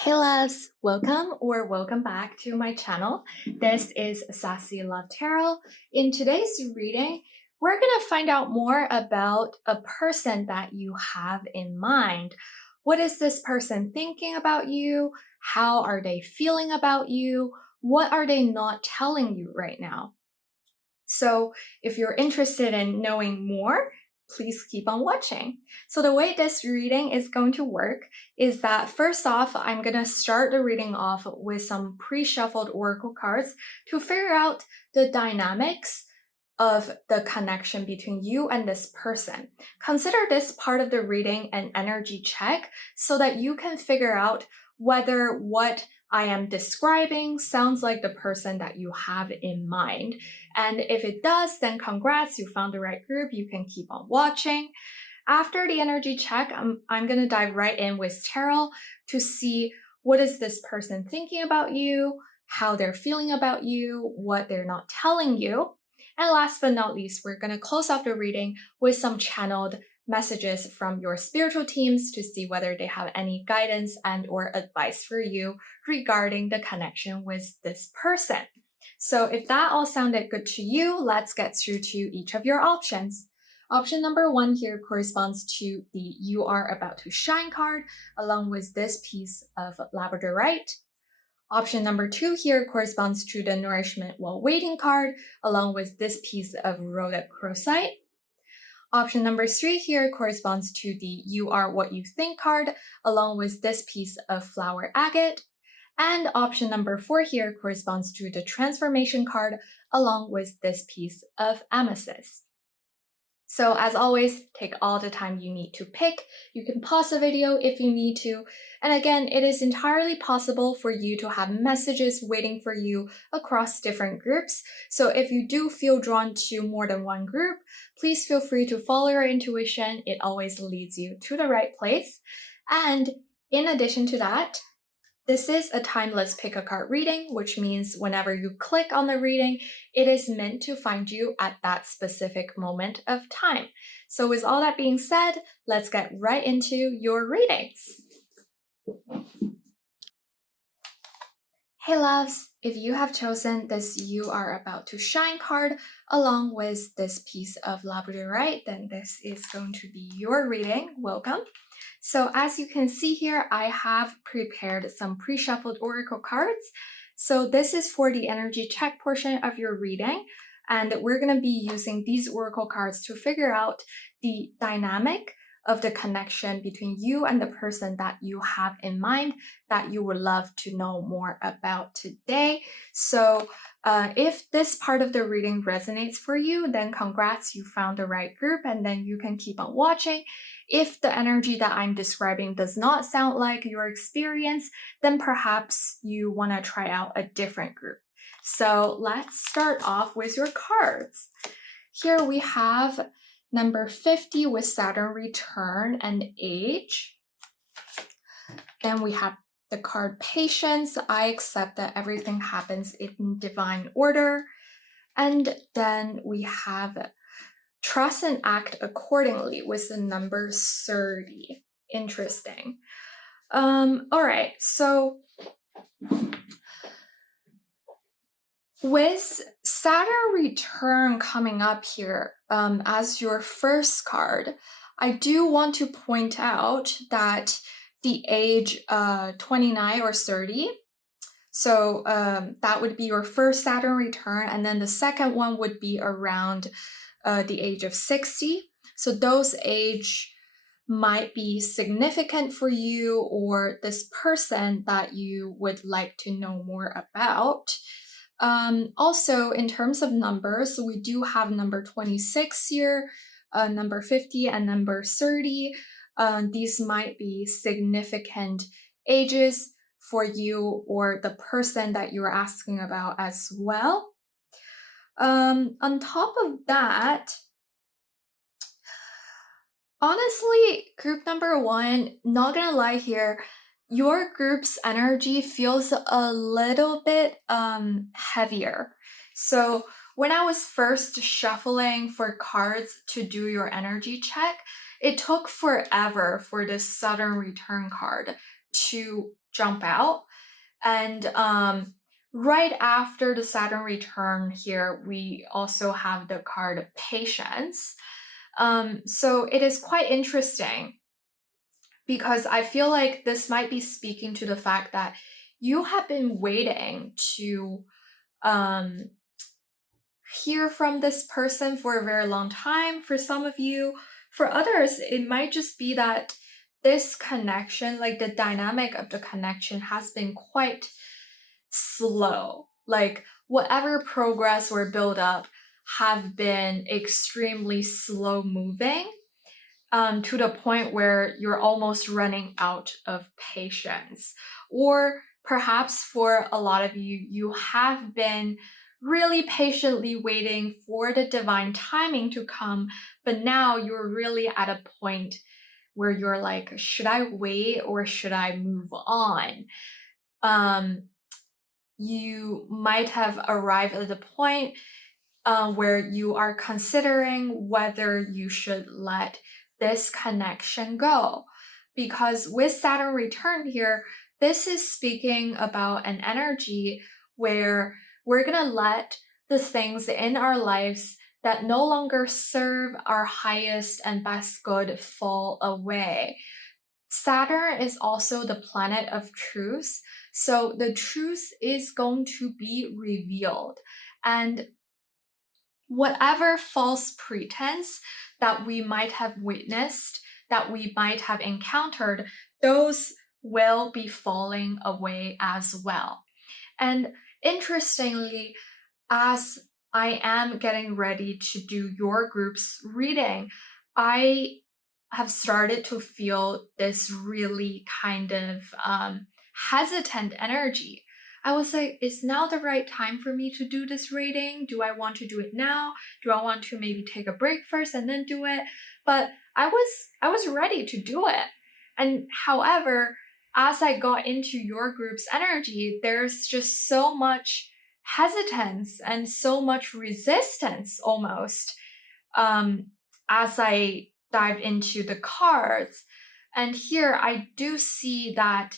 Hey loves, welcome back to my channel. This is Sassy Love Tarot. In today's reading, we're gonna find out more about a person that you have in mind. What is this person thinking about you? How are they feeling about you? What are they not telling you right now? So if you're interested in knowing more, please keep on watching. So the way this reading is going to work is that first off, I'm going to start the reading off with some pre-shuffled oracle cards to figure out the dynamics of the connection between you and this person. Consider this part of the reading an energy check so that you can figure out whether what I am describing sounds like the person that you have in mind. And if it does, then congrats, you found the right group. You can keep on watching. After the energy check, I'm going to dive right in with tarot to see what is this person thinking about you, how they're feeling about you, what they're not telling you. And last but not least, we're going to close off the reading with some channeled messages from your spiritual teams to see whether they have any guidance and or advice for you regarding the connection with this person. So if that all sounded good to you, let's get through to each of your options. Option number 1 here corresponds to the You Are About to Shine card, along with this piece of labradorite. Option number 2 here corresponds to the Nourishment While Waiting card, along with this piece of rhodochrosite. Option number 3 here corresponds to the You Are What You Think card, along with this piece of flower agate. And option number 4 here corresponds to the Transformation card, along with this piece of amethyst. So as always, take all the time you need to pick. You can pause the video if you need to. And again, it is entirely possible for you to have messages waiting for you across different groups. So if you do feel drawn to more than one group, please feel free to follow your intuition. It always leads you to the right place. And in addition to that, this is a timeless pick a card reading, which means whenever you click on the reading, it is meant to find you at that specific moment of time. So with all that being said, let's get right into your readings. Hey loves, if you have chosen this You Are About to Shine card along with this piece of labradorite, then this is going to be your reading. Welcome. So as you can see here, I have prepared some pre-shuffled oracle cards. So this is for the energy check portion of your reading. And we're going to be using these oracle cards to figure out the dynamic of the connection between you and the person that you have in mind that you would love to know more about today. So if this part of the reading resonates for you, then congrats, you found the right group, and then you can keep on watching. If the energy that I'm describing does not sound like your experience, then perhaps you want to try out a different group. So let's start off with your cards. Here we have number 50 with Saturn return and age. Then we have the card Patience. I accept that everything happens in divine order. And then we have Trust and Act Accordingly with the number 30. Interesting. All right, so with Saturn return coming up here as your first card, I do want to point out that the age 29 or 30, so that would be your first Saturn return, and then the second one would be around the age of 60. So those age might be significant for you or this person that you would like to know more about. Also, in terms of numbers, we do have number 26 here, number 50, and number 30. These might be significant ages for you or the person that you're asking about as well. On top of that, honestly, group number 1, not gonna lie here, your group's energy feels a little bit heavier. So when I was first shuffling for cards to do your energy check, it took forever for this Saturn return card to jump out. And right after the Saturn return here, we also have the card patience. So it is quite interesting because I feel like this might be speaking to the fact that you have been waiting to um, hear from this person for a very long time. For some of you, for others, it might just be that this connection, like the dynamic of the connection, has been quite slow. Like whatever progress or build up have been extremely slow moving, to the point where you're almost running out of patience. Or perhaps for a lot of you, you have been really patiently waiting for the divine timing to come, but now you're really at a point where you're like, should I wait or should I move on? You might have arrived at the point where you are considering whether you should let this connection go. Because with Saturn return here, this is speaking about an energy where we're going to let the things in our lives that no longer serve our highest and best good fall away. Saturn is also the planet of truth. So the truth is going to be revealed. And whatever false pretense that we might have witnessed, that we might have encountered, those will be falling away as well. And interestingly, as I am getting ready to do your group's reading, I have started to feel this really kind of hesitant energy. I was like, is now the right time for me to do this reading? Do I want to do it now? Do I want to maybe take a break first and then do it? But I was ready to do it. And however, as I got into your group's energy, there's just so much hesitance and so much resistance almost, as I dive into the cards. And here I do see that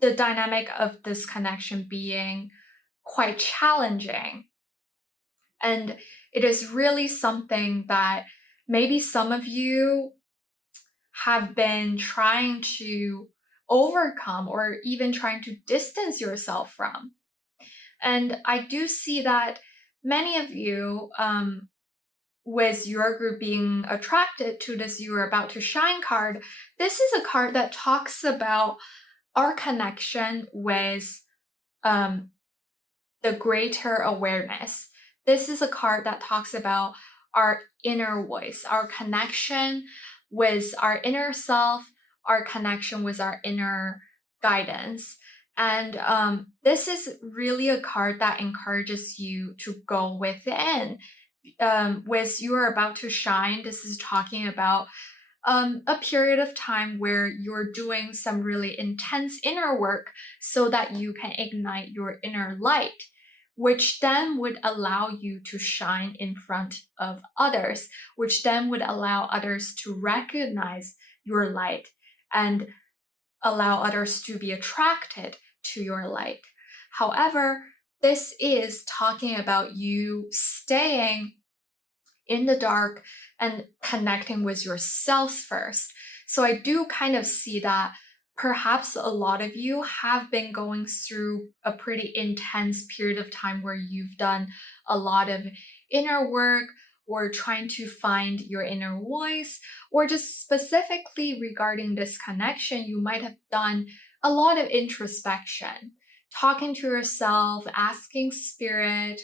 the dynamic of this connection being quite challenging. And it is really something that maybe some of you have been trying to overcome or even trying to distance yourself from. And I do see that many of you, with your group being attracted to this You Are About to Shine card, this is a card that talks about our connection with the greater awareness. This is a card that talks about our inner voice, our connection with our inner self, our connection with our inner guidance. And this is really a card that encourages you to go within. With You Are About to Shine, this is talking about a period of time where you're doing some really intense inner work so that you can ignite your inner light, which then would allow you to shine in front of others, which then would allow others to recognize your light and allow others to be attracted to your light. However, this is talking about you staying in the dark and connecting with yourself first. So I do kind of see that perhaps a lot of you have been going through a pretty intense period of time where you've done a lot of inner work or trying to find your inner voice, or just specifically regarding this connection, you might have done a lot of introspection, talking to yourself, asking spirit,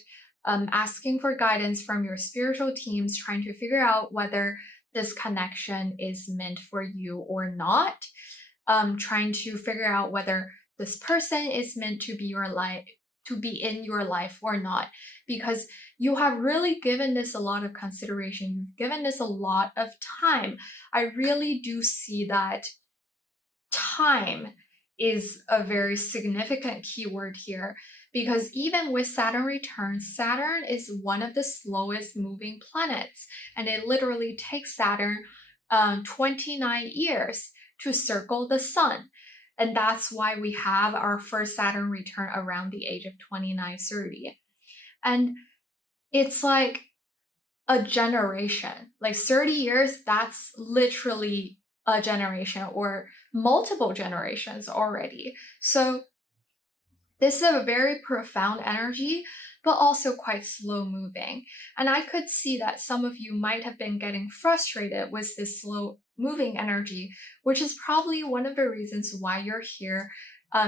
asking for guidance from your spiritual teams, trying to figure out whether this connection is meant for you or not, trying to figure out whether this person is meant to be your life, to be in your life or not, because you have really given this a lot of consideration. You've given this a lot of time. I really do see that time is a very significant keyword here, because even with Saturn return, Saturn is one of the slowest moving planets, and it literally takes Saturn 29 years to circle the sun. And that's why we have our first Saturn return around the age of 29, 30. And it's like a generation. Like 30 years, that's literally a generation or multiple generations already. So this is a very profound energy, but also quite slow moving. And I could see that some of you might have been getting frustrated with this slow moving energy, which is probably one of the reasons why you're here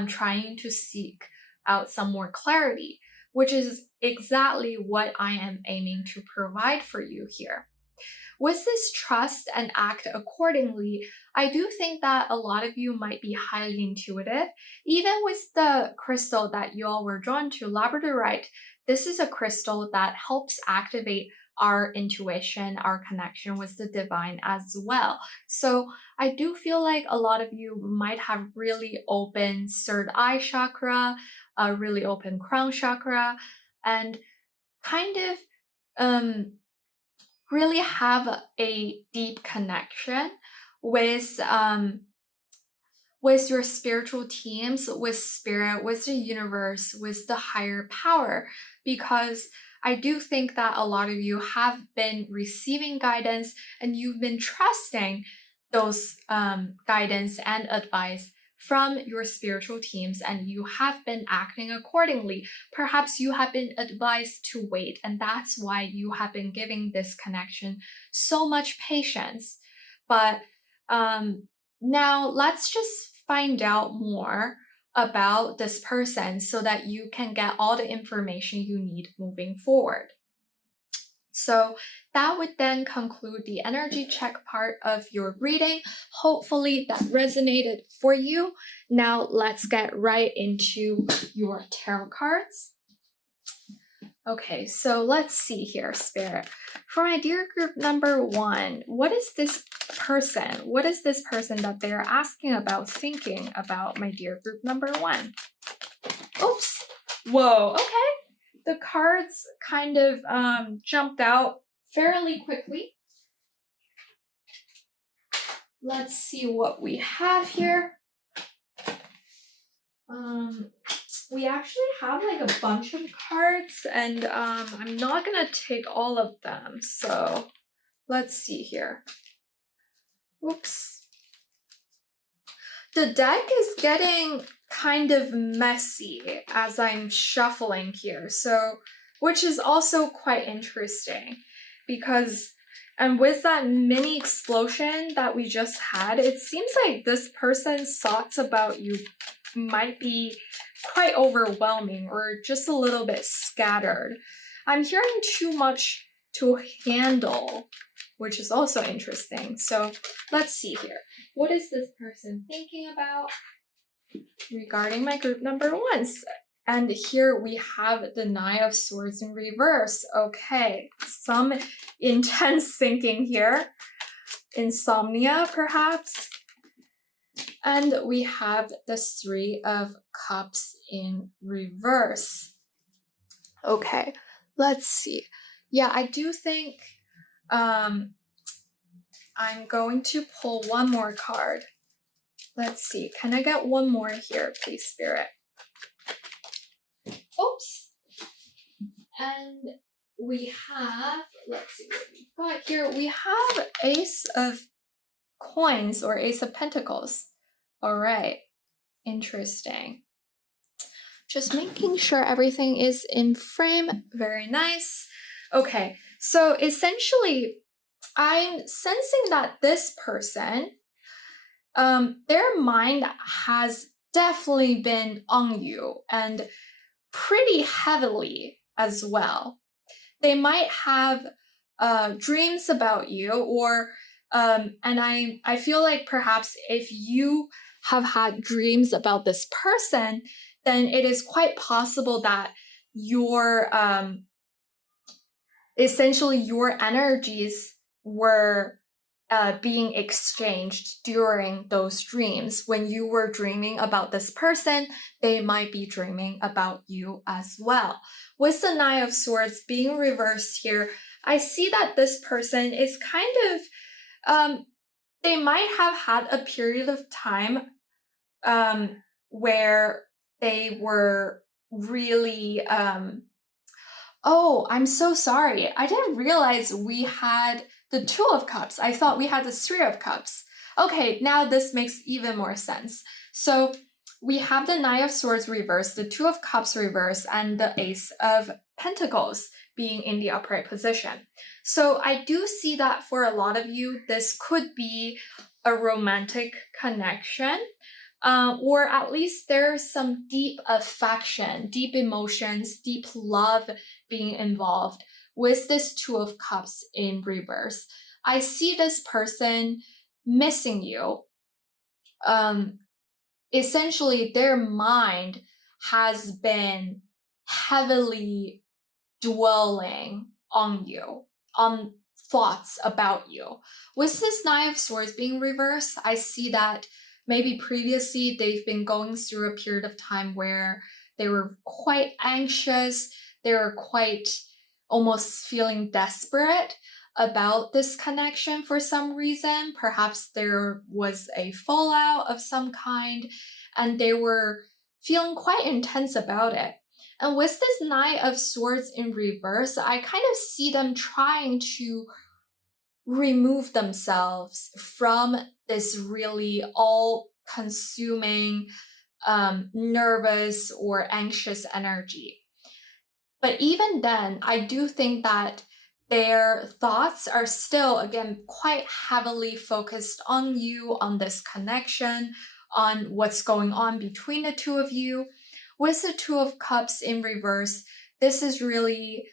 trying to seek out some more clarity, which is exactly what I am aiming to provide for you here. With this trust and act accordingly, I do think that a lot of you might be highly intuitive. Even with the crystal that you all were drawn to, labradorite, this is a crystal that helps activate our intuition, our connection with the divine as well. So I do feel like a lot of you might have really open third eye chakra, a really open crown chakra, and kind of really have a deep connection with your spiritual teams, with spirit, with the universe, with the higher power, because I do think that a lot of you have been receiving guidance and you've been trusting those guidance and advice from your spiritual teams, and you have been acting accordingly. Perhaps you have been advised to wait, and that's why you have been giving this connection so much patience. But now let's just find out more about this person so that you can get all the information you need moving forward. So that would then conclude the energy check part of your reading. Hopefully that resonated for you. Now let's get right into your tarot cards. Okay, so let's see here, Spirit. For my dear group number 1, what is this person? What is this person that they're asking about, thinking about, my dear group number 1? Oops. Whoa, okay. The cards kind of jumped out fairly quickly. Let's see what we have here. We actually have like a bunch of cards, and I'm not gonna take all of them. So let's see here. Oops. The deck is getting kind of messy as I'm shuffling here, so which is also quite interesting because and with that mini explosion that we just had, it seems like this person's thoughts about you might be quite overwhelming or just a little bit scattered. I'm hearing too much to handle, which is also interesting. So let's see here. What is this person thinking about regarding my group number 1? And here we have the Nine of Swords in reverse. Okay, some intense thinking here. Insomnia, perhaps. And we have the Three of Cups in reverse. Okay, let's see. Yeah, I do think I'm going to pull one more card. Let's see. Can I get one more here, please, Spirit? Oops. And we have, let's see what we've got here. We have Ace of Coins or Ace of Pentacles. All right. Interesting. Just making sure everything is in frame. Very nice. Okay. So essentially, I'm sensing that this person, their mind has definitely been on you and pretty heavily as well. They might have dreams about you, or and I feel like perhaps if you have had dreams about this person, then it is quite possible that your essentially your energies were being exchanged during those dreams. When you were dreaming about this person, they might be dreaming about you as well. With the Nine of Swords being reversed here, I see that this person is kind of, they might have had a period of time where they were really, oh, I'm so sorry. I didn't realize we had the Two of Cups. I thought we had the Three of Cups. Okay, now this makes even more sense. So we have the Nine of Swords reversed, the Two of Cups reversed, and the Ace of Pentacles being in the upright position. So I do see that for a lot of you, this could be a romantic connection. Or at least there's some deep affection, deep emotions, deep love being involved with this Two of Cups in reverse. I see this person missing you. Essentially, their mind has been heavily dwelling on you, on thoughts about you. With this Nine of Swords being reversed, I see that maybe previously they've been going through a period of time where they were quite anxious, they were quite almost feeling desperate about this connection for some reason. Perhaps there was a fallout of some kind, and they were feeling quite intense about it. And with this Knight of Swords in reverse, I kind of see them trying to remove themselves from this really all consuming, nervous or anxious energy. But even then, I do think that their thoughts are still, again, quite heavily focused on you, on this connection, on what's going on between the two of you. With the Two of Cups in reverse, this is really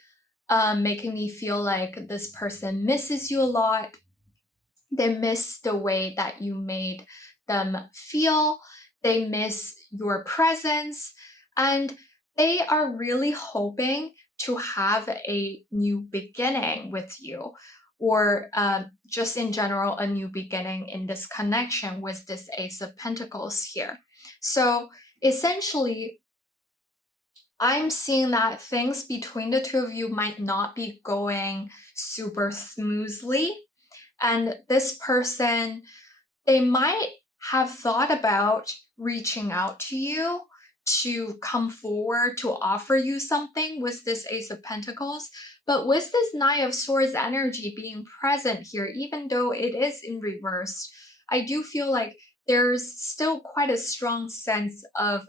making me feel like this person misses you a lot. They miss the way that you made them feel. They miss your presence. And they are really hoping to have a new beginning with you, or just in general, a new beginning in this connection with this Ace of Pentacles here. So essentially, I'm seeing that things between the two of you might not be going super smoothly. And this person, they might have thought about reaching out to you to come forward to offer you something with this Ace of Pentacles. But with this Knight of Swords energy being present here, even though it is in reverse, I do feel like there's still quite a strong sense of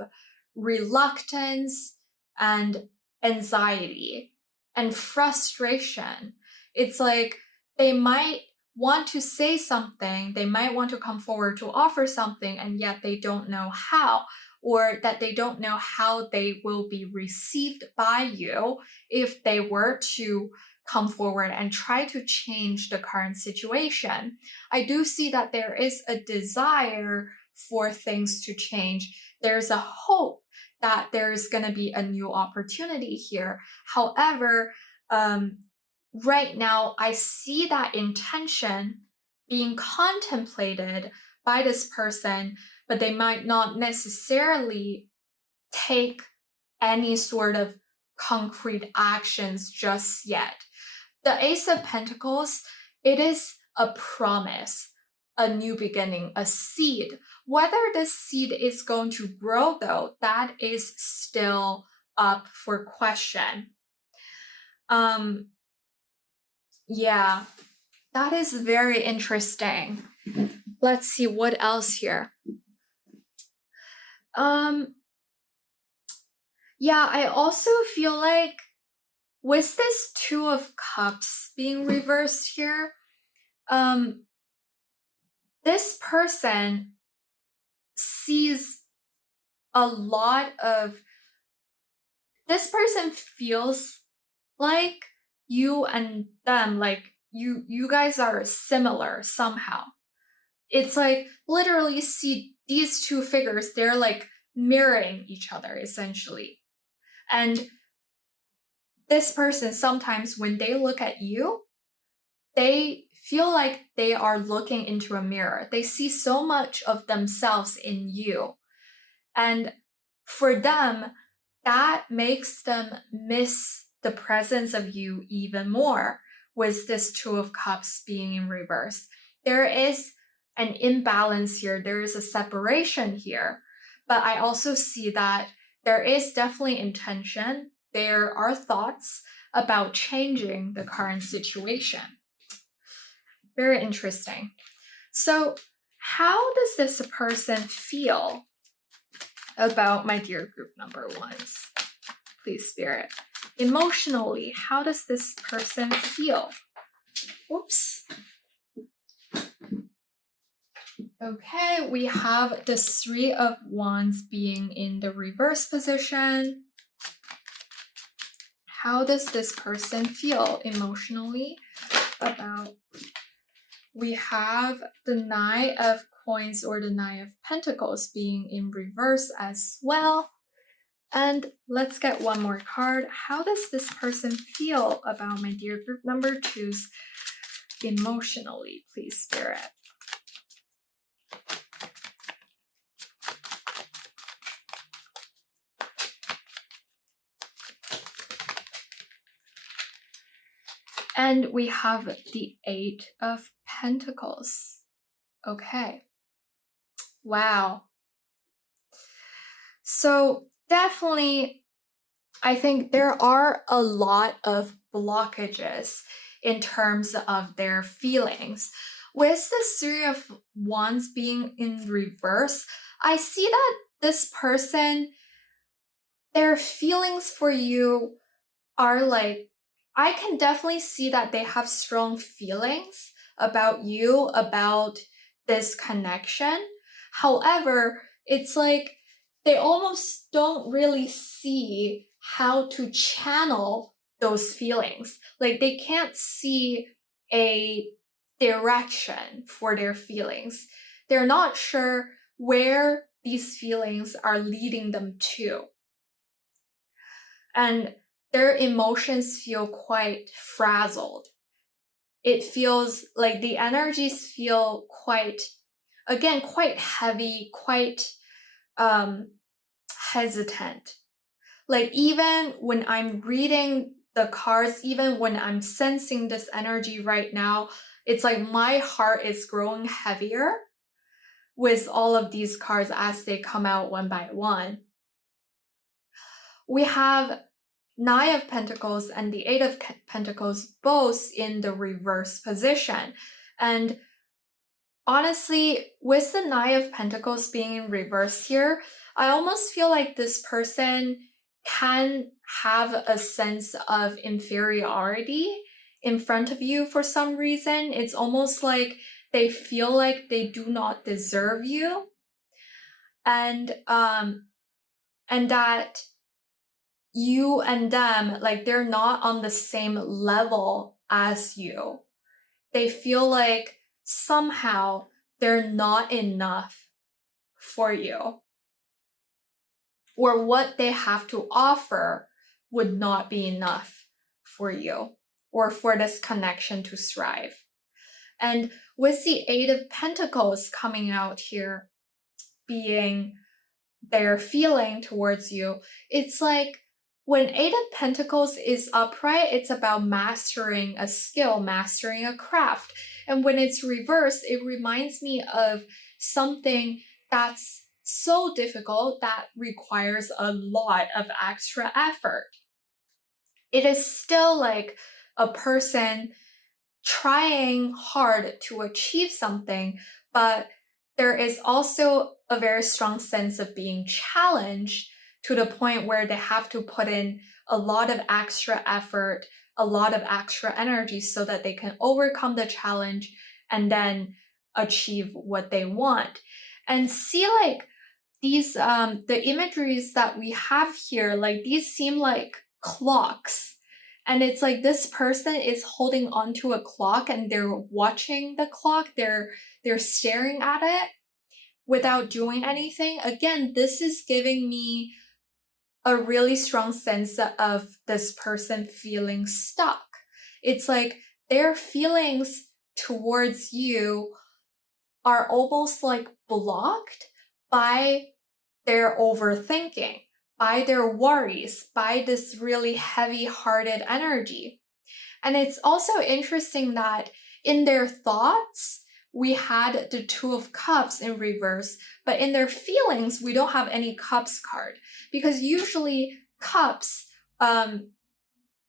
reluctance and anxiety and frustration. It's like they might want to say something, they might want to come forward to offer something, and yet they don't know how, or that they don't know how they will be received by you if they were to come forward and try to change the current situation. I do see that there is a desire for things to change. There's a hope that there's going to be a new opportunity here. However, right now, I see that intention being contemplated by this person, but they might not necessarily take any sort of concrete actions just yet. The Ace of Pentacles, it is a promise, a new beginning, a seed. Whether this seed is going to grow, though, that is still up for question. Yeah, that is very interesting. Let's see what else here. Yeah, I also feel like with this Two of Cups being reversed here, this person sees a lot of, this person feels like you and them, like you guys are similar somehow. It's like literally see these two figures, they're like mirroring each other essentially. And this person, sometimes when they look at you, they feel like they are looking into a mirror. They see so much of themselves in you. And for them, that makes them miss the presence of you even more with this Two of Cups being in reverse. There is an imbalance here. There is a separation here. but I also see that there is definitely intention. There are thoughts about changing the current situation. Very interesting. So, how does this person feel about my dear group number ones? Please, Spirit. Emotionally, how does this person feel? Oops. Okay, we have the Three of Wands being in the reverse position. How does this person feel emotionally about? We have the Nine of Coins or the Nine of Pentacles being in reverse as well. And let's get one more card. How does this person feel about my dear group number twos emotionally, please, Spirit? And we have the Eight of Pentacles. Okay. Wow. So definitely, I think there are a lot of blockages in terms of their feelings. With the Three of Wands being in reverse, I see that this person, their feelings for you are like, I can definitely see that they have strong feelings about you, about this connection. However, it's like they almost don't really see how to channel those feelings. Like they can't see a direction for their feelings. They're not sure where these feelings are leading them to. And their emotions feel quite frazzled. It feels like the energies feel quite, again, quite heavy, quite hesitant. Like even when I'm reading the cards, even when I'm sensing this energy right now, it's like my heart is growing heavier with all of these cards as they come out one by one. We have Nine of Pentacles and the Eight of Pentacles both in the reverse position. And honestly, with the Nine of Pentacles being in reverse here, I almost feel like this person can have a sense of inferiority in front of you for some reason. It's almost like they feel like they do not deserve you. And that you and them, like they're not on the same level as you. They feel like somehow they're not enough for you, or what they have to offer would not be enough for you or for this connection to thrive. And with the Eight of Pentacles coming out here being their feeling towards you, it's like when Eight of Pentacles is upright, it's about mastering a skill, mastering a craft. And when it's reversed, it reminds me of something that's so difficult that requires a lot of extra effort. It is still like a person trying hard to achieve something, but there is also a very strong sense of being challenged to the point where they have to put in a lot of extra effort, a lot of extra energy so that they can overcome the challenge and then achieve what they want. And see like these the imageries that we have here, like these seem like clocks. And it's like this person is holding onto a clock and they're watching the clock, they're staring at it without doing anything. Again, this is giving me a really strong sense of this person feeling stuck. It's like their feelings towards you are almost like blocked by their overthinking, by their worries, by this really heavy-hearted energy. And it's also interesting that in their thoughts, we had the Two of Cups in reverse, but in their feelings, we don't have any Cups card, because usually cups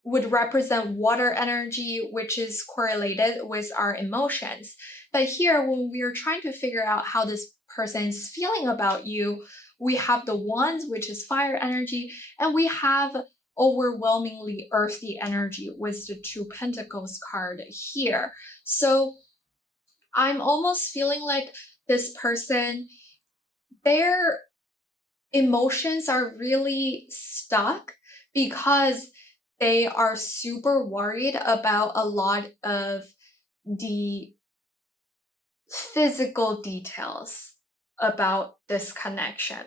would represent water energy, which is correlated with our emotions. But here, when we are trying to figure out how this person is feeling about you, we have the Wands, which is fire energy, and we have overwhelmingly earthy energy with the Two Pentacles card here. So I'm almost feeling like this person, their emotions are really stuck because they are super worried about a lot of the physical details about this connection.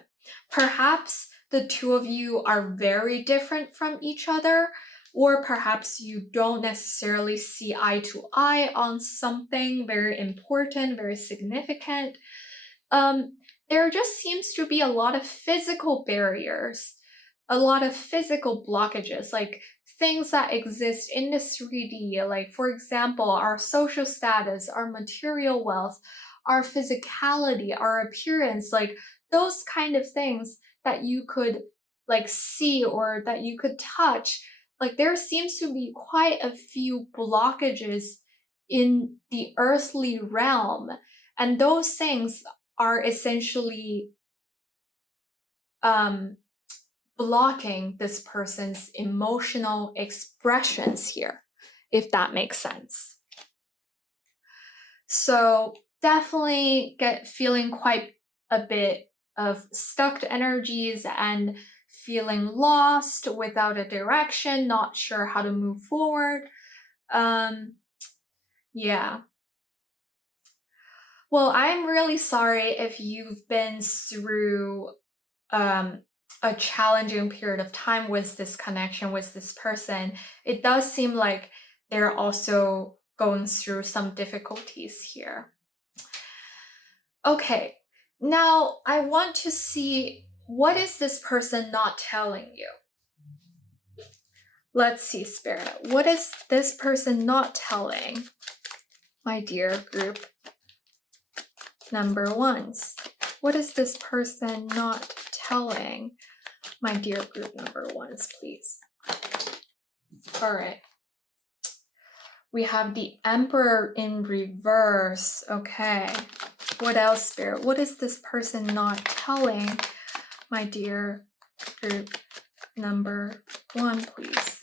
Perhaps the two of you are very different from each other, or perhaps you don't necessarily see eye to eye on something very important, very significant. There just seems to be a lot of physical barriers, a lot of physical blockages, like things that exist in the 3D, like, for example, our social status, our material wealth, our physicality, our appearance, like those kind of things that you could like see or that you could touch. Like there seems to be quite a few blockages in the earthly realm, and those things are essentially blocking this person's emotional expressions here, if that makes sense. So definitely feeling quite a bit of stuck energies and feeling lost without a direction, not sure how to move forward. Yeah. Well, I'm really sorry if you've been through a challenging period of time with this connection with this person. It does seem like they're also going through some difficulties here. Okay, now I want to see, what is this person not telling you? Let's see, Spirit. What is this person not telling my dear group number ones? What is this person not telling my dear group number ones, please? All right. We have the Emperor in reverse. Okay. What else, Spirit? What is this person not telling my dear group number one, please?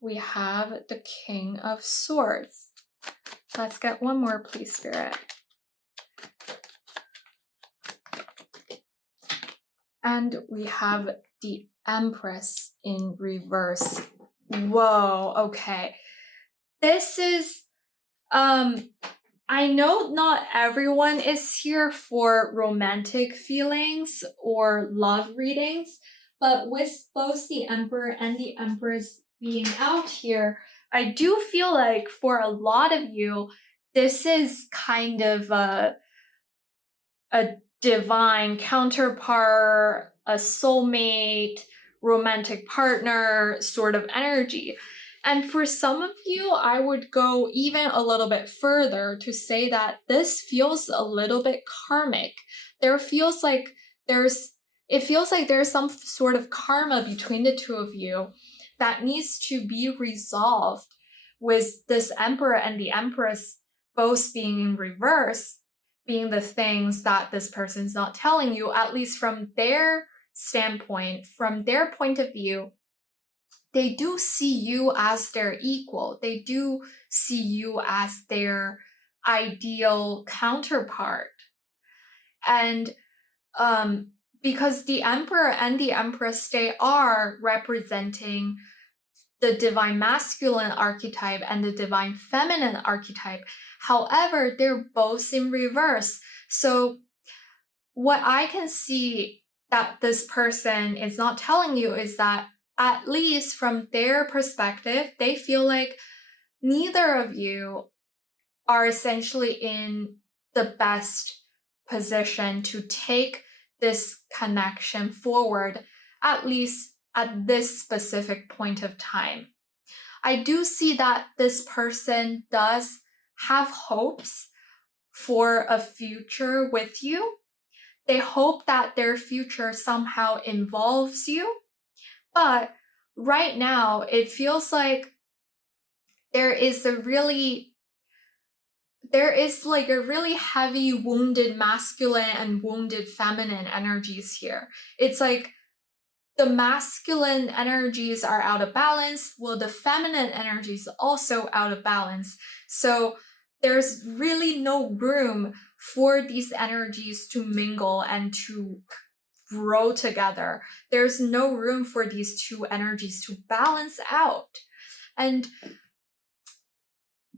We have the King of Swords. Let's get one more, please, Spirit. And we have the Empress in reverse. Whoa, okay. This is, I know not everyone is here for romantic feelings or love readings, but with both the Emperor and the Empress being out here, I do feel like for a lot of you, this is kind of a divine counterpart, a soulmate, romantic partner sort of energy. And for some of you, I would go even a little bit further to say that this feels a little bit karmic. It feels like there's some sort of karma between the two of you that needs to be resolved, with this Emperor and the Empress both being in reverse, being the things that this person's not telling you, at least from their standpoint, from their point of view. They do see you as their equal. They do see you as their ideal counterpart. And because the Emperor and the Empress, they are representing the divine masculine archetype and the divine feminine archetype. However, they're both in reverse. So what I can see that this person is not telling you is that, at least from their perspective, they feel like neither of you are essentially in the best position to take this connection forward, at least at this specific point of time. I do see that this person does have hopes for a future with you. They hope that their future somehow involves you. But right now, it feels like there is like a really heavy wounded masculine and wounded feminine energies here. It's like the masculine energies are out of balance, while the feminine energies also out of balance. So there's really no room for these energies to mingle and to grow together. There's no room for these two energies to balance out. And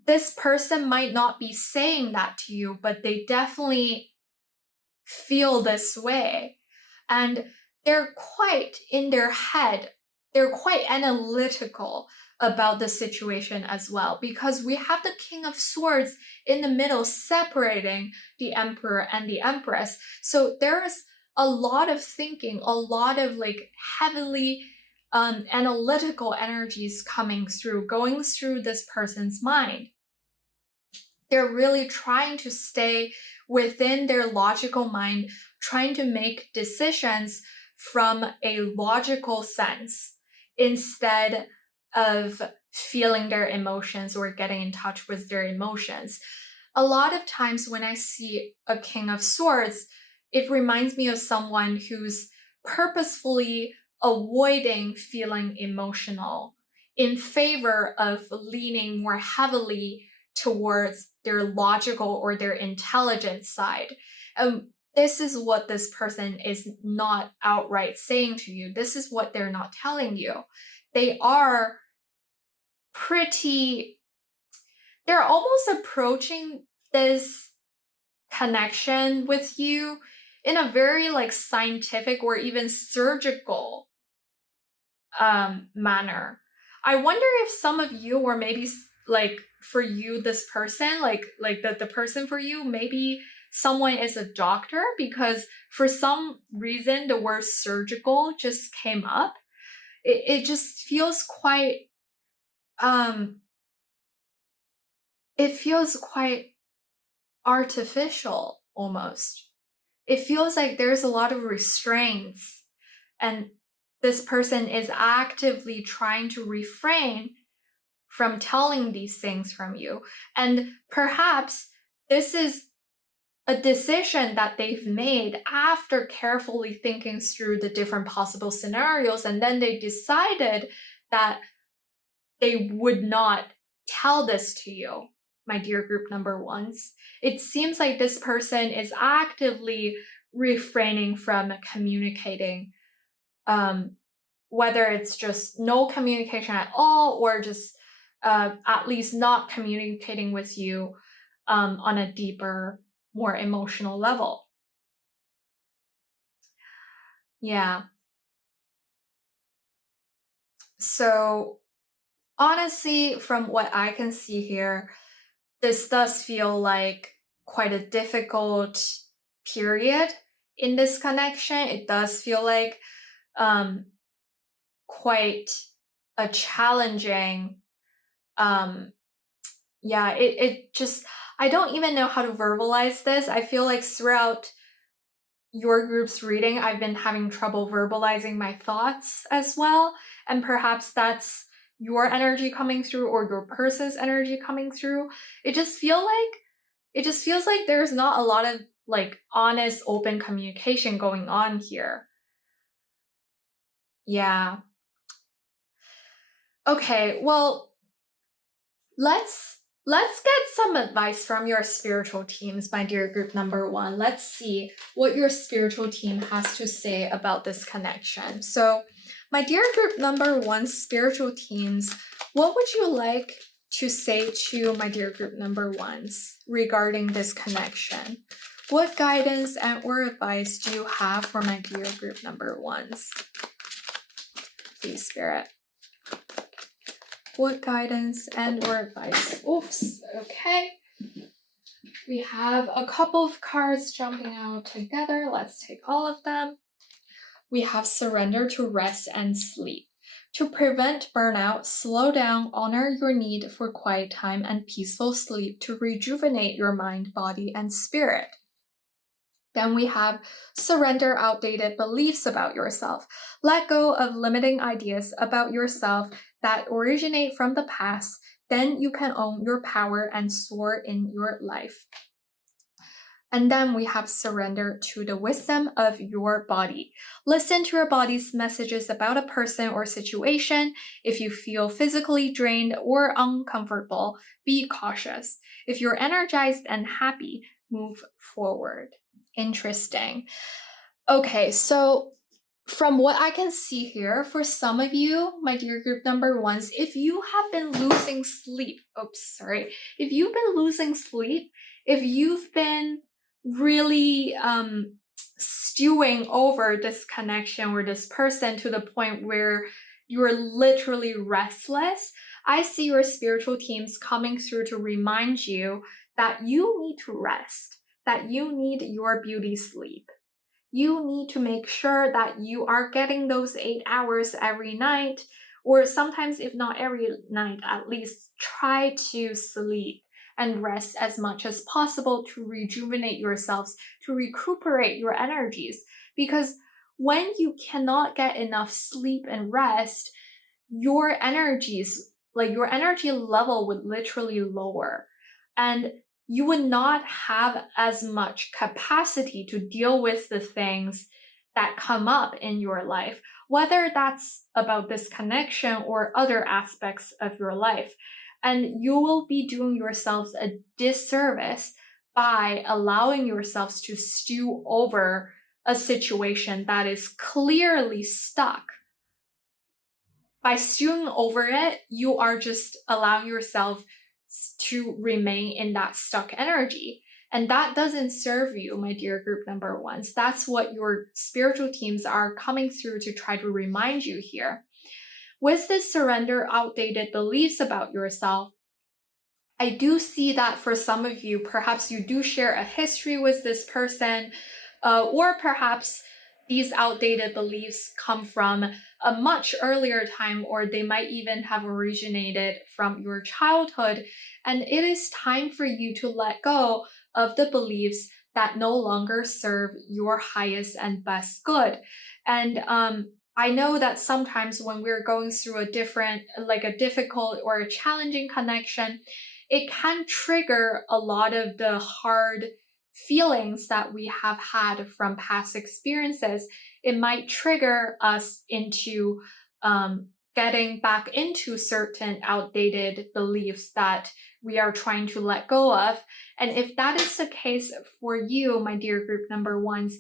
this person might not be saying that to you, but they definitely feel this way. And they're quite in their head, they're quite analytical about the situation as well, because we have the King of Swords in the middle separating the Emperor and the Empress. So there's a lot of thinking, a lot of like heavily analytical energies coming through, going through this person's mind. They're really trying to stay within their logical mind, trying to make decisions from a logical sense instead of feeling their emotions or getting in touch with their emotions. A lot of times when I see a King of Swords, it reminds me of someone who's purposefully avoiding feeling emotional in favor of leaning more heavily towards their logical or their intelligent side. This is what this person is not outright saying to you. This is what they're not telling you. They are they're almost approaching this connection with you in a very like scientific or even surgical manner. I wonder if some of you, or maybe like for you, this person, like the person for you, maybe someone is a doctor, because for some reason the word surgical just came up. It just feels quite it feels quite artificial almost. It feels like there's a lot of restraints, and this person is actively trying to refrain from telling these things from you. And perhaps this is a decision that they've made after carefully thinking through the different possible scenarios, and then they decided that they would not tell this to you, my dear group number ones. It seems like this person is actively refraining from communicating, whether it's just no communication at all, or just at least not communicating with you on a deeper, more emotional level. Yeah. So honestly, from what I can see here, this does feel like quite a difficult period in this connection. It does feel like quite a challenging, it just, I don't even know how to verbalize this. I feel like throughout your group's reading, I've been having trouble verbalizing my thoughts as well. And perhaps that's your energy coming through, or your person's energy coming through. It just feels like there's not a lot of like honest, open communication going on here. Yeah. Okay, well, let's get some advice from your spiritual teams, my dear group number one. Let's see what your spiritual team has to say about this connection. So, my dear group number one spiritual teams, what would you like to say to my dear group number ones regarding this connection? What guidance and or advice do you have for my dear group number ones? Please, Spirit. What guidance and or advice? Oops, okay. We have a couple of cards jumping out together. Let's take all of them. We have surrender to rest and sleep. To prevent burnout, slow down, honor your need for quiet time and peaceful sleep to rejuvenate your mind, body, and spirit. Then we have surrender outdated beliefs about yourself. Let go of limiting ideas about yourself that originate from the past. Then you can own your power and soar in your life. And then we have surrender to the wisdom of your body. Listen to your body's messages about a person or situation. If you feel physically drained or uncomfortable, be cautious. If you're energized and happy, move forward. Interesting. Okay, so from what I can see here, for some of you, my dear group number ones, if you have been losing sleep, if you've been losing sleep, if you've been really stewing over this connection or this person to the point where you're literally restless, I see your spiritual teams coming through to remind you that you need to rest, that you need your beauty sleep. You need to make sure that you are getting those 8 hours every night, or sometimes, if not every night, at least try to sleep and rest as much as possible to rejuvenate yourselves, to recuperate your energies. Because when you cannot get enough sleep and rest, your energies, like your energy level would literally lower. And you would not have as much capacity to deal with the things that come up in your life, whether that's about this connection or other aspects of your life. And you will be doing yourselves a disservice by allowing yourselves to stew over a situation that is clearly stuck. By stewing over it, you are just allowing yourself to remain in that stuck energy. And that doesn't serve you, my dear group number ones. That's what your spiritual teams are coming through to try to remind you here. With this surrender outdated beliefs about yourself, I do see that for some of you, perhaps you do share a history with this person, or perhaps these outdated beliefs come from a much earlier time, or they might even have originated from your childhood. And it is time for you to let go of the beliefs that no longer serve your highest and best good. And I know that sometimes when we're going through a difficult or a challenging connection, it can trigger a lot of the hard feelings that we have had from past experiences. It might trigger us into getting back into certain outdated beliefs that we are trying to let go of. And if that is the case for you, my dear group number ones,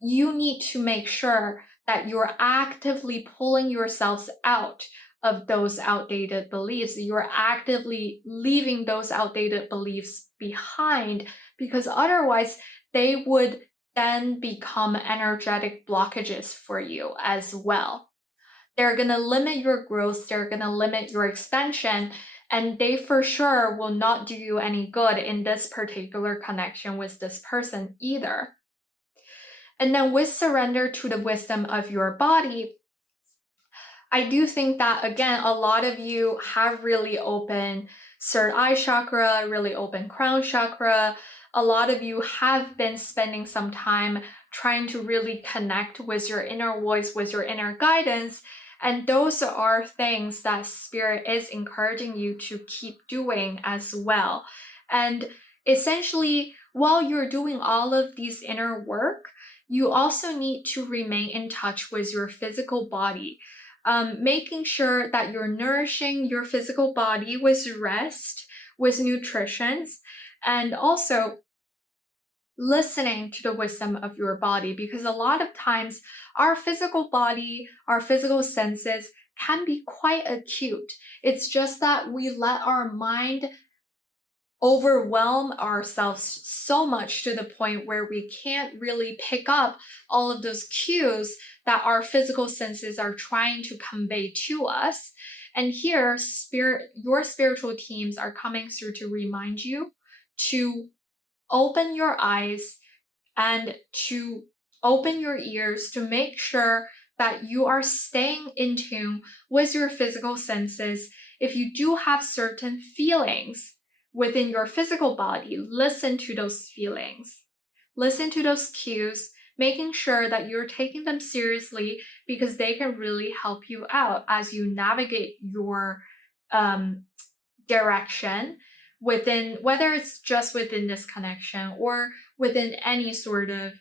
you need to make sure that you're actively pulling yourselves out of those outdated beliefs. You're actively leaving those outdated beliefs behind, because otherwise they would then become energetic blockages for you as well. They're going to limit your growth, they're going to limit your expansion, and they for sure will not do you any good in this particular connection with this person either. And then with surrender to the wisdom of your body, I do think that, again, a lot of you have really open third eye chakra, really open crown chakra. A lot of you have been spending some time trying to really connect with your inner voice, with your inner guidance. And those are things that Spirit is encouraging you to keep doing as well. And essentially, while you're doing all of these inner work, you also need to remain in touch with your physical body. Making sure that you're nourishing your physical body with rest, with nutrition, and also listening to the wisdom of your body, because a lot of times our physical body, our physical senses can be quite acute. It's just that we let our mind overwhelm ourselves so much to the point where we can't really pick up all of those cues that our physical senses are trying to convey to us. And here, your spiritual teams are coming through to remind you to open your eyes and to open your ears to make sure that you are staying in tune with your physical senses. If you do have certain feelings within your physical body, listen to those feelings. Listen to those cues, making sure that you're taking them seriously because they can really help you out as you navigate your direction within, whether it's just within this connection or within any sort of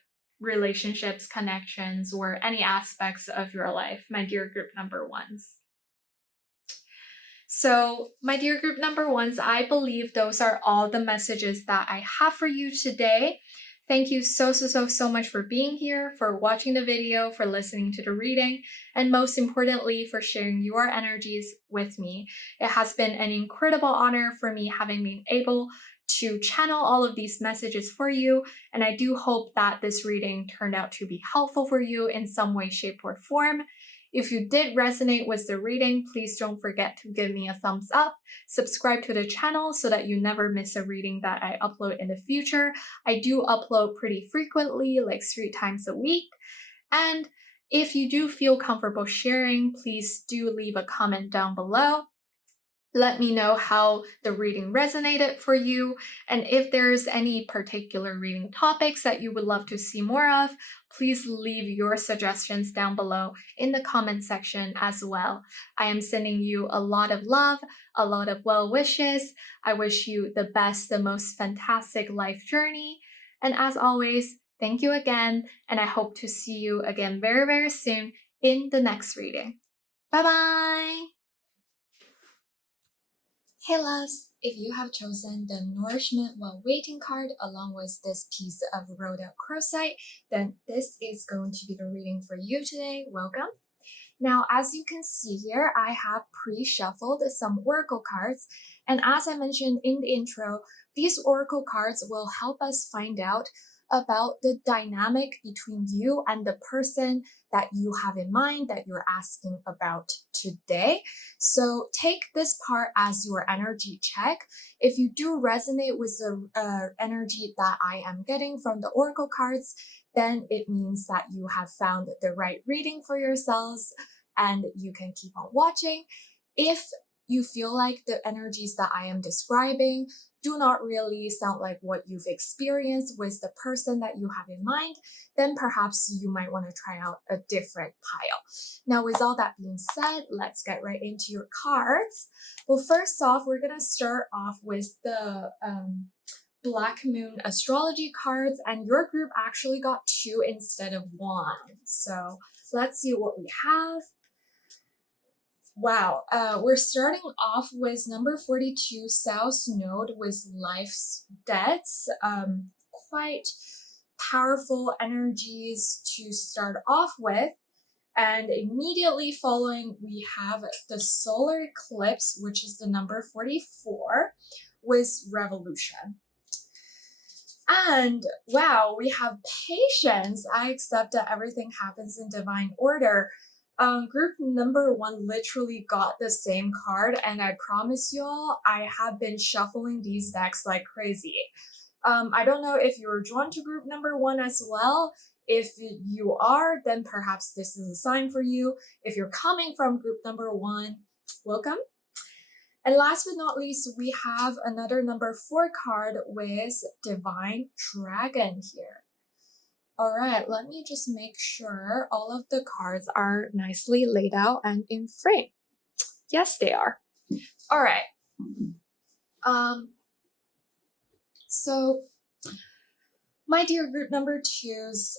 relationships, connections, or any aspects of your life, my dear group number ones. So, my dear group number ones, I believe those are all the messages that I have for you today. Thank you so much for being here, for watching the video, for listening to the reading, and most importantly, for sharing your energies with me. It has been an incredible honor for me having been able to channel all of these messages for you, and I do hope that this reading turned out to be helpful for you in some way, shape, or form. If you did resonate with the reading, please don't forget to give me a thumbs up, subscribe to the channel so that you never miss a reading that I upload in the future. I do upload pretty frequently, like 3 times a week. And if you do feel comfortable sharing, please do leave a comment down below. Let me know how the reading resonated for you, and if there's any particular reading topics that you would love to see more of, please leave your suggestions down below in the comment section as well. I am sending you a lot of love, a lot of well wishes. I wish you the best, the most fantastic life journey. And as always, thank you again, and I hope to see you again very soon in the next reading. Bye-bye! Hey loves, if you have chosen the Nourishment While Waiting card along with this piece of rolled out crochet, then this is going to be the reading for you today. Welcome. Now, as you can see here, I have pre-shuffled some oracle cards, and as I mentioned in the intro, these oracle cards will help us find out about the dynamic between you and the person that you have in mind that you're asking about today. So take this part as your energy check. If you do resonate with the energy that I am getting from the oracle cards, then it means that you have found the right reading for yourselves and you can keep on watching. If you feel like the energies that I am describing do not really sound like what you've experienced with the person that you have in mind, then perhaps you might want to try out a different pile. Now, with all that being said, let's get right into your cards. Well, first off, we're going to start off with the Black Moon Astrology cards, and your group actually got 2 instead of 1. So let's see what we have. Wow, we're starting off with number 42, South Node with Life's Debts. Quite powerful energies to start off with. And immediately following, we have the Solar Eclipse, which is the number 44, with Revolution. And wow, we have Patience. I accept that everything happens in divine order. Group number 1 literally got the same card, and I promise y'all, I have been shuffling these decks like crazy. I don't know if you're drawn to group number 1 as well. If you are, then perhaps this is a sign for you. If you're coming from group number 1, welcome. And last but not least, we have another number 4 card with Divine Dragon here. All right, let me just make sure all of the cards are nicely laid out and in frame. Yes, they are. All right. So my dear group number 2s,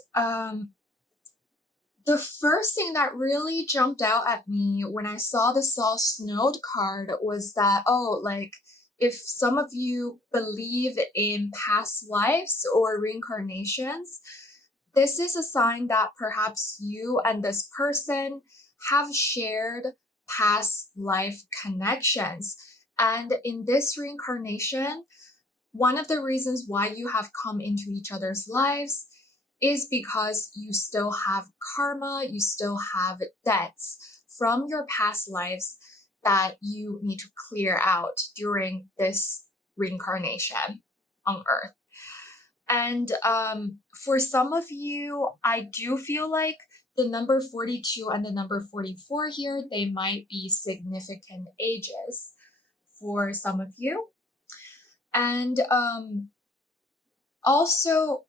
the first thing that really jumped out at me when I saw the South Node card was that, if some of you believe in past lives or reincarnations, this is a sign that perhaps you and this person have shared past life connections. And in this reincarnation, one of the reasons why you have come into each other's lives is because you still have karma, you still have debts from your past lives that you need to clear out during this reincarnation on Earth. And for some of you, I do feel like the number 42 and the number 44 here, they might be significant ages for some of you. And also,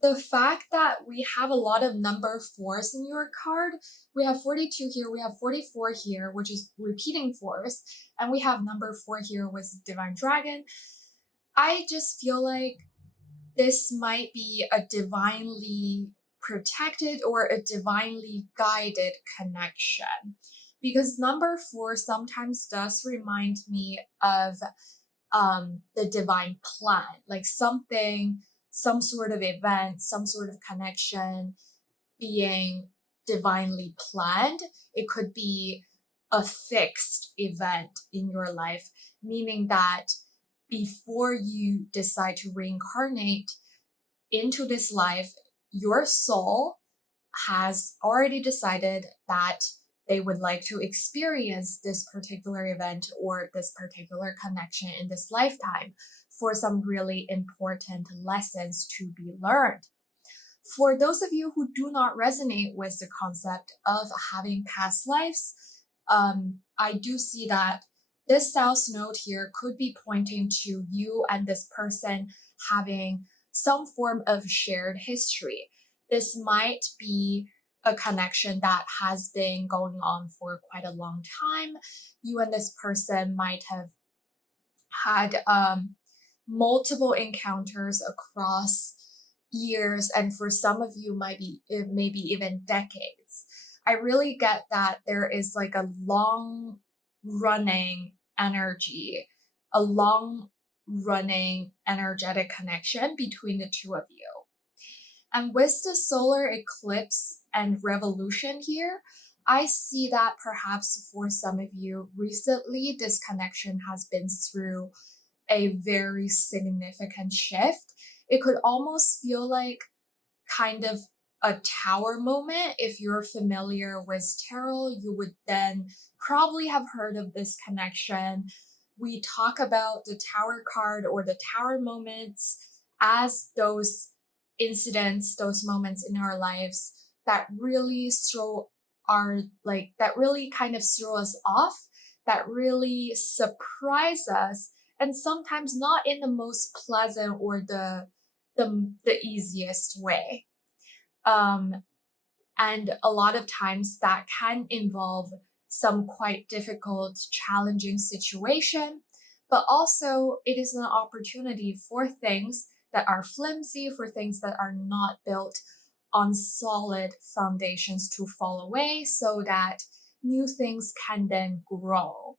the fact that we have a lot of number fours in your card, we have 42 here, we have 44 here, which is repeating fours, and we have number 4 here with Divine Dragon. I just feel like this might be a divinely protected or a divinely guided connection. Because number 4 sometimes does remind me of the divine plan, like something, some sort of event, some sort of connection being divinely planned. It could be a fixed event in your life, meaning that before you decide to reincarnate into this life, your soul has already decided that they would like to experience this particular event or this particular connection in this lifetime for some really important lessons to be learned. For those of you who do not resonate with the concept of having past lives, I do see that this South Node here could be pointing to you and this person having some form of shared history. This might be a connection that has been going on for quite a long time. You and this person might have had multiple encounters across years, and for some of you might be maybe even decades. I really get that there is like a long running energy, a long running energetic connection between the two of you. And with the solar eclipse and revolution here, I see that perhaps for some of you recently, this connection has been through a very significant shift. It could almost feel like kind of a tower moment. If you're familiar with tarot, you would then probably have heard of this connection. We talk about the tower card or the tower moments as those incidents, those moments in our lives that really that really kind of throw us off, that really surprise us, and sometimes not in the most pleasant or the easiest way. And a lot of times that can involve some quite difficult, challenging situation, but also it is an opportunity for things that are flimsy, for things that are not built on solid foundations to fall away so that new things can then grow.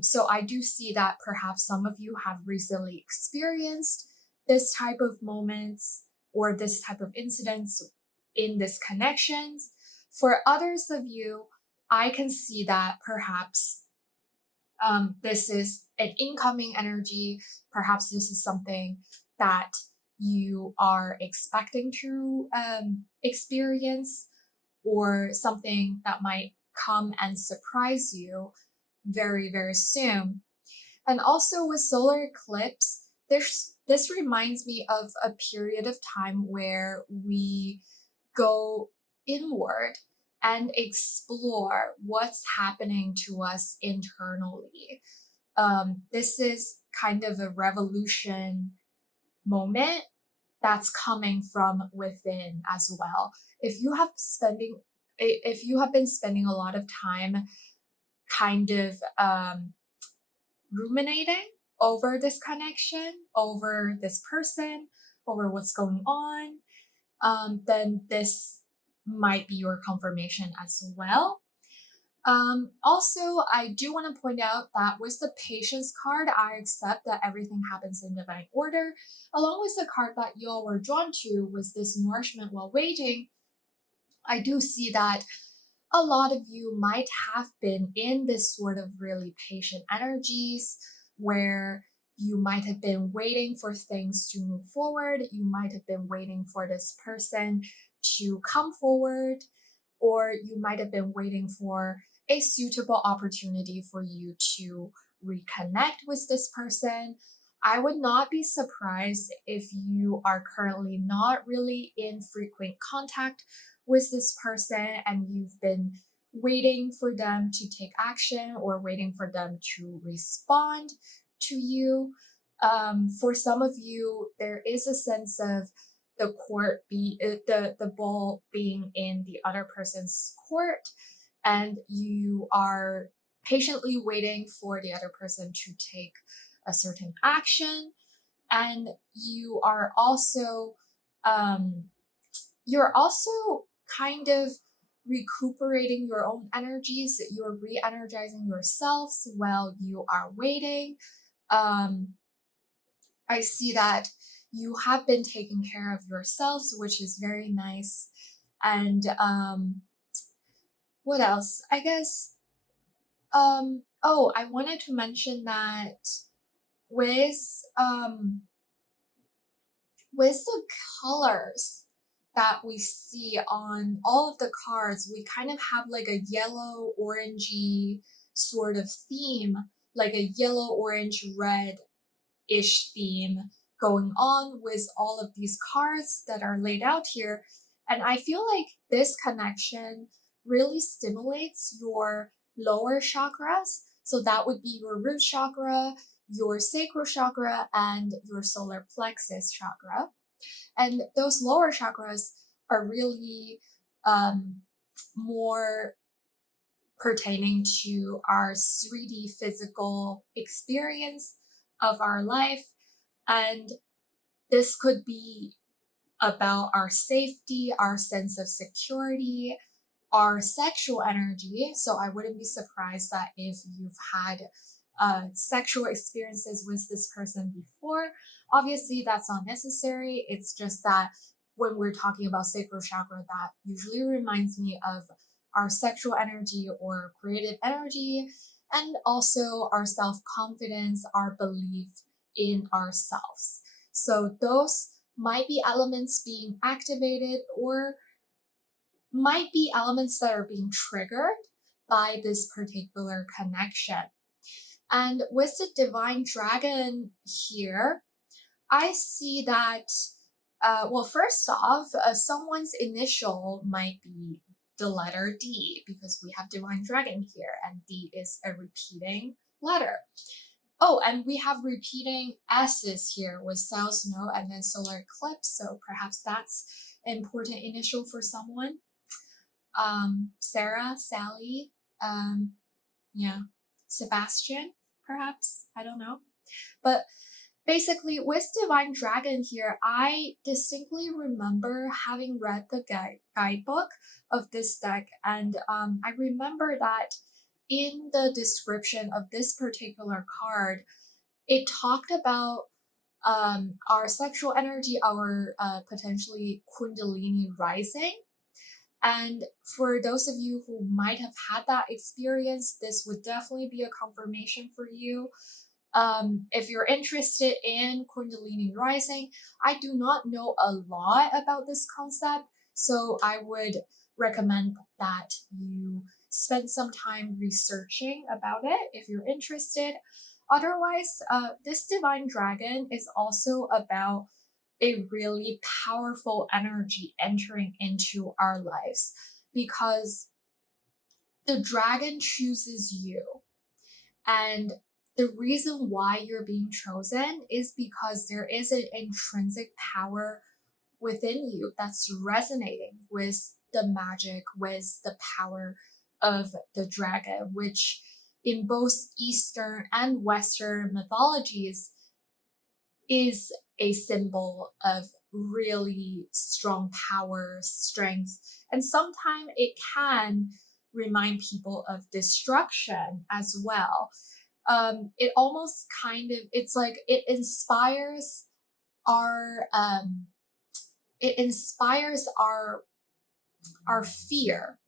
So I do see that perhaps some of you have recently experienced this type of moments or this type of incidents in this connections. For others of you, I can see that perhaps this is an incoming energy. Perhaps this is something that you are expecting to experience, or something that might come and surprise you very, very soon. And also with solar eclipse, this reminds me of a period of time where we go inward and explore what's happening to us internally. This is kind of a revolution moment that's coming from within as well. If you have been spending a lot of time kind of ruminating over this connection, over this person, over what's going on, then this might be your confirmation as well. Also, I do want to point out that with the patience card, I accept that everything happens in divine order, along with the card that y'all were drawn to with this nourishment while waiting. I do see that a lot of you might have been in this sort of really patient energies where you might have been waiting for things to move forward. You might have been waiting for this person to come forward, or you might have been waiting for a suitable opportunity for you to reconnect with this person. I would not be surprised if you are currently not really in frequent contact with this person and you've been waiting for them to take action or waiting for them to respond to you. For some of you, there is a sense of the ball being in the other person's court, and you are patiently waiting for the other person to take a certain action, and um, you're also kind of recuperating your own energies. You're re-energizing yourselves while you are waiting. um, I see that you have been taking care of yourselves, which is very nice. And what else? I guess oh, I wanted to mention that with with the colors that we see on all of the cards, we kind of have like a yellow orangey sort of theme, like a yellow orange red ish theme going on with all of these cards that are laid out here. And I feel like this connection really stimulates your lower chakras. So that would be your root chakra, your sacral chakra, and your solar plexus chakra. And those lower chakras are really more pertaining to our 3D physical experience of our life. And this could be about our safety, our sense of security, our sexual energy. So I wouldn't be surprised that if you've had sexual experiences with this person before, obviously that's not necessary. It's just that when we're talking about sacral chakra, that usually reminds me of our sexual energy or creative energy, and also our self confidence, our belief in ourselves. So those might be elements being activated or might be elements that are being triggered by this particular connection. And with the divine dragon here, I see that, well, first off, someone's initial might be the letter D because we have divine dragon here, and D is a repeating letter. Oh, and we have repeating S's here with South Node and then solar eclipse, so perhaps that's an important initial for someone. Sarah, Sally, yeah, Sebastian, perhaps, I don't know. But basically, with Divine Dragon here, I distinctly remember having read the guidebook of this deck, and I remember that in the description of this particular card, it talked about our sexual energy, our potentially Kundalini rising. And for those of you who might have had that experience, this would definitely be a confirmation for you. If you're interested in Kundalini rising, I do not know a lot about this concept, so I would recommend that you spend some time researching about it if you're interested. Otherwise, this divine dragon is also about a really powerful energy entering into our lives because the dragon chooses you. And the reason why you're being chosen is because there is an intrinsic power within you that's resonating with the magic, with the power of the dragon, which in both Eastern and Western mythologies is a symbol of really strong power, strength, and sometimes it can remind people of destruction as well. It almost kind of, it's like it inspires our our fear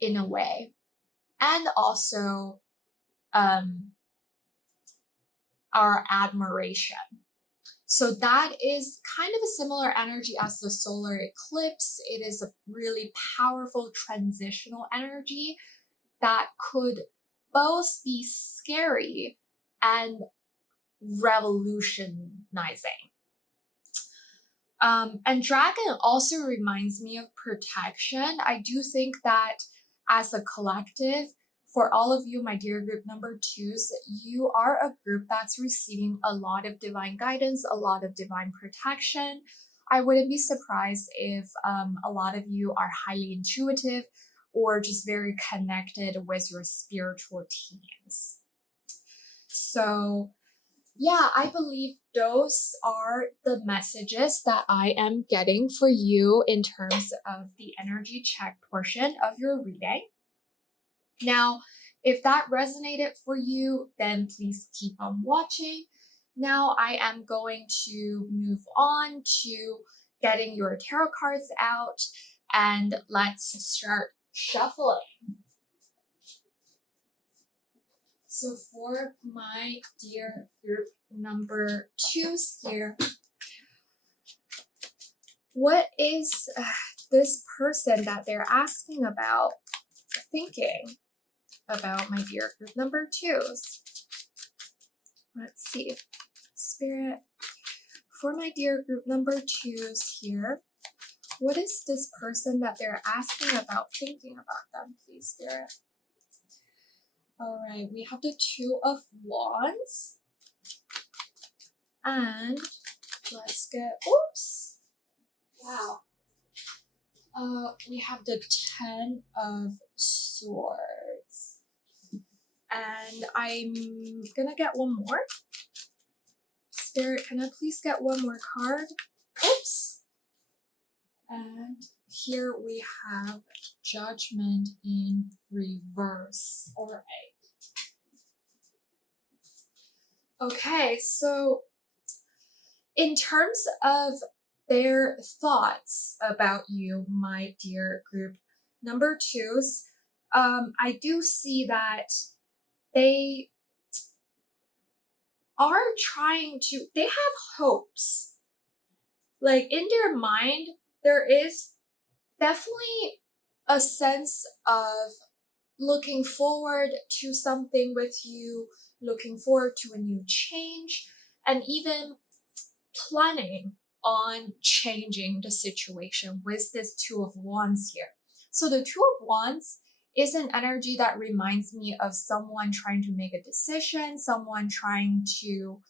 in a way, and also our admiration. So that is kind of a similar energy as the solar eclipse. It is a really powerful transitional energy that could both be scary and revolutionizing. And dragon also reminds me of protection. I do think that as a collective, for all of you, my dear group number twos, you are a group that's receiving a lot of divine guidance, a lot of divine protection. I wouldn't be surprised if a lot of you are highly intuitive or just very connected with your spiritual teams. So, yeah, I believe those are the messages that I am getting for you in terms of the energy check portion of your reading. Now, if that resonated for you, then please keep on watching. Now I am going to move on to getting your tarot cards out and let's start shuffling. So for my dear group number twos here, what is this person that they're asking about, thinking about, my dear group number twos? Let's see. Spirit, for my dear group number twos here, what is this person that they're asking about, thinking about them, please, Spirit? All right, we have the Two of Wands. And let's get, oops, wow. We have the Ten of Swords. And I'm gonna get one more. Spirit, can I please get one more card? Oops. And here we have Judgment in reverse. All right. Okay, so in terms of their thoughts about you, my dear group number twos, I do see that they are they have hopes. Like in their mind, there is definitely a sense of looking forward to something with you, looking forward to a new change, and even planning on changing the situation with this Two of Wands here. So the Two of Wands is an energy that reminds me of someone trying to make a decision, someone trying to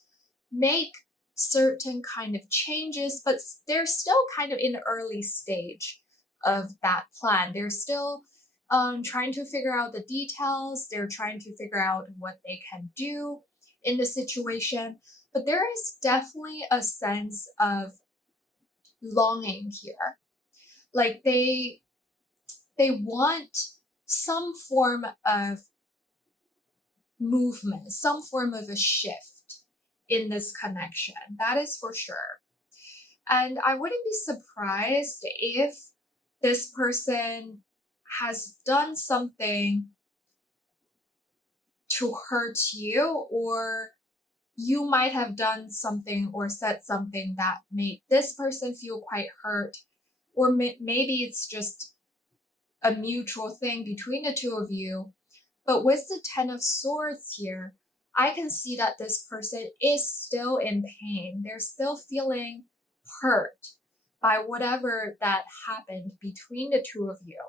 make certain kind of changes, but they're still kind of in the early stage of that plan. They're still trying to figure out the details. They're trying to figure out what they can do in the situation. But there is definitely a sense of longing here. Like they want some form of movement, some form of a shift in this connection. That is for sure. And I wouldn't be surprised if this person has done something to hurt you, or you might have done something or said something that made this person feel quite hurt, or maybe it's just a mutual thing between the two of you. But with the Ten of Swords here, I can see that this person is still in pain. They're still feeling hurt by whatever that happened between the two of you.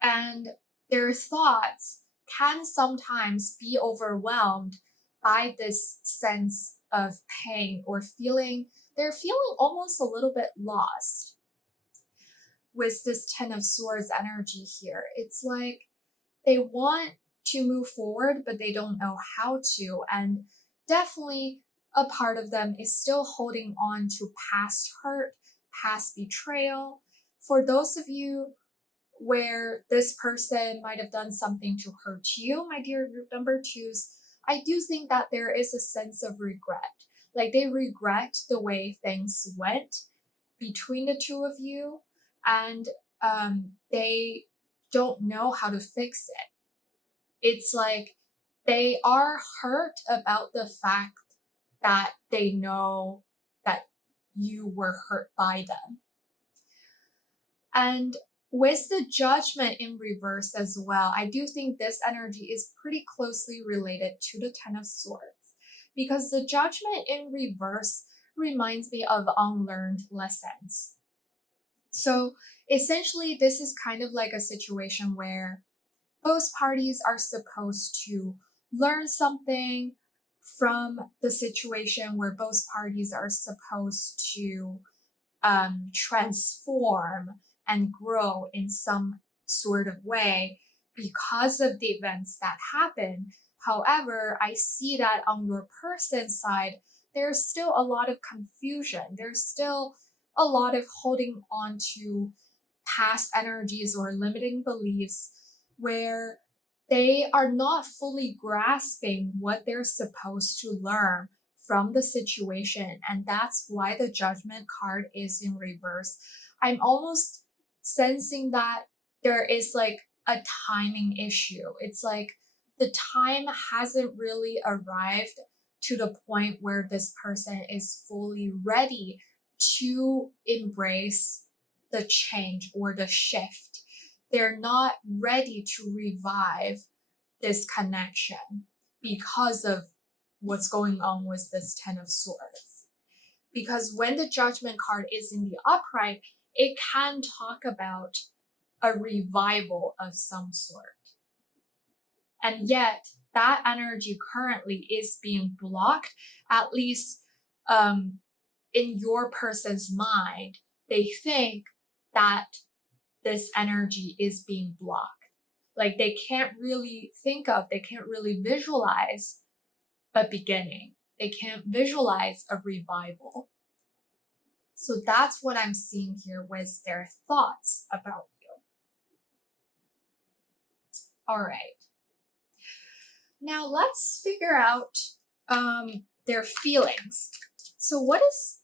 And their thoughts can sometimes be overwhelmed by this sense of pain or they're feeling almost a little bit lost with this Ten of Swords energy here. It's like they want to move forward, but they don't know how to. And definitely a part of them is still holding on to past hurt, past betrayal. For those of you where this person might have done something to hurt you, my dear group number twos, I do think that there is a sense of regret. Like they regret the way things went between the two of you, and they don't know how to fix it. It's like they are hurt about the fact that they know that you were hurt by them. And with the Judgment in reverse as well, I do think this energy is pretty closely related to the Ten of Swords, because the Judgment in reverse reminds me of unlearned lessons. So essentially, this is kind of like a situation where both parties are supposed to learn something from the situation, where both parties are supposed to transform and grow in some sort of way because of the events that happen. However, I see that on your person's side, there's still a lot of confusion. There's still a lot of holding on to past energies or limiting beliefs where they are not fully grasping what they're supposed to learn from the situation. And that's why the judgment card is in reverse. I'm almost sensing that there is like a timing issue. It's like the time hasn't really arrived to the point where this person is fully ready to embrace the change or the shift. They're not ready to revive this connection because of what's going on with this Ten of Swords. Because when the Judgment card is in the upright, it can talk about a revival of some sort. And yet, that energy currently is being blocked, at least in your person's mind. They think that this energy is being blocked. Like they can't really they can't really visualize a beginning. They can't visualize a revival. So that's what I'm seeing here with their thoughts about you. All right. Now let's figure out their feelings. So what is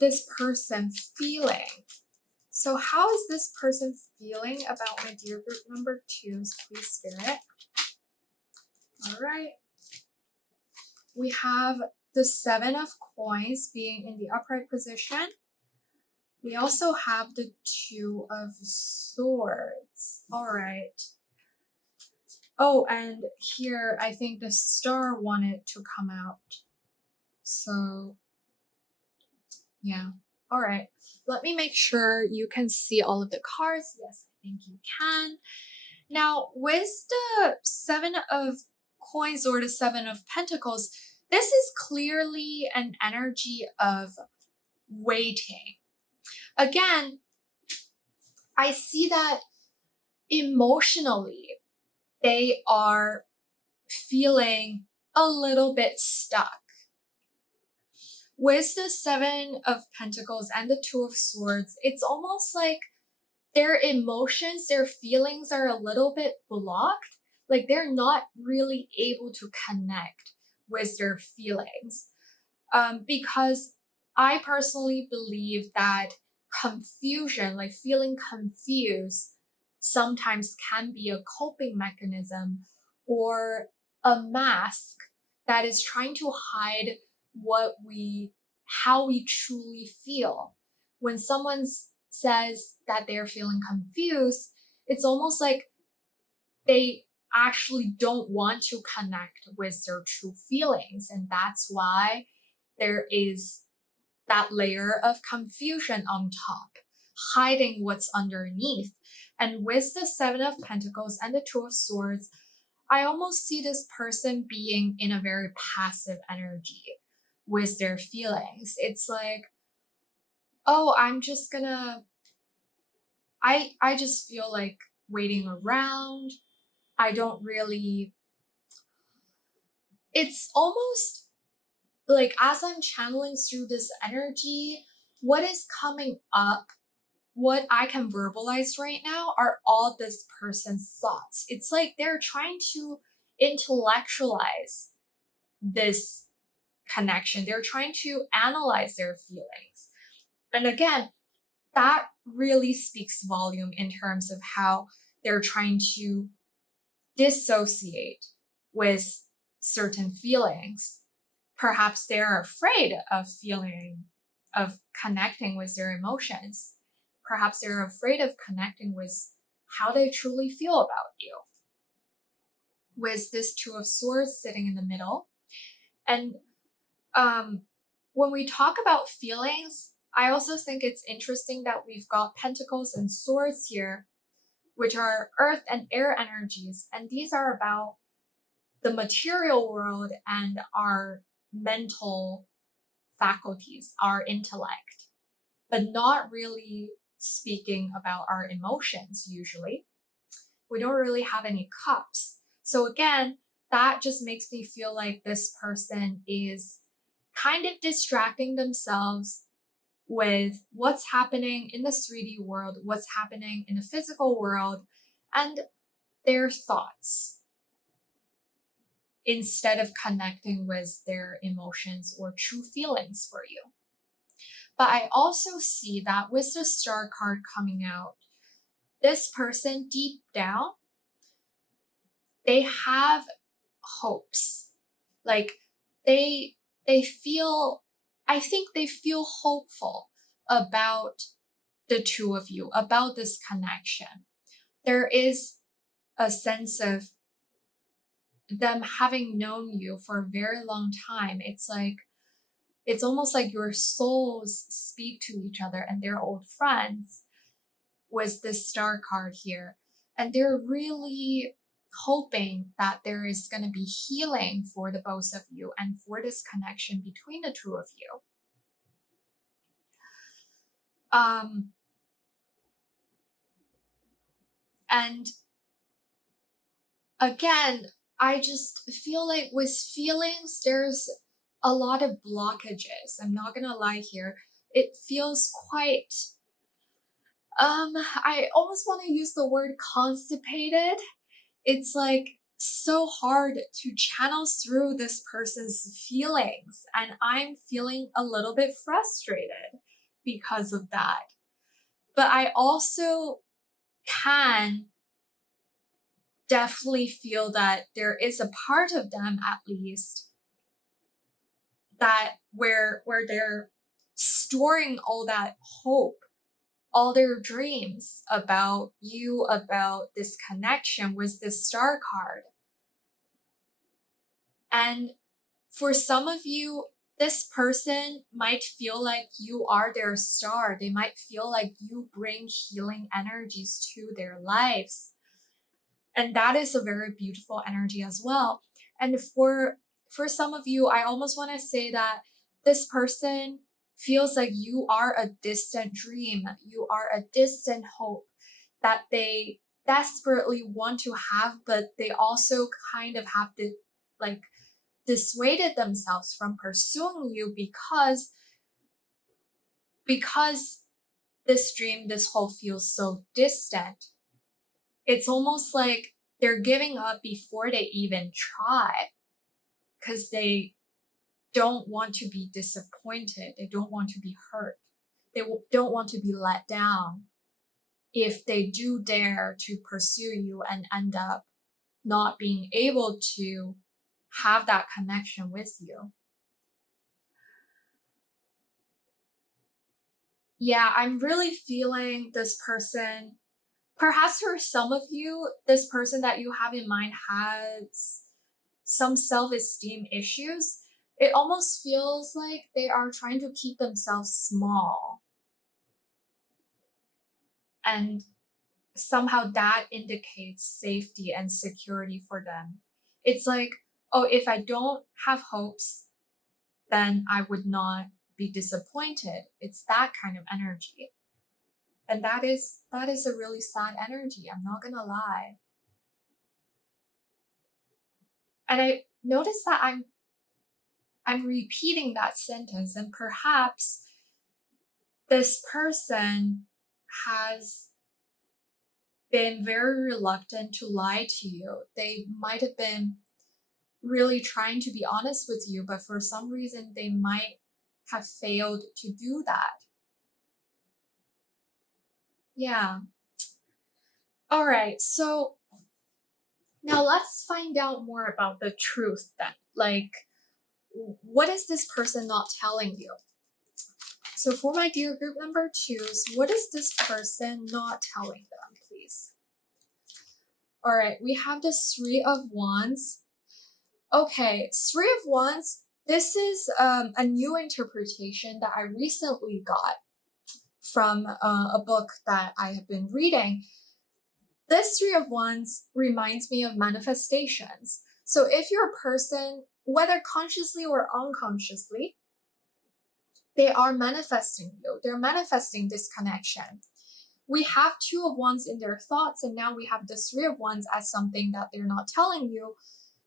this person feeling? So how is this person feeling about my dear group number 2s, please, Spirit? All right. We have the 7 of coins being in the upright position. We also have the 2 of swords. All right. Oh, and here I think the star wanted to come out. So, yeah. All right. Let me make sure you can see all of the cards. Yes, I think you can. Now, with the 7 of coins or the 7 of pentacles, this is clearly an energy of waiting. Again, I see that emotionally, they are feeling a little bit stuck. With the 7 of pentacles and the 2 of swords, it's almost like their emotions, their feelings are a little bit blocked. Like they're not really able to connect with their feelings. Because I personally believe that confusion, like feeling confused, sometimes can be a coping mechanism or a mask that is trying to hide how we truly feel. When someone says that they're feeling confused, it's almost like they actually don't want to connect with their true feelings. And that's why there is that layer of confusion on top, hiding what's underneath. And with the 7 of pentacles and the 2 of swords, I almost see this person being in a very passive energy with their feelings. It's like, oh, I just feel like waiting around. I don't really, it's almost like as I'm channeling through this energy, what is coming up, what I can verbalize right now are all this person's thoughts. It's like they're trying to intellectualize this connection. They're trying to analyze their feelings. And again, that really speaks volume in terms of how they're trying to dissociate with certain feelings. Perhaps they're afraid of connecting with their emotions. Perhaps they're afraid of connecting with how they truly feel about you. With this 2 of swords sitting in the middle. And when we talk about feelings, I also think it's interesting that we've got Pentacles and Swords here, which are earth and air energies. And these are about the material world and our mental faculties, our intellect, but not really speaking about our emotions usually. We don't really have any cups. So again, that just makes me feel like this person is kind of distracting themselves with what's happening in the 3D world, what's happening in the physical world, and their thoughts instead of connecting with their emotions or true feelings for you. But I also see that with the Star card coming out, this person deep down, they have hopes. Like they feel, I think they feel hopeful about the two of you, about this connection. There is a sense of them having known you for a very long time. It's almost like your souls speak to each other and they're old friends with this Star card here. And they're really hoping that there is going to be healing for the both of you and for this connection between the two of you. And again, I just feel like with feelings, there's a lot of blockages. I'm not gonna lie here. It feels quite, I almost want to use the word constipated. It's like so hard to channel through this person's feelings, and I'm feeling a little bit frustrated because of that. But I also can definitely feel that there is a part of them, at least, that where they're storing all that hope, all their dreams about you, about this connection with this Star card. And for some of you, this person might feel like you are their star. They might feel like you bring healing energies to their lives. And that is a very beautiful energy as well. And for some of you, I almost want to say that this person feels like you are a distant dream, you are a distant hope that they desperately want to have, but they also kind of have to like dissuaded themselves from pursuing you because this dream, this hope feels so distant. It's almost like they're giving up before they even try because they don't want to be disappointed. They don't want to be hurt. They don't want to be let down if they do dare to pursue you and end up not being able to have that connection with you. Yeah, I'm really feeling this person. Perhaps for some of you, this person that you have in mind has some self-esteem issues. It almost feels like they are trying to keep themselves small. And somehow that indicates safety and security for them. It's like, oh, if I don't have hopes, then I would not be disappointed. It's that kind of energy. And that is a really sad energy. I'm not gonna lie. And I notice that I'm repeating that sentence, and perhaps this person has been very reluctant to lie to you. They might have been really trying to be honest with you, but for some reason they might have failed to do that. Yeah. All right. So now let's find out more about the truth then. Like, what is this person not telling you? So for my dear group number twos, what is this person not telling them, please? All right, we have the Three of Wands. Okay, Three of Wands, This is a new interpretation that I recently got from a book that I have been reading. This Three of Wands reminds me of manifestations. So if you're a person, whether consciously or unconsciously, they are manifesting you. They're manifesting this connection. We have Two of Wands in their thoughts, and now we have the Three of Wands as something that they're not telling you.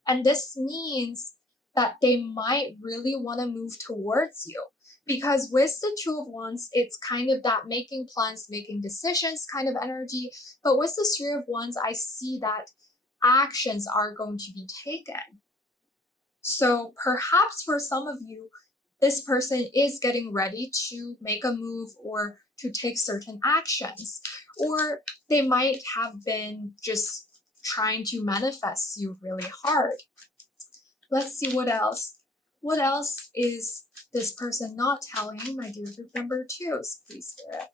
And this means that they might really want to move towards you. Because with the Two of Wands, it's kind of that making plans, making decisions kind of energy. But with the Three of Wands, I see that actions are going to be taken. So perhaps for some of you, this person is getting ready to make a move or to take certain actions. Or they might have been just trying to manifest you really hard. Let's see what else. What else is this person not telling my dear group number 2s, please, Spirit?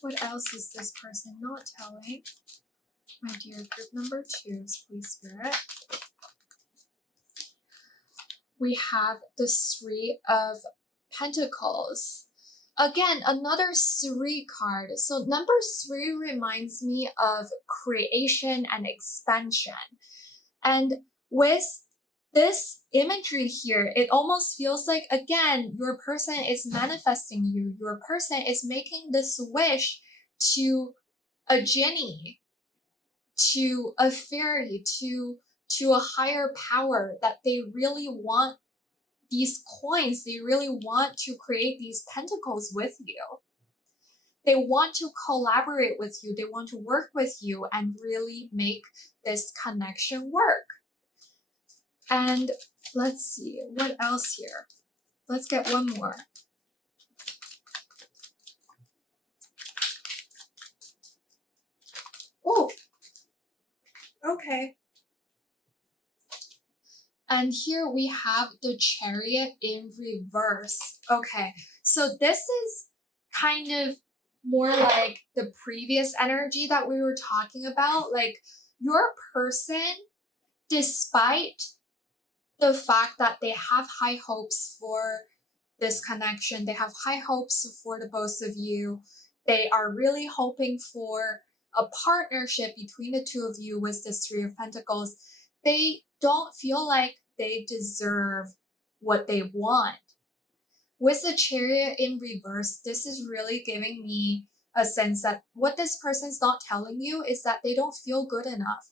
What else is this person not telling my dear group number 2s, please, Spirit? We have the Three of Pentacles. Again, another 3 card. So number 3 reminds me of creation and expansion. And with this imagery here, it almost feels like, again, your person is manifesting you. Your person is making this wish to a genie, to a fairy, to a higher power, that they really want these coins. They really want to create these pentacles with you. They want to collaborate with you. They want to work with you and really make this connection work. And let's see, what else here? Let's get one more. Oh, okay. And here we have the Chariot in reverse. Okay, so this is kind of more like the previous energy that we were talking about. Like, your person, despite the fact that they have high hopes for this connection, they have high hopes for the both of you, they are really hoping for a partnership between the two of you with this Three of Pentacles, they don't feel like they deserve what they want. With the Chariot in reverse, this is really giving me a sense that what this person's not telling you is that they don't feel good enough.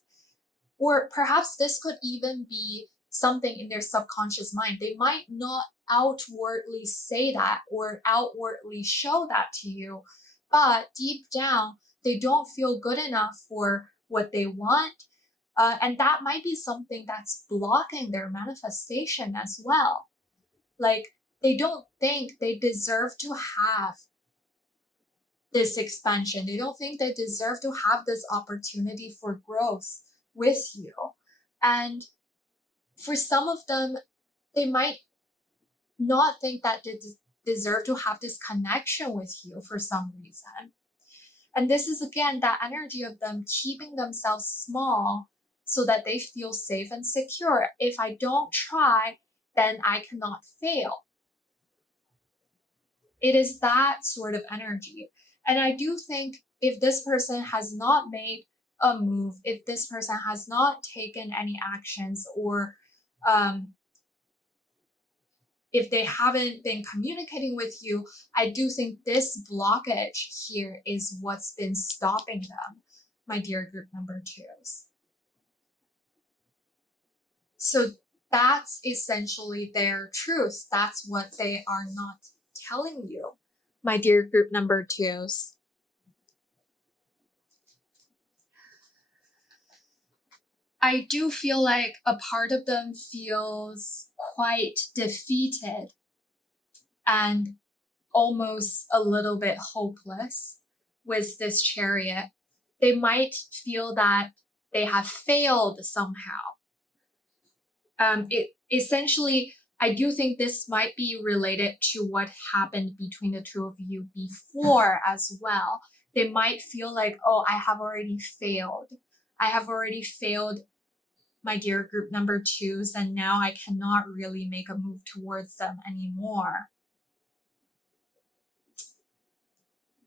Or perhaps this could even be something in their subconscious mind. They might not outwardly say that or outwardly show that to you, but deep down, they don't feel good enough for what they want. And that might be something that's blocking their manifestation as well. Like, they don't think they deserve to have this expansion. They don't think they deserve to have this opportunity for growth with you. And for some of them, they might not think that they deserve to have this connection with you for some reason. And this is, again, that energy of them keeping themselves small so that they feel safe and secure. If I don't try, then I cannot fail. It is that sort of energy. And I do think if this person has not made a move, if this person has not taken any actions, or if they haven't been communicating with you, I do think this blockage here is what's been stopping them, my dear group number 2s. So that's essentially their truth. That's what they are not telling you, my dear group number 2s. I do feel like a part of them feels quite defeated and almost a little bit hopeless with this Chariot. They might feel that they have failed somehow. Essentially, I do think this might be related to what happened between the two of you before as well. They might feel like, oh, I have already failed. I have already failed my dear group number twos, and now I cannot really make a move towards them anymore.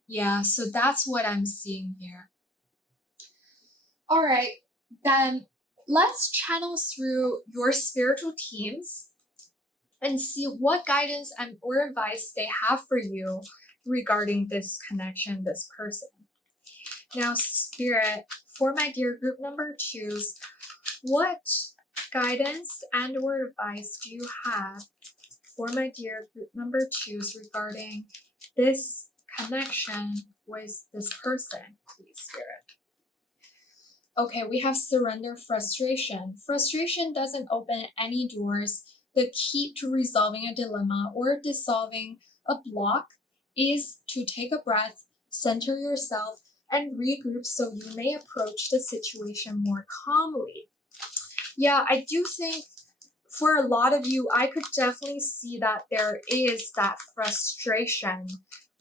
Yeah, so that's what I'm seeing here. All right, then let's channel through your spiritual teams and see what guidance and or advice they have for you regarding this connection, this person. Now, Spirit, for my dear group number twos, what guidance and or advice do you have for my dear group number twos regarding this connection with this person, please, Spirit? Okay, we have surrender, frustration. Frustration doesn't open any doors. The key to resolving a dilemma or dissolving a block is to take a breath, center yourself, and regroup so you may approach the situation more calmly. Yeah, I do think for a lot of you, I could definitely see that there is that frustration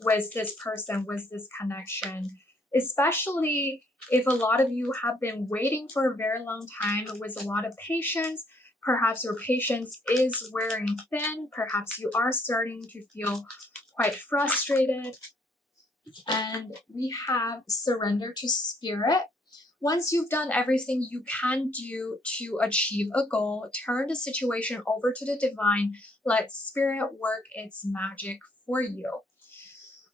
with this person, with this connection, especially if a lot of you have been waiting for a very long time with a lot of patience. Perhaps your patience is wearing thin. Perhaps you are starting to feel quite frustrated. And we have surrender to spirit. Once you've done everything you can do to achieve a goal, turn the situation over to the divine. Let spirit work its magic for you.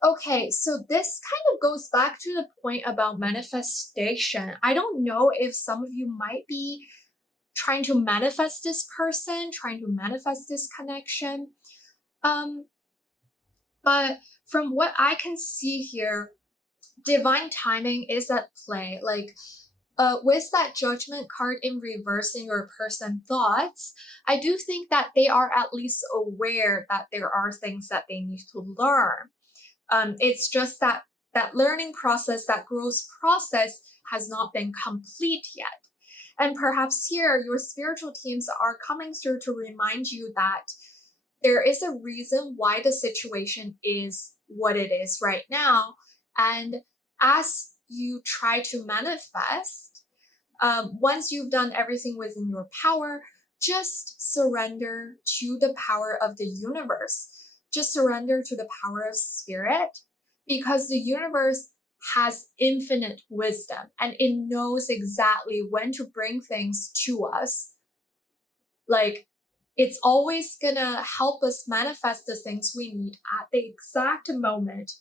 Okay, so this kind of goes back to the point about manifestation. I don't know if some of you might be trying to manifest this person, trying to manifest this connection. But from what I can see here, divine timing is at play. Like, with that judgment card in reverse in your person thoughts, I do think that they are at least aware that there are things that they need to learn. It's just that that learning process, that growth process has not been complete yet. And perhaps here your spiritual teams are coming through to remind you that there is a reason why the situation is what it is right now. And as you try to manifest, once you've done everything within your power, just surrender to the power of the universe. Just surrender to the power of spirit, because the universe has infinite wisdom and it knows exactly when to bring things to us. Like, it's always gonna help us manifest the things we need at the exact moment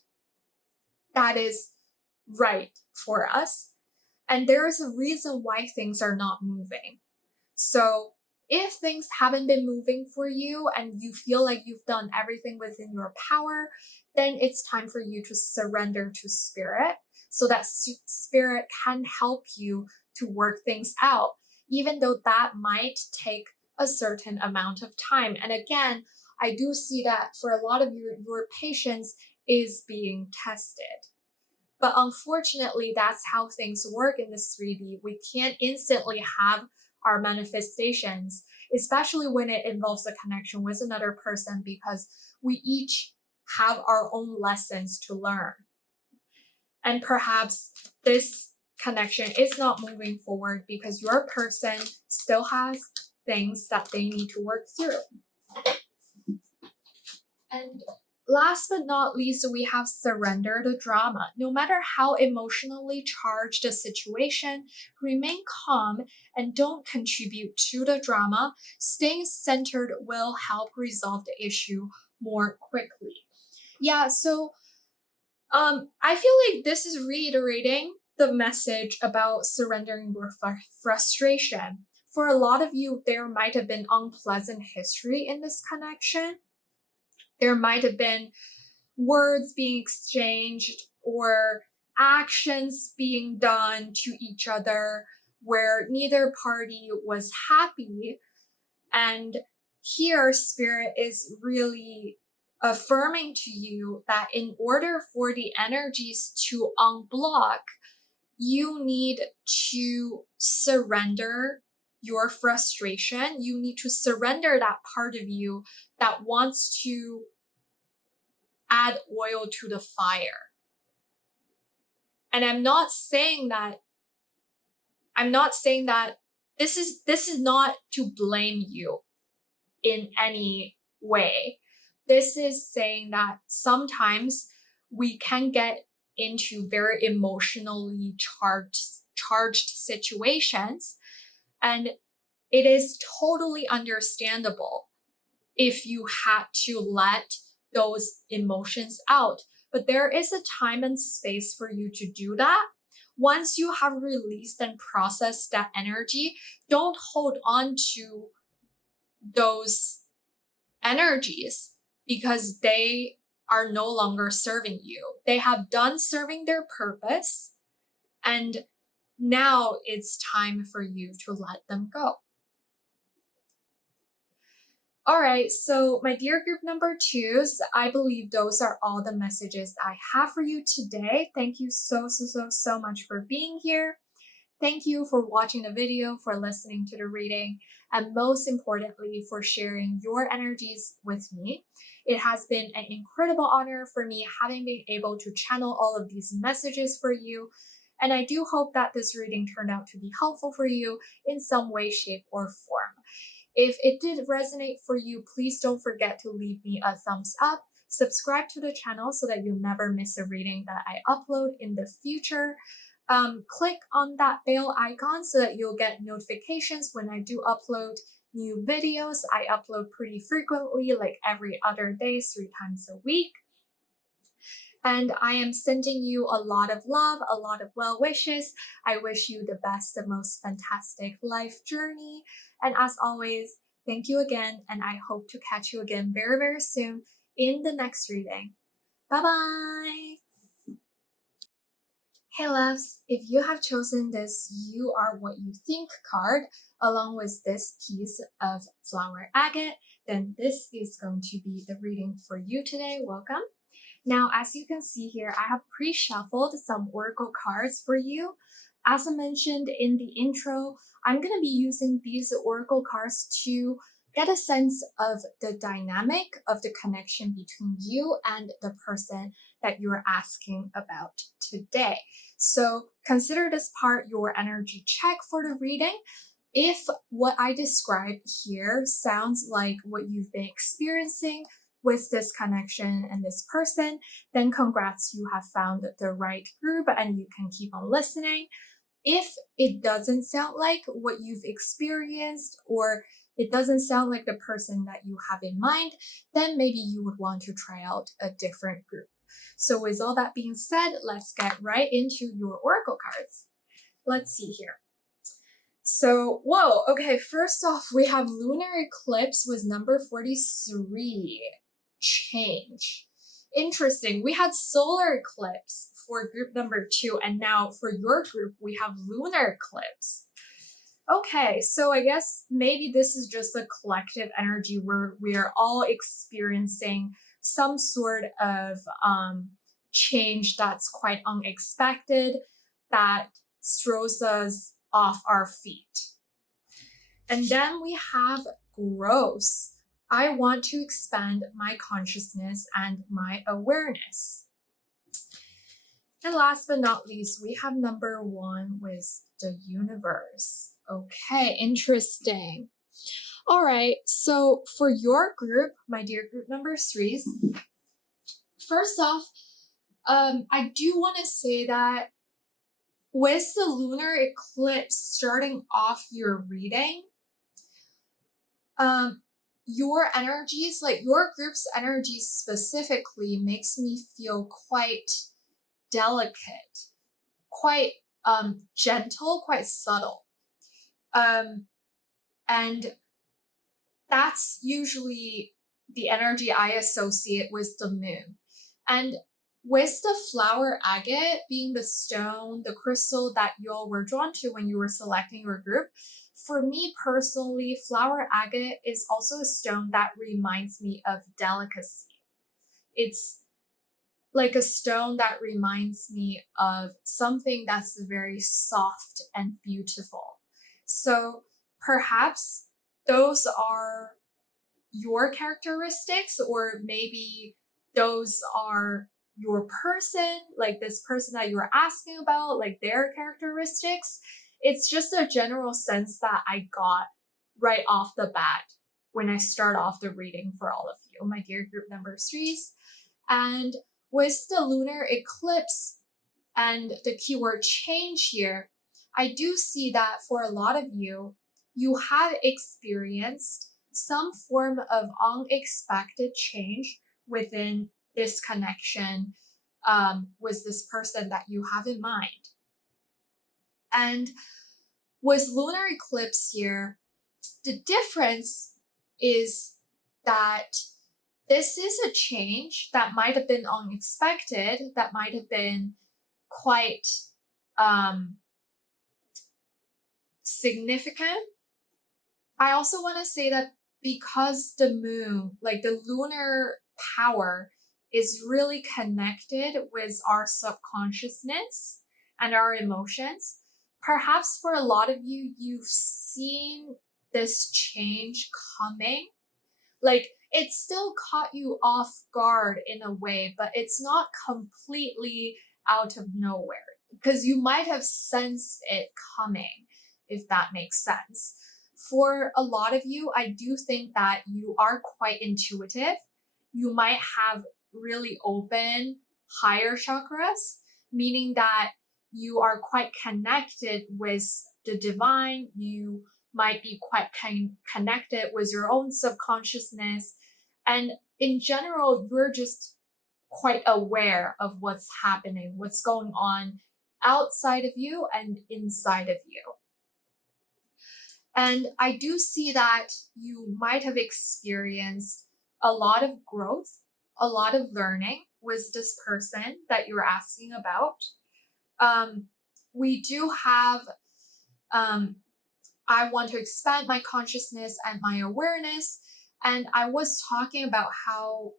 that is right for us. And there is a reason why things are not moving. So if things haven't been moving for you and you feel like you've done everything within your power, then it's time for you to surrender to spirit so that spirit can help you to work things out, even though that might take a certain amount of time. And again, I do see that for a lot of you, your patience is being tested. But unfortunately, that's how things work in this 3D. We can't instantly have our manifestations, especially when it involves a connection with another person, because we each have our own lessons to learn. And perhaps this connection is not moving forward because your person still has things that they need to work through. And last but not least, we have surrender the drama. No matter how emotionally charged the situation, remain calm and don't contribute to the drama. Staying centered will help resolve the issue more quickly. Yeah, so I feel like this is reiterating the message about surrendering your frustration. For a lot of you, there might have been unpleasant history in this connection. There might have been words being exchanged or actions being done to each other where neither party was happy. And here, Spirit is really affirming to you that in order for the energies to unblock, you need to surrender your frustration. You need to surrender that part of you that wants to add oil to the fire. And I'm not saying that this is not to blame you in any way. This is saying that sometimes we can get into very emotionally charged situations, and it is totally understandable if you had to let those emotions out. But there is a time and space for you to do that. Once you have released and processed that energy, don't hold on to those energies because they are no longer serving you. They have done serving their purpose, and now it's time for you to let them go. All right, so my dear group number twos, I believe those are all the messages I have for you today. Thank you so much for being here. Thank you for watching the video, for listening to the reading, and most importantly, for sharing your energies with me. It has been an incredible honor for me having been able to channel all of these messages for you. And I do hope that this reading turned out to be helpful for you in some way, shape, or form. If it did resonate for you, please don't forget to leave me a thumbs up. Subscribe to the channel so that you never miss a reading that I upload in the future. Click on that bell icon so that you'll get notifications when I do upload new videos. I upload pretty frequently, like every other day, 3 times a week. And I am sending you a lot of love, a lot of well wishes. I wish you the best, the most fantastic life journey. And as always, thank you again, and I hope to catch you again very soon in the next reading. Bye-bye! Hey loves, if you have chosen this You Are What You Think card, along with this piece of flower agate, then this is going to be the reading for you today. Welcome. Now, as you can see here, I have pre-shuffled some oracle cards for you. As I mentioned in the intro, I'm going to be using these oracle cards to get a sense of the dynamic of the connection between you and the person that you're asking about today. So consider this part your energy check for the reading. If what I described here sounds like what you've been experiencing with this connection and this person, then congrats, you have found the right group and you can keep on listening. If it doesn't sound like what you've experienced, or it doesn't sound like the person that you have in mind, then maybe you would want to try out a different group. So with all that being said, let's get right into your oracle cards. Let's see here. So, whoa, okay, first off, we have lunar eclipse with number 43. Change. Interesting. We had solar eclipse for group number 2, and now for your group, we have lunar eclipse. Okay, so I guess maybe this is just a collective energy where we are all experiencing some sort of change that's quite unexpected, that throws us off our feet. And then we have growth. I want to expand my consciousness and my awareness. And last but not least, we have number 1 with the universe. Okay, interesting. All right, so for your group, my dear group number 3s, first off, I do want to say that with the lunar eclipse starting off your reading, your energies, like your group's energies specifically, makes me feel quite delicate, quite gentle, quite subtle. And that's usually the energy I associate with the moon. And with the flower agate being the stone, the crystal that y'all were drawn to when you were selecting your group, for me personally, flower agate is also a stone that reminds me of delicacy. It's like a stone that reminds me of something that's very soft and beautiful. So perhaps those are your characteristics, or maybe those are your person, like this person that you're asking about, like their characteristics. It's just a general sense that I got right off the bat when I start off the reading for all of you, my dear group number threes. And with the lunar eclipse and the keyword change here, I do see that for a lot of you, you have experienced some form of unexpected change within this connection with this person that you have in mind. And with lunar eclipse here, the difference is that this is a change that might have been unexpected, that might have been quite significant. I also want to say that because the moon, like the lunar power, is really connected with our subconsciousness and our emotions, perhaps for a lot of you, you've seen this change coming. Like it still caught you off guard in a way, but it's not completely out of nowhere because you might have sensed it coming, if that makes sense. For a lot of you, I do think that you are quite intuitive. You might have really open higher chakras, meaning that you are quite connected with the divine. You might be quite connected with your own subconsciousness. And in general, you're just quite aware of what's happening, what's going on outside of you and inside of you. And I do see that you might have experienced a lot of growth, a lot of learning with this person that you're asking about. We do have, I want to expand my consciousness and my awareness. And I was talking about how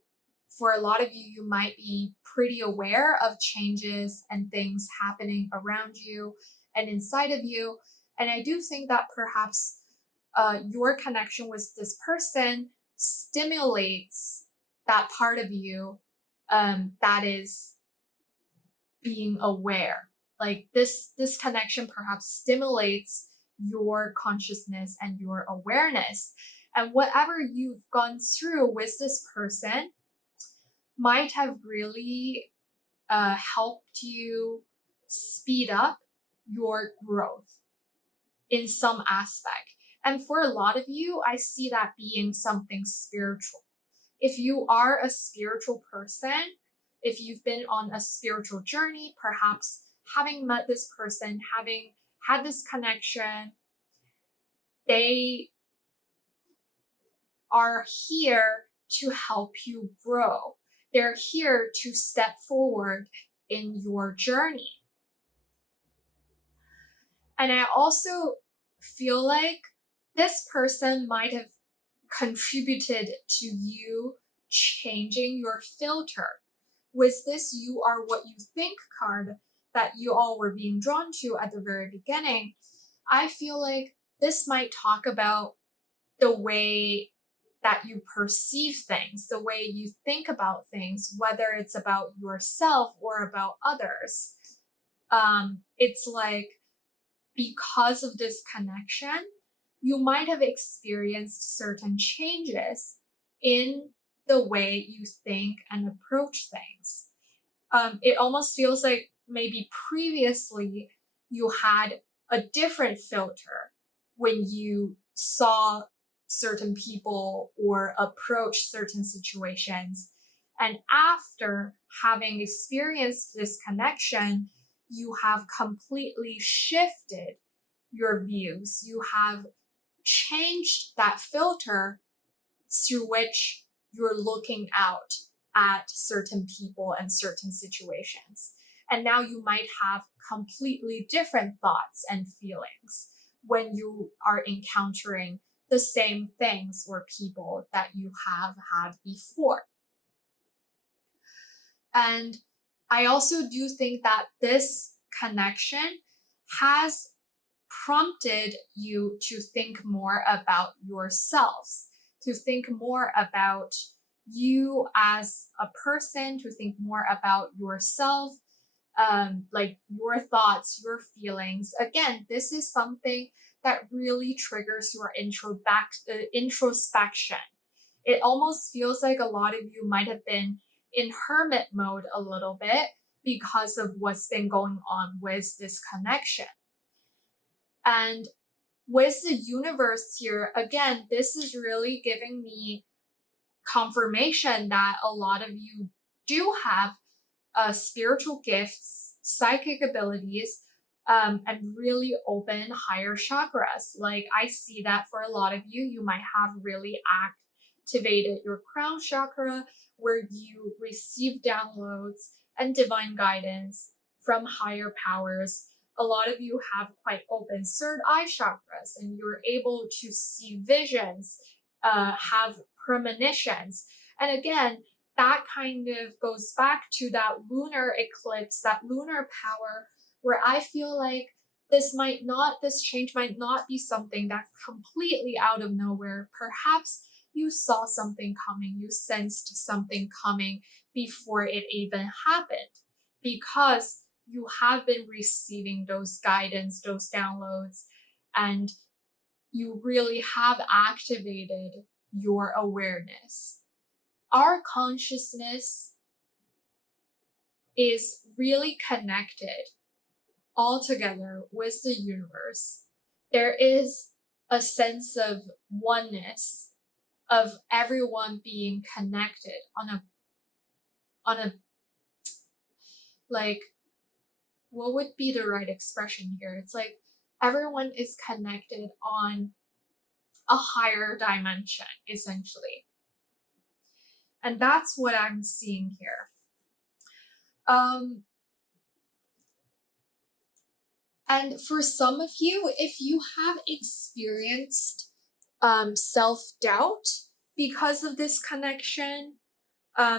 for a lot of you, you might be pretty aware of changes and things happening around you and inside of you. And I do think that perhaps your connection with this person stimulates that part of you that is being aware. Like this connection perhaps stimulates your consciousness and your awareness. And whatever you've gone through with this person might have really helped you speed up your growth in some aspect. And for a lot of you, I see that being something spiritual. If you are a spiritual person, if you've been on a spiritual journey, perhaps having met this person, having had this connection, they are here to help you grow. They're here to step forward in your journey. And I also feel like this person might have contributed to you changing your filter. With this "you are what you think" card that you all were being drawn to at the very beginning, I feel like this might talk about the way that you perceive things, the way you think about things, whether it's about yourself or about others. It's like because of this connection, you might have experienced certain changes in the way you think and approach things. It almost feels like maybe previously you had a different filter when you saw certain people or approach certain situations. And after having experienced this connection, you have completely shifted your views. You have changed that filter through which you're looking out at certain people and certain situations. And now you might have completely different thoughts and feelings when you are encountering the same things or people that you have had before. And I also do think that this connection has prompted you to think more about yourselves, to think more about you as a person, to think more about yourself like your thoughts, your feelings. Again, this is something that really triggers your introspection. It almost feels like a lot of you might have been in hermit mode a little bit because of what's been going on with this connection. And with the universe here, again, this is really giving me confirmation that a lot of you do have spiritual gifts, psychic abilities, and really open higher chakras. Like I see that for a lot of you, you might have really activated your crown chakra where you receive downloads and divine guidance from higher powers. A lot of you have quite open third eye chakras and you're able to see visions, have premonitions. And again, that kind of goes back to that lunar eclipse, that lunar power, where I feel like this change might not be something that's completely out of nowhere. Perhaps you saw something coming, you sensed something coming before it even happened, because you have been receiving those guidance, those downloads, and you really have activated your awareness. Our consciousness is really connected all together with the universe. There is a sense of oneness, of everyone being connected on a like, what would be the right expression here? It's like everyone is connected on a higher dimension, essentially. And that's what I'm seeing here. And for some of you, if you have experienced self-doubt because of this connection,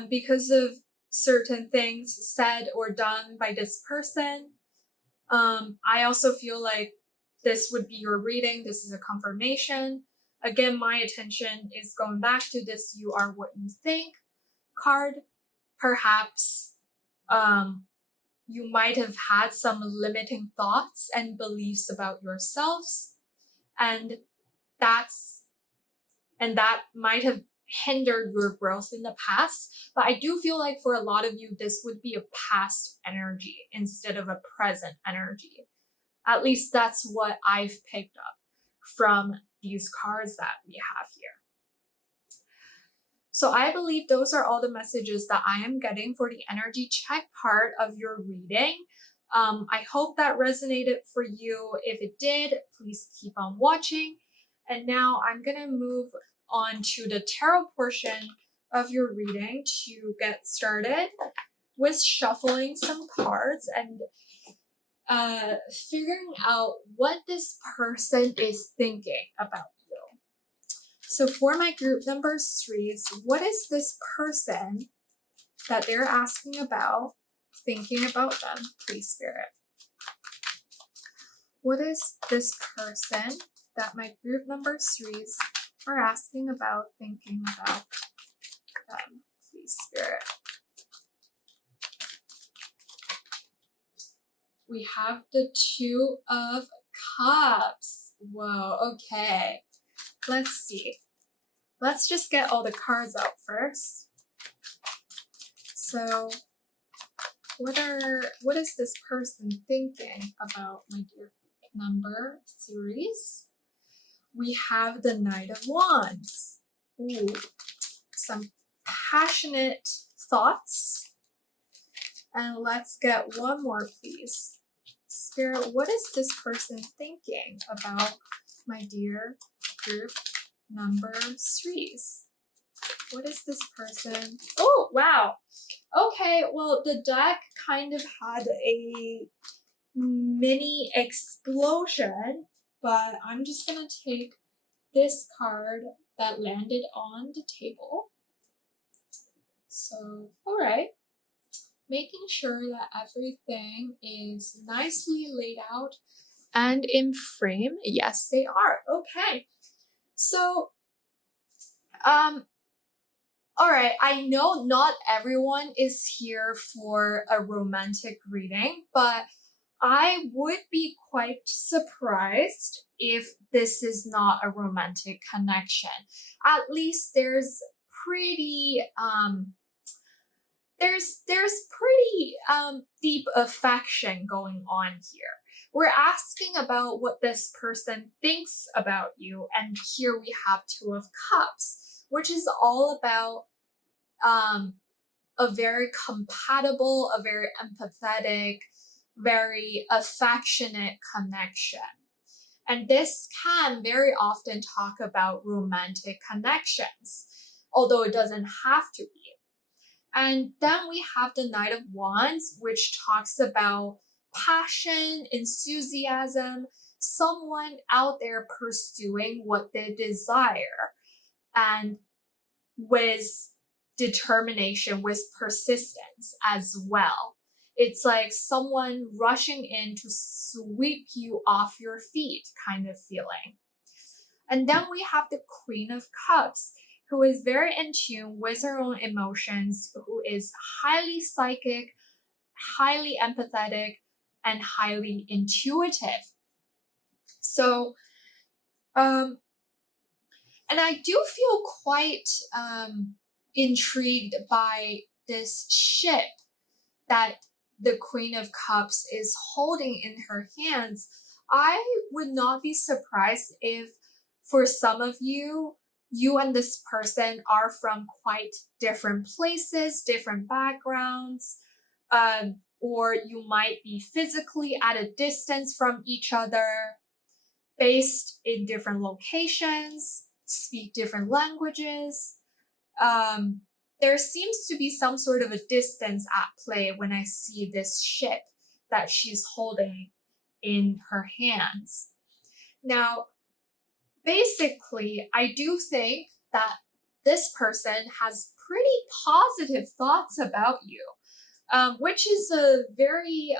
because of certain things said or done by this person, I also feel like this would be your reading. This is a confirmation. Again, my attention is going back to this "you are what you think" card. Perhaps you might have had some limiting thoughts and beliefs about yourselves, and that might have hindered your growth in the past. But I do feel like for a lot of you, this would be a past energy instead of a present energy. At least that's what I've picked up from these cards that we have here. So I believe those are all the messages that I am getting for the energy check part of your reading. I hope that resonated for you. If it did, please keep on watching. And now I'm going to move on to the tarot portion of your reading to get started with shuffling some cards and figuring out what this person is thinking about you. So for my group number 3s, what is this person that they're asking about, thinking about them, please, Spirit? What is this person that my group number 3s are asking about, thinking about them, please, Spirit? We have the 2 of Cups. Whoa, okay. Let's see. Let's just get all the cards out first. So, what is this person thinking about, my dear number 3s? We have the Knight of Wands. Ooh, some passionate thoughts. And let's get one more, please. Spirit, what is this person thinking about, my dear group number 3s? What is this person? Oh, wow. Okay, well, the deck kind of had a mini explosion, but I'm just going to take this card that landed on the table. So, all right. Making sure that everything is nicely laid out and in frame. Yes, they are. Okay. So, All right, I know not everyone is here for a romantic reading, but I would be quite surprised if this is not a romantic connection. At least pretty there's pretty deep affection going on here. We're asking about what this person thinks about you, and here we have Two of Cups, which is all about um a very compatible, a very empathetic, very affectionate connection. And this can very often talk about romantic connections, although it doesn't have to be. And then we have the Knight of Wands, which talks about passion, enthusiasm, someone out there pursuing what they desire, and with determination, with persistence as well. It's like someone rushing in to sweep you off your feet, kind of feeling. And then we have the Queen of Cups, who is very in tune with her own emotions, who is highly psychic, highly empathetic, and highly intuitive. So, um, and I do feel quite intrigued by this ship that the Queen of Cups is holding in her hands. I would not be surprised if, for some of you, you and this person are from quite different places, different backgrounds, or you might be physically at a distance from each other, based in different locations, speak different languages. um, there seems to be some sort of a distance at play when I see this ship that she's holding in her hands. Now, basically, I do think that this person has pretty positive thoughts about you, which is a very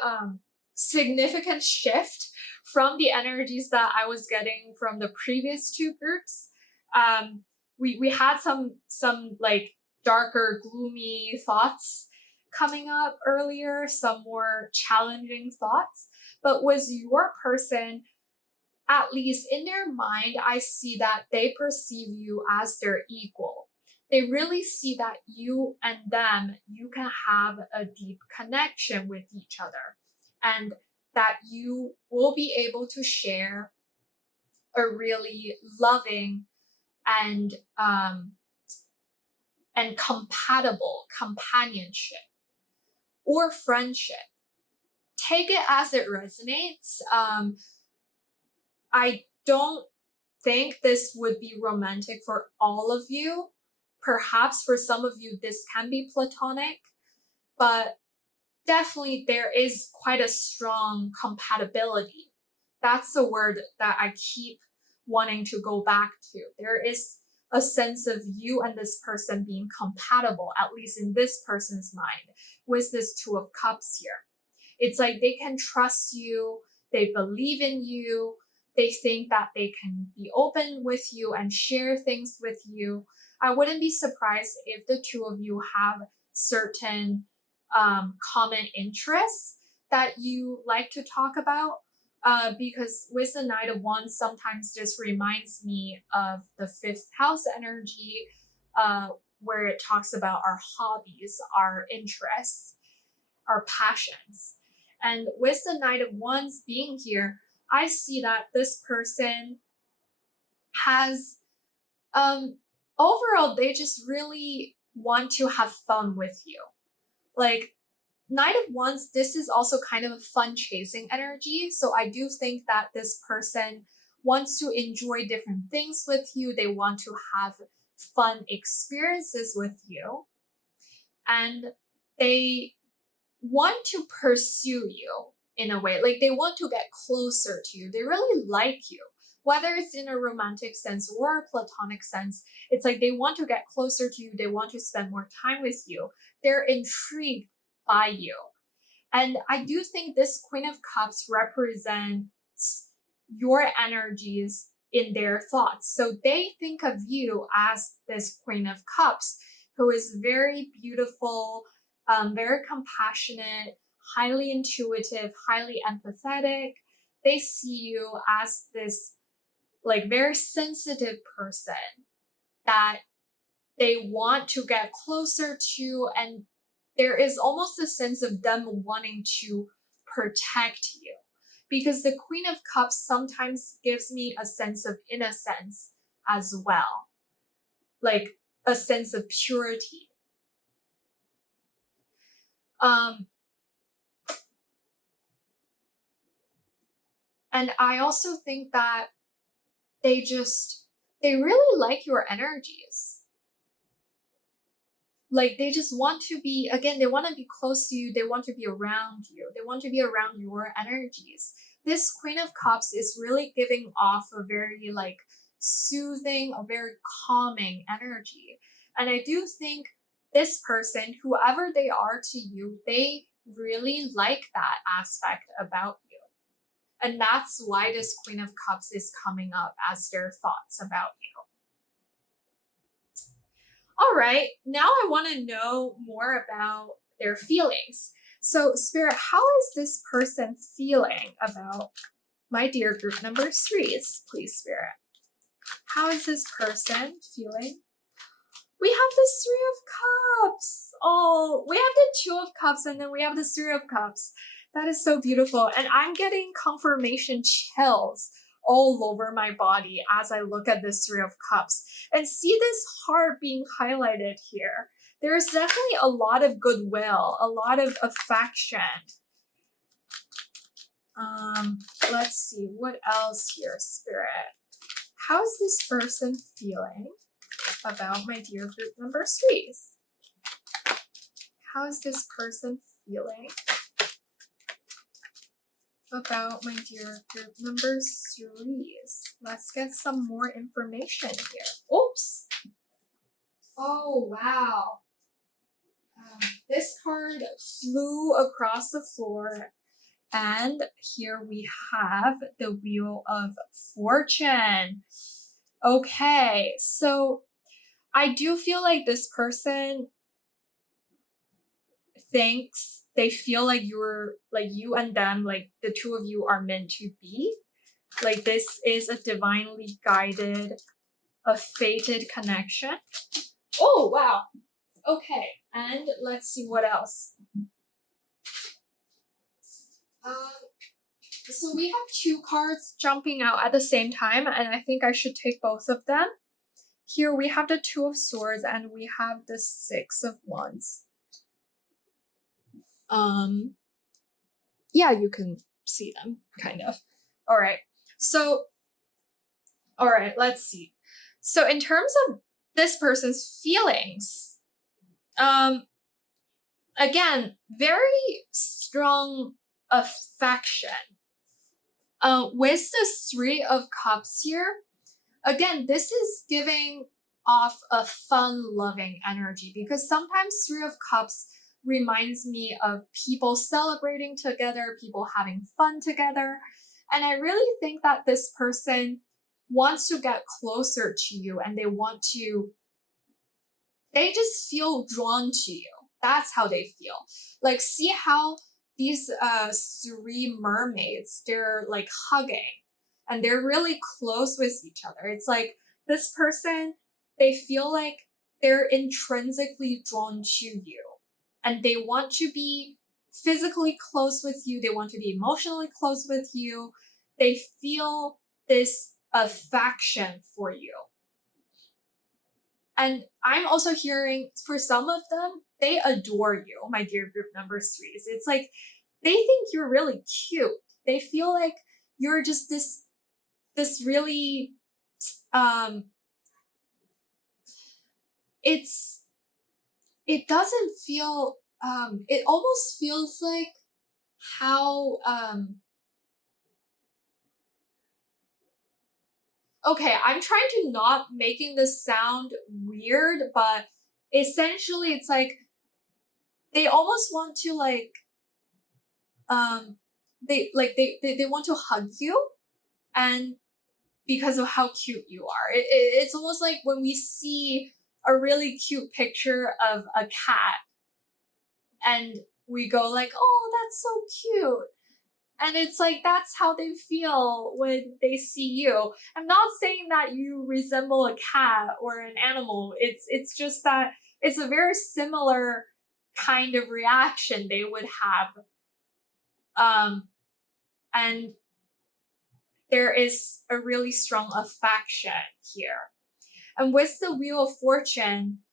significant shift from the energies that I was getting from the previous two groups. We had some like darker, gloomy thoughts coming up earlier, some more challenging thoughts. But with your person, at least in their mind, I see that they perceive you as their equal. They really see that you and them, you can have a deep connection with each other, and that you will be able to share a really loving and and compatible companionship or friendship. Take it as it resonates. I don't think this would be romantic for all of you. Perhaps for some of you, this can be platonic, but definitely there is quite a strong compatibility. That's the word that I keep wanting to go back to. There is a sense of you and this person being compatible, at least in this person's mind, with this Two of Cups here. It's like they can trust you, they believe in you, they think that they can be open with you and share things with you. I wouldn't be surprised if the two of you have certain common interests that you like to talk about. Because with the Knight of Wands, sometimes this reminds me of the fifth house energy, uh, where it talks about our hobbies, our interests, our passions. And with the Knight of Wands being here, I see that this person has, overall, they just really want to have fun with you. Like, Knight of Wands, this is also kind of a fun chasing energy. So I do think that this person wants to enjoy different things with you. They want to have fun experiences with you. And they want to pursue you in a way. Like they want to get closer to you. They really like you. Whether it's in a romantic sense or a platonic sense, it's like they want to get closer to you. They want to spend more time with you. They're intrigued by you. And I do think this Queen of Cups represents your energies in their thoughts. So they think of you as this Queen of Cups who is very beautiful, very compassionate, highly intuitive, highly empathetic. They see you as this like very sensitive person that they want to get closer to, and there is almost a sense of them wanting to protect you, because the Queen of Cups sometimes gives me a sense of innocence as well, like a sense of purity. And I also think that they really like your energies. Like they just want to be, again, they want to be close to you, they want to be around you, they want to be around your energies. This Queen of Cups is really giving off a very like soothing, a very calming energy. And I do think this person, whoever they are to you, they really like that aspect about you. And that's why this Queen of Cups is coming up as their thoughts about you. All right, now I want to know more about their feelings. So, Spirit, how is this person feeling about my dear group number threes, please, Spirit? How is this person feeling? We have the Three of Cups. Oh, we have the Two of Cups, and then we have the Three of Cups. That is so beautiful. And I'm getting confirmation chills all over my body as I look at this Three of Cups and see this heart being highlighted here. There's definitely a lot of goodwill, a lot of affection. Let's see, what else here, Spirit? How's this person feeling about my dear group number threes? How is this person feeling about my dear group number threes? Let's get some more information here. Oops. Oh, wow. This card flew across the floor, and here we have the Wheel of Fortune. Okay, so I do feel like this person thinks they feel like you're like you and them, like the two of you are meant to be. Like this is a divinely guided, a fated connection. Oh, wow. Okay, and let's see what else. So we have two cards jumping out at the same time, and I think I should take both of them. Here we have the Two of Swords, and we have the Six of Wands. Yeah, you can see them, kind of. All right, so, all right, let's see. So in terms of this person's feelings, again, very strong affection. With the Three of Cups here, again, this is giving off a fun-loving energy, because sometimes Three of Cups reminds me of people celebrating together, people having fun together. And I really think that this person wants to get closer to you, and they just feel drawn to you. That's how they feel. Like, see how these three mermaids, they're like hugging and they're really close with each other. It's like this person, they feel like they're intrinsically drawn to you, and they want to be physically close with you. They want to be emotionally close with you. They feel this affection for you. And I'm also hearing, for some of them, they adore you, my dear group number threes. It's like they think you're really cute. They feel like you're just this really it doesn't feel it almost feels like how okay, I'm trying to not making this sound weird, but essentially it's like they almost want to like they want to hug you, and because of how cute you are. It's almost like when we see a really cute picture of a cat and we go like, oh, that's so cute. And it's like that's how they feel when they see you. I'm not saying that you resemble a cat or an animal. It's just that it's a very similar kind of reaction they would have. And there is a really strong affection here. And with the Wheel of Fortune,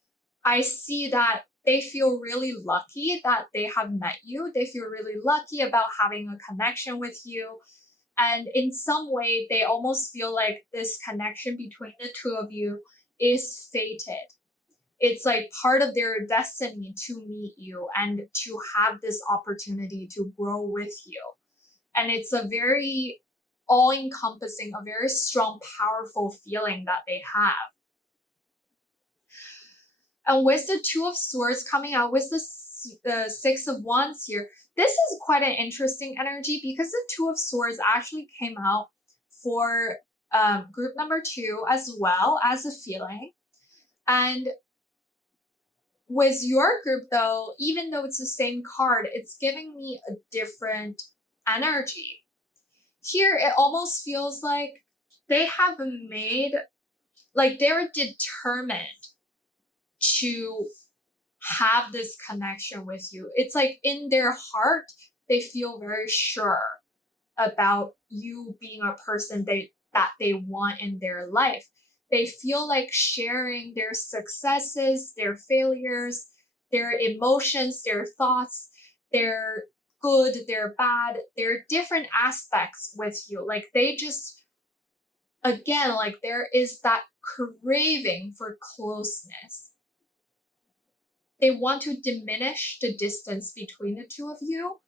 I see that they feel really lucky that they have met you. They feel really lucky about having a connection with you. And in some way, they almost feel like this connection between the two of you is fated. It's like part of their destiny to meet you and to have this opportunity to grow with you. And it's a very all encompassing, a very strong, powerful feeling that they have. And with the Two of Swords coming out, with the Six of Wands here, this is quite an interesting energy because the Two of Swords actually came out for group number 2 as well as a feeling. And with your group though, even though it's the same card, it's giving me a different energy. Here, it almost feels like they have made, like they're determined to have this connection with you. It's like in their heart, they feel very sure about you being a person that they want in their life. They feel like sharing their successes, their failures, their emotions, their thoughts, their good, their bad, their different aspects with you. Like they just, again, like there is that craving for closeness. They want to diminish the distance between the two of you.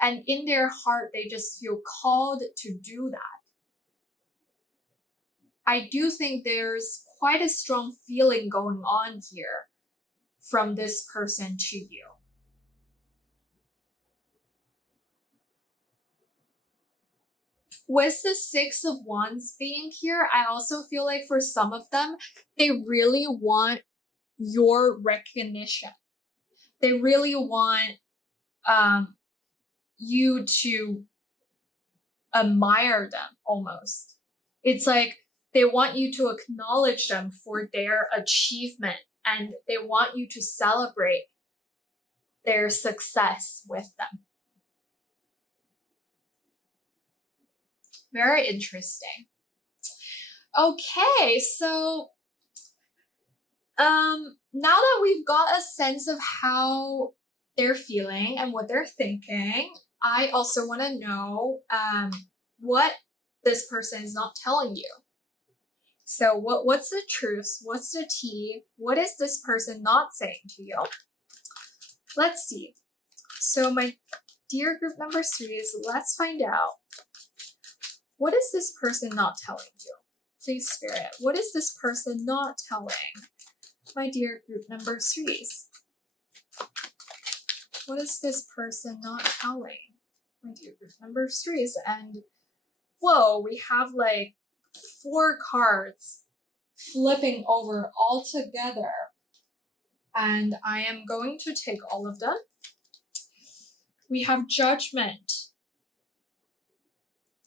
And in their heart, they just feel called to do that. I do think there's quite a strong feeling going on here from this person to you. With the Six of Wands being here, I also feel like for some of them, they really want your recognition. They really want you to admire them almost. It's like they want you to acknowledge them for their achievement and they want you to celebrate their success with them. Very interesting. Okay, so now that we've got a sense of how they're feeling and what they're thinking, I also want to know what this person is not telling you. So what's the truth? What's the tea? What is this person not saying to you? Let's see. So my dear group number 3s, let's find out. What is this person not telling you? Please, Spirit, what is this person not telling my dear group number 3s? What is this person not telling my dear group number 3s? And whoa, we have like 4 cards flipping over all together. And I am going to take all of them. We have Judgment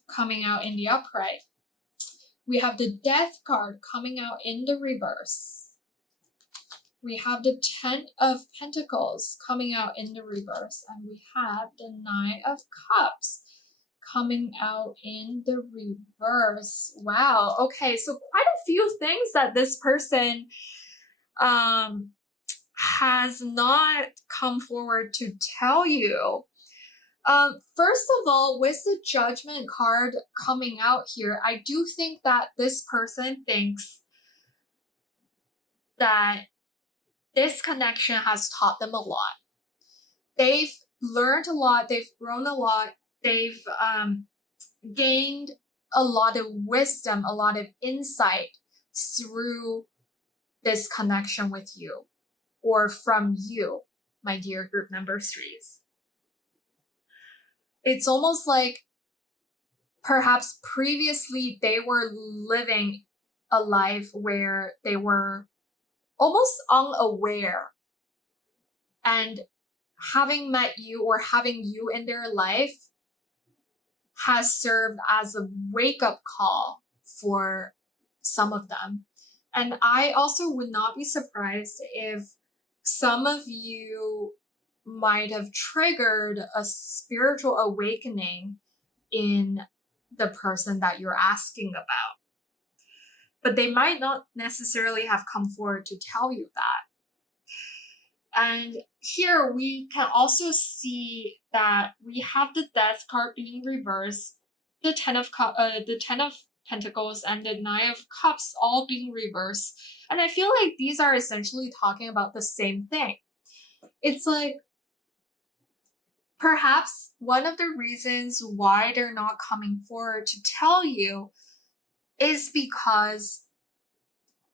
coming out in the upright. We have the Death card coming out in the reverse. We have the 10 of Pentacles coming out in the reverse. And we have the 9 of Cups coming out in the reverse. Wow. Okay, so quite a few things that this person has not come forward to tell you. First of all, with the Judgment card coming out here, I do think that this person thinks that this connection has taught them a lot. They've learned a lot, they've grown a lot, they've gained a lot of wisdom, a lot of insight through this connection with you or from you, my dear group number 3s. It's almost like perhaps previously they were living a life where they were almost unaware. And having met you or having you in their life has served as a wake-up call for some of them. And I also would not be surprised if some of you might have triggered a spiritual awakening in the person that you're asking about. But they might not necessarily have come forward to tell you that. And here we can also see that we have the Death card being reversed, the the Ten of Pentacles, and the Nine of Cups all being reversed. And I feel like these are essentially talking about the same thing. It's like perhaps one of the reasons why they're not coming forward to tell you is because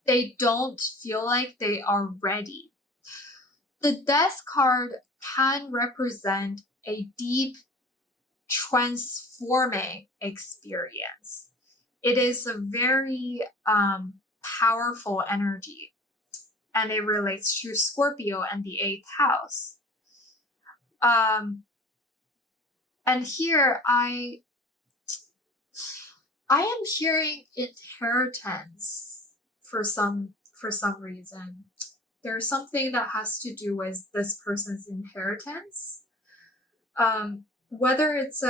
they don't feel like they are ready. The Death card can represent a deep, transforming experience. It is a very powerful energy, and it relates to Scorpio and the 8th house. And here I am hearing inheritance for some reason. There's something that has to do with this person's inheritance. Whether it's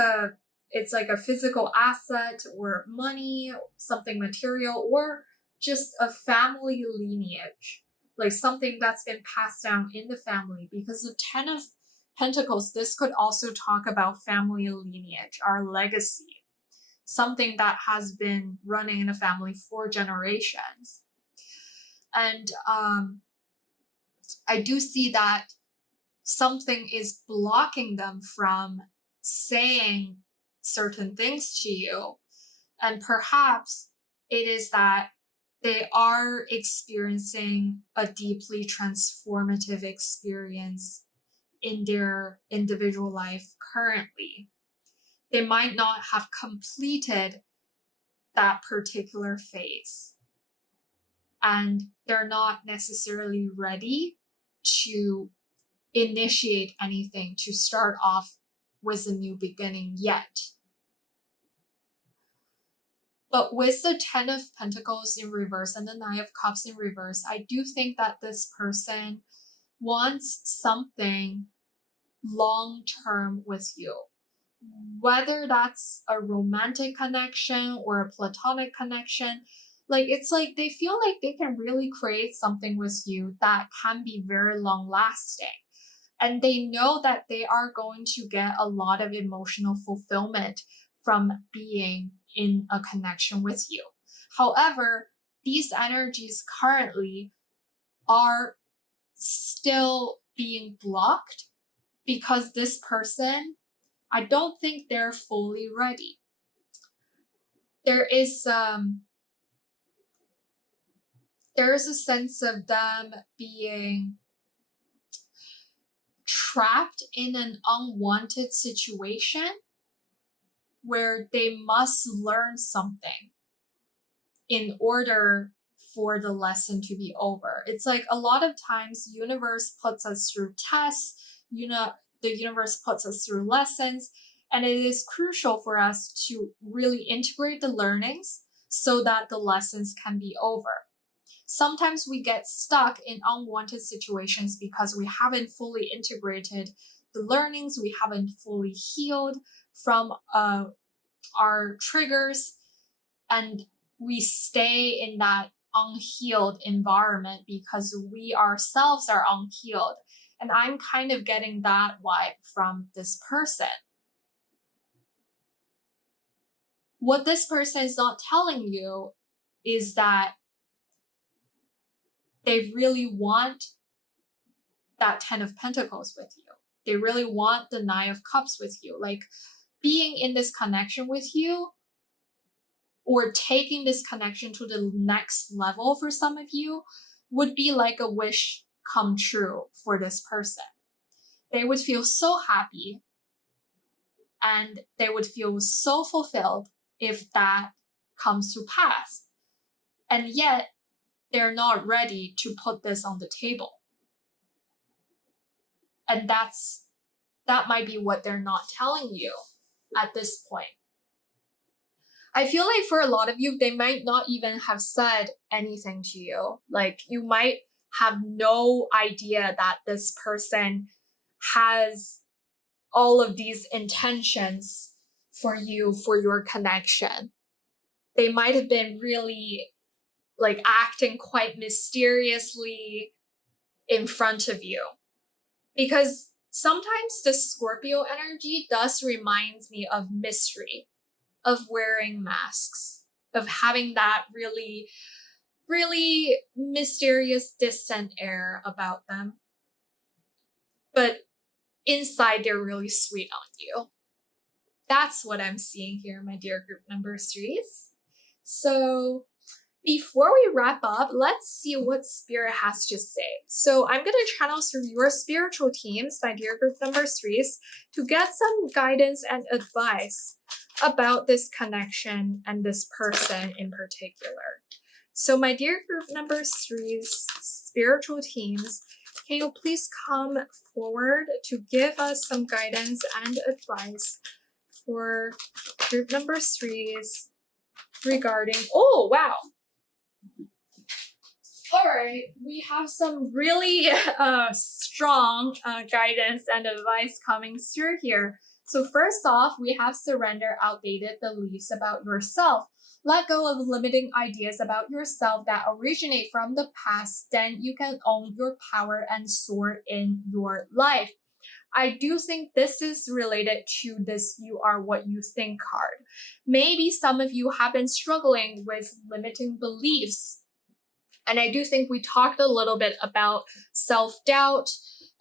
like a physical asset or money, something material, or just a family lineage, like something that's been passed down in the family. Because the Ten of Pentacles, this could also talk about family lineage, our legacy, something that has been running in a family for generations. And I do see that something is blocking them from saying certain things to you. And perhaps it is that they are experiencing a deeply transformative experience in their individual life currently. They might not have completed that particular phase, and they're not necessarily ready to initiate anything, to start off with a new beginning yet. But with the Ten of Pentacles in reverse and the Nine of Cups in reverse, I do think that this person wants something long-term with you. Whether that's a romantic connection or a platonic connection, like it's like they feel like they can really create something with you that can be very long-lasting. And they know that they are going to get a lot of emotional fulfillment from being in a connection with you. However, these energies currently are still being blocked because this person, I don't think they're fully ready. There is a sense of them being trapped in an unwanted situation where they must learn something in order for the lesson to be over. It's like a lot of times universe puts us through tests, the universe puts us through lessons, and it is crucial for us to really integrate the learnings so that the lessons can be over. Sometimes we get stuck in unwanted situations because we haven't fully integrated the learnings, we haven't fully healed from our triggers, and we stay in that unhealed environment because we ourselves are unhealed. And I'm kind of getting that vibe from this person. What this person is not telling you is that they really want that Ten of Pentacles with you. They really want the Nine of Cups with you. Like being in this connection with you, or taking this connection to the next level for some of you, would be like a wish come true for this person. They would feel so happy and they would feel so fulfilled if that comes to pass. And yet, they're not ready to put this on the table. And that might be what they're not telling you at this point. I feel like for a lot of you, they might not even have said anything to you. Like, you might have no idea that this person has all of these intentions for you, for your connection. They might have been really like acting quite mysteriously in front of you. Because sometimes the Scorpio energy does remind me of mystery, of wearing masks, of having that really, really mysterious, distant air about them. But inside, they're really sweet on you. That's what I'm seeing here, my dear group number 3s. So before we wrap up, let's see what Spirit has to say. So I'm going to channel through your spiritual teams, my dear group number 3s, to get some guidance and advice about this connection and this person in particular. So my dear group number 3s, spiritual teams, can you please come forward to give us some guidance and advice for group number 3s regarding, oh, wow. All right, we have some really strong guidance and advice coming through here. So first off, we have surrender outdated beliefs about yourself. Let go of limiting ideas about yourself that originate from the past, then you can own your power and soar in your life. I do think this is related to this "you are what you think" card. Maybe some of you have been struggling with limiting beliefs. And I do think we talked a little bit about self-doubt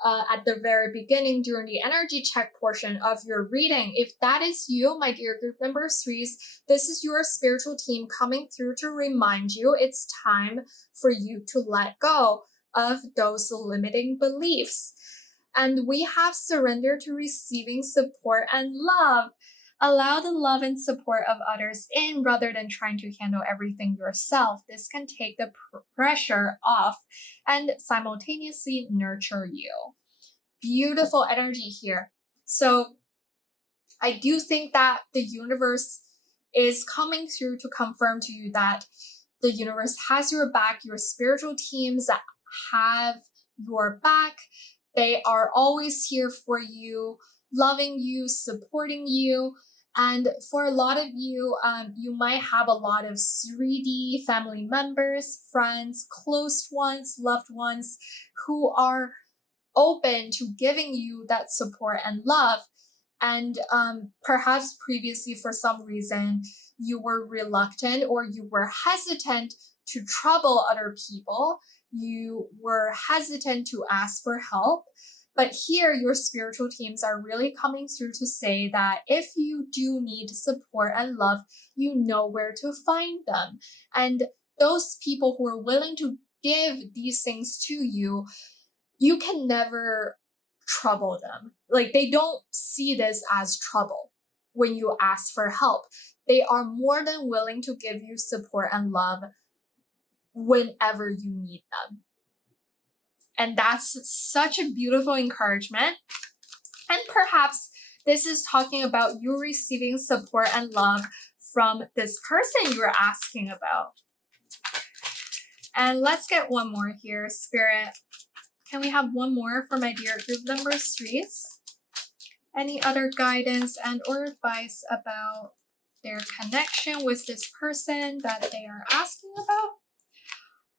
at the very beginning during the energy check portion of your reading. If that is you, my dear group number 3s, this is your spiritual team coming through to remind you it's time for you to let go of those limiting beliefs. And we have surrendered to receiving support and love. Allow the love and support of others in rather than trying to handle everything yourself. This can take the pressure off and simultaneously nurture you. Beautiful energy here. So I do think that the universe is coming through to confirm to you that the universe has your back. Your spiritual teams have your back. They are always here for you, loving you, supporting you. And for a lot of you, you might have a lot of 3D family members, friends, close ones, loved ones who are open to giving you that support and love. And perhaps previously, for some reason, you were reluctant or you were hesitant to trouble other people. You were hesitant to ask for help. But here, your spiritual teams are really coming through to say that if you do need support and love, you know where to find them. And those people who are willing to give these things to you, you can never trouble them. Like, they don't see this as trouble when you ask for help. They are more than willing to give you support and love whenever you need them. And that's such a beautiful encouragement. And perhaps this is talking about you receiving support and love from this person you're asking about. And let's get one more here, Spirit. Can we have one more for my dear group number 3s? Any other guidance and or advice about their connection with this person that they are asking about?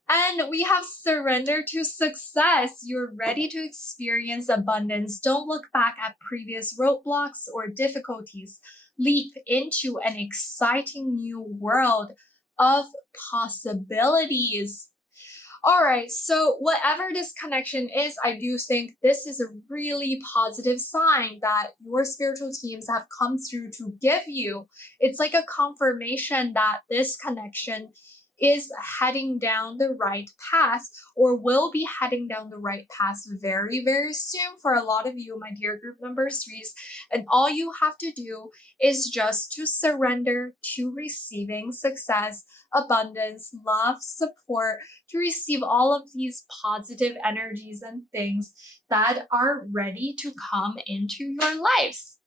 And we have surrender to success. You're ready to experience abundance. Don't look back at previous roadblocks or difficulties. Leap into an exciting new world of possibilities. All right, so whatever this connection is, I do think this is a really positive sign that your spiritual teams have come through to give you. It's like a confirmation that this connection is heading down the right path or will be heading down the right path very, very soon for a lot of you, my dear group number threes. And all you have to do is just to surrender to receiving success, abundance, love, support, to receive all of these positive energies and things that are ready to come into your lives.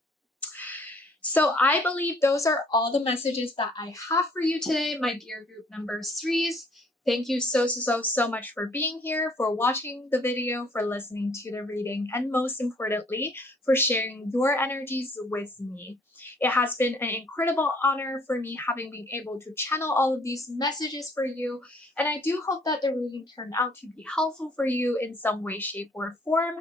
So I believe those are all the messages that I have for you today, my dear group number threes. Thank you so much for being here, for watching the video, for listening to the reading, and most importantly, for sharing your energies with me. It has been an incredible honor for me having been able to channel all of these messages for you, and I do hope that the reading turned out to be helpful for you in some way, shape, or form.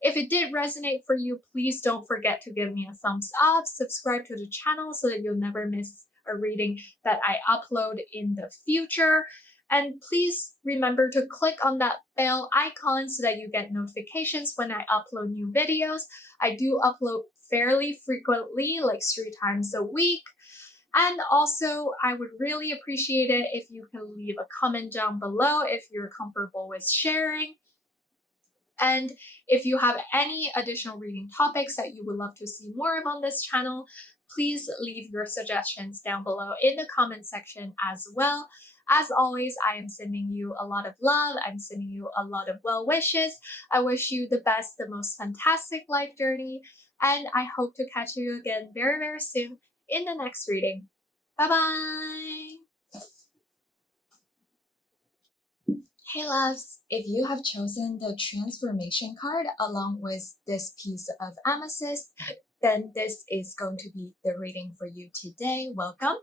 If it did resonate for you, please don't forget to give me a thumbs up, subscribe to the channel so that you'll never miss a reading that I upload in the future. And please remember to click on that bell icon so that you get notifications when I upload new videos. I do upload fairly frequently, like 3 times a week. And also, I would really appreciate it if you can leave a comment down below if you're comfortable with sharing. And if you have any additional reading topics that you would love to see more of on this channel, please leave your suggestions down below in the comment section as well. As always, I am sending you a lot of love. I'm sending you a lot of well wishes. I wish you the best, the most fantastic life journey. And I hope to catch you again very, very soon in the next reading. Bye-bye. Hey loves, if you have chosen the transformation card along with this piece of amethyst, then this is going to be the reading for you today. Welcome.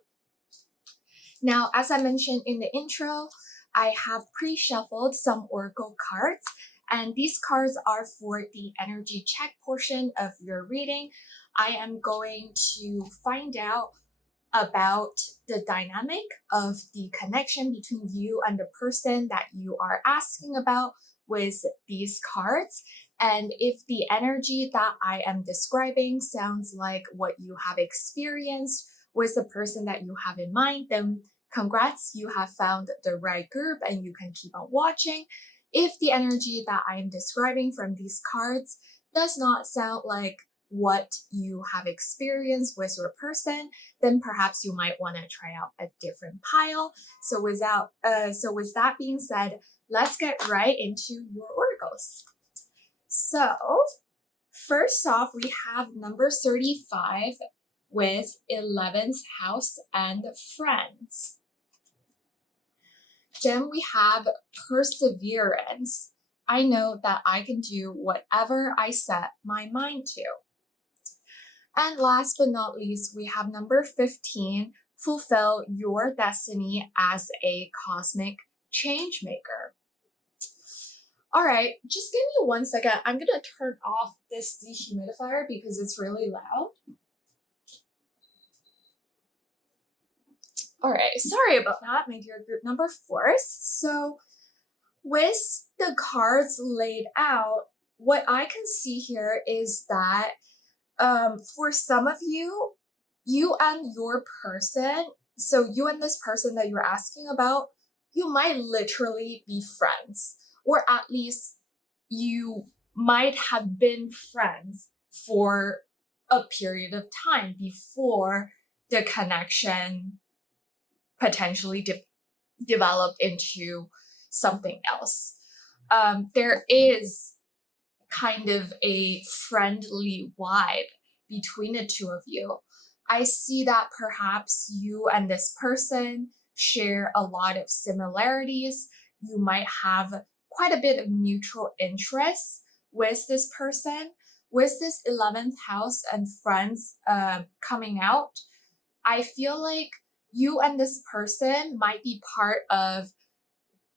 Now, as I mentioned in the intro, I have pre-shuffled some oracle cards, and these cards are for the energy check portion of your reading. I am going to find out about the dynamic of the connection between you and the person that you are asking about with these cards. And if the energy that I am describing sounds like what you have experienced with the person that you have in mind, then congrats, you have found the right group and you can keep on watching. If the energy that I am describing from these cards does not sound like what you have experienced with your person, then perhaps you might want to try out a different pile. So with that being said, let's get right into your oracles. So first off, we have number 35 with 11th house and friends. Then we have perseverance. I know that I can do whatever I set my mind to. And last but not least, we have number 15, fulfill your destiny as a cosmic change maker. All right, just give me 1 second. I'm gonna turn off this dehumidifier because it's really loud. All right, sorry about that, my dear group number fours. So with the cards laid out, what I can see here is that for some of you, you and your person, so you and this person that you're asking about, you might literally be friends, or at least you might have been friends for a period of time before the connection potentially developed into something else. There is kind of a friendly vibe between the two of you. I see that perhaps you and this person share a lot of similarities. You might have quite a bit of mutual interests with this person. With this 11th house and friends coming out, I feel like you and this person might be part of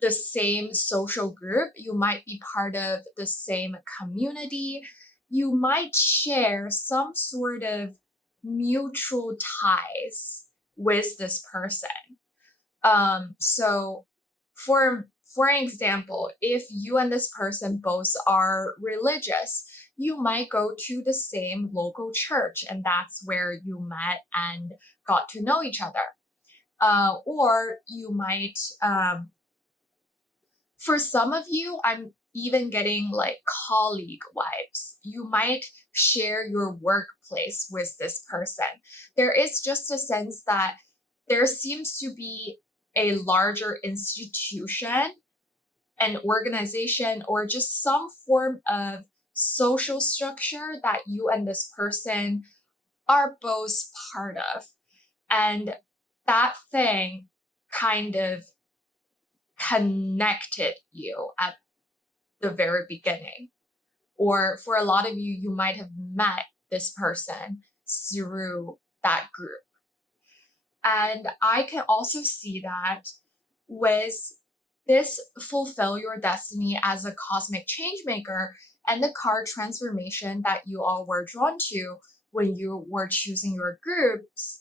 the same social group. You might be part of the same community. You might share some sort of mutual ties with this person. So for example, if you and this person both are religious, you might go to the same local church, and that's where you met and got to know each other. Or you might, for some of you, I'm even getting like colleague vibes. You might share your workplace with this person. There is just a sense that there seems to be a larger institution, an organization, or just some form of social structure that you and this person are both part of. And that thing kind of connected you at the very beginning. Or for a lot of you, you might have met this person through that group. And I can also see that with this fulfill your destiny as a cosmic change maker and the card transformation that you all were drawn to when you were choosing your groups,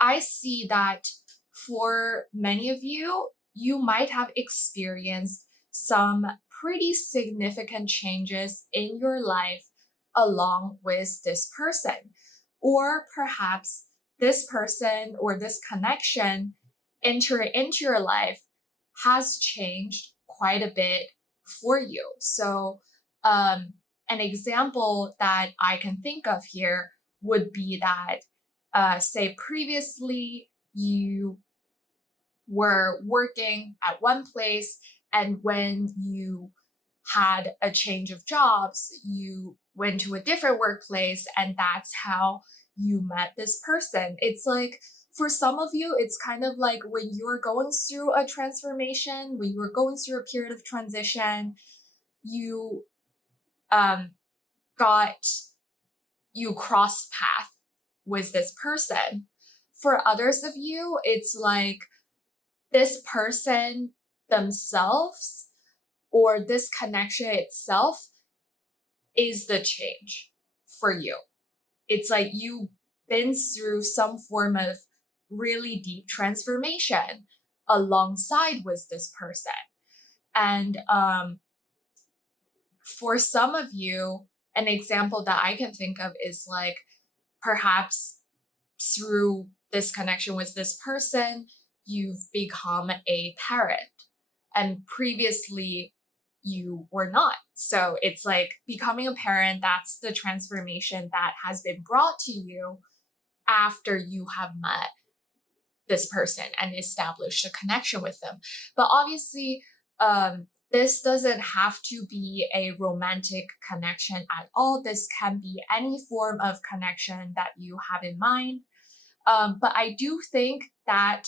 I see that for many of you, you might have experienced some pretty significant changes in your life along with this person. Or perhaps this person or this connection entering into your life has changed quite a bit for you. So, an example that I can think of here would be that, say, previously you were working at one place, and when you had a change of jobs, you went to a different workplace, and that's how you met this person. It's like, for some of you, it's kind of like when you're going through a transformation, when you're going through a period of transition, you um, got, you crossed path with this person. For others of you, it's like this person themselves or this connection itself is the change for you. It's like you've been through some form of really deep transformation alongside with this person. And for some of you, an example that I can think of is like perhaps through this connection with this person, you've become a parent. And previously, you were not. So it's like becoming a parent, that's the transformation that has been brought to you after you have met this person and established a connection with them. But obviously, this doesn't have to be a romantic connection at all. This can be any form of connection that you have in mind. But I do think that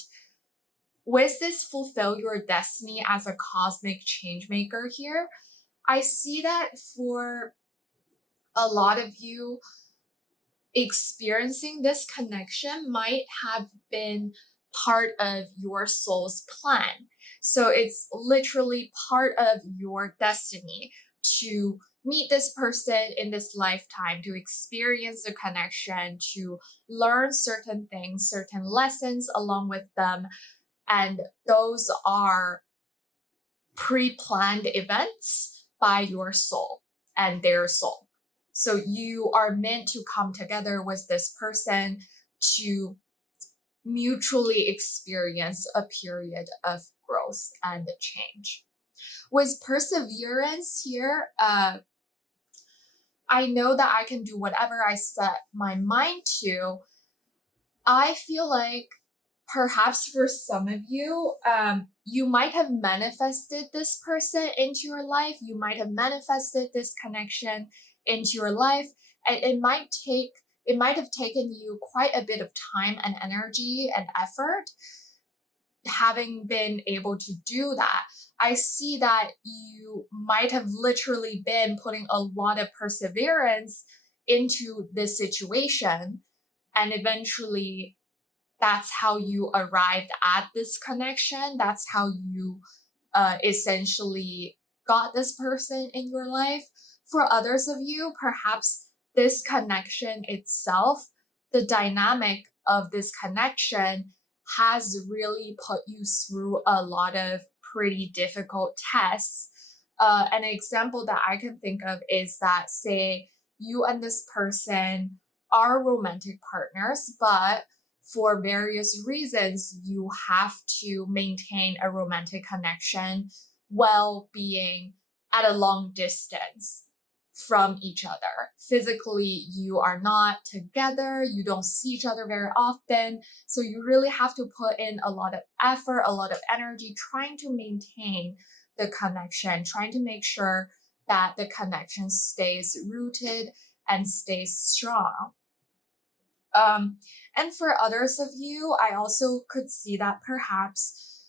with this fulfill your destiny as a cosmic change maker here, I see that for a lot of you, experiencing this connection might have been part of your soul's plan. So it's literally part of your destiny to meet this person in this lifetime, to experience the connection, to learn certain things, certain lessons along with them. And those are pre-planned events by your soul and their soul. So you are meant to come together with this person to mutually experience a period of growth and change. With perseverance here, I know that I can do whatever I set my mind to. I feel like perhaps for some of you, you might have manifested this person into your life. You might have manifested this connection into your life, and it might have taken you quite a bit of time and energy and effort having been able to do that. I see that you might have literally been putting a lot of perseverance into this situation, and eventually that's how you arrived at this connection. That's how you essentially got this person in your life. For others of you, perhaps this connection itself, the dynamic of this connection has really put you through a lot of pretty difficult tests. An example that I can think of is that, say, you and this person are romantic partners, but for various reasons, you have to maintain a romantic connection while being at a long distance from each other. Physically, you are not together, you don't see each other very often. So you really have to put in a lot of effort, a lot of energy trying to maintain the connection, trying to make sure that the connection stays rooted and stays strong. And for others of you, I also could see that perhaps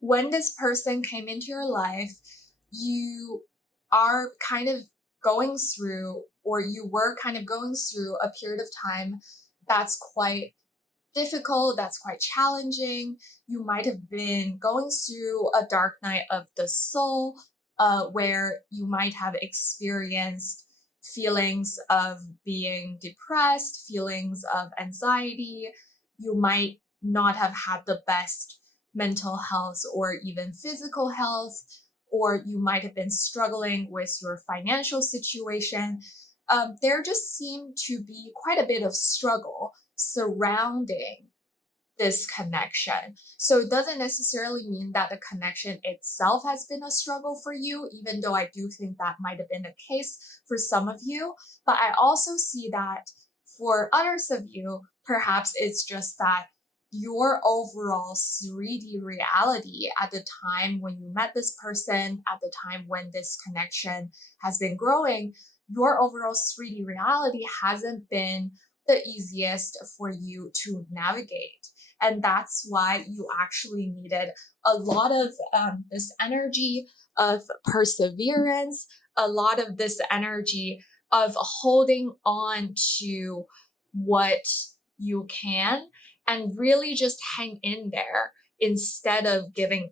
when this person came into your life, you are kind of going through, or you were kind of going through a period of time that's quite difficult, that's quite challenging. You might have been going through a dark night of the soul, where you might have experienced feelings of being depressed, feelings of anxiety. You might not have had the best mental health or even physical health, or you might have been struggling with your financial situation. There just seemed to be quite a bit of struggle surrounding this connection. So it doesn't necessarily mean that the connection itself has been a struggle for you, even though I do think that might have been the case for some of you. But I also see that for others of you, perhaps it's just that your overall 3D reality at the time when you met this person, at the time when this connection has been growing, your overall 3D reality hasn't been the easiest for you to navigate. And that's why you actually needed a lot of this energy of perseverance, a lot of this energy of holding on to what you can and really just hang in there instead of giving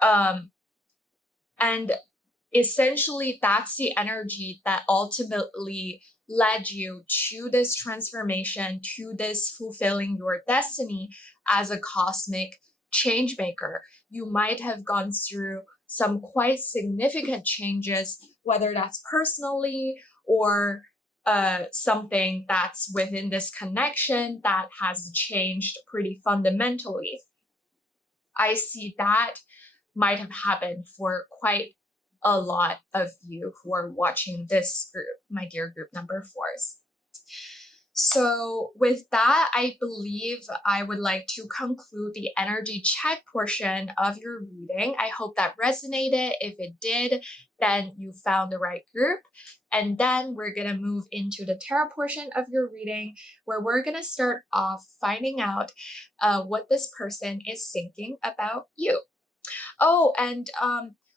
up. And essentially, that's the energy that ultimately led you to this transformation, to this fulfilling your destiny as a cosmic change maker. You might have gone through some quite significant changes, whether that's personally or something that's within this connection that has changed pretty fundamentally. I see that might have happened for quite a lot of you who are watching this group, my dear group number 4s. So with that, I believe I would like to conclude the energy check portion of your reading. I hope that resonated. If it did, then you found the right group. And then we're going to move into the tarot portion of your reading, where we're going to start off finding out what this person is thinking about you. Oh, and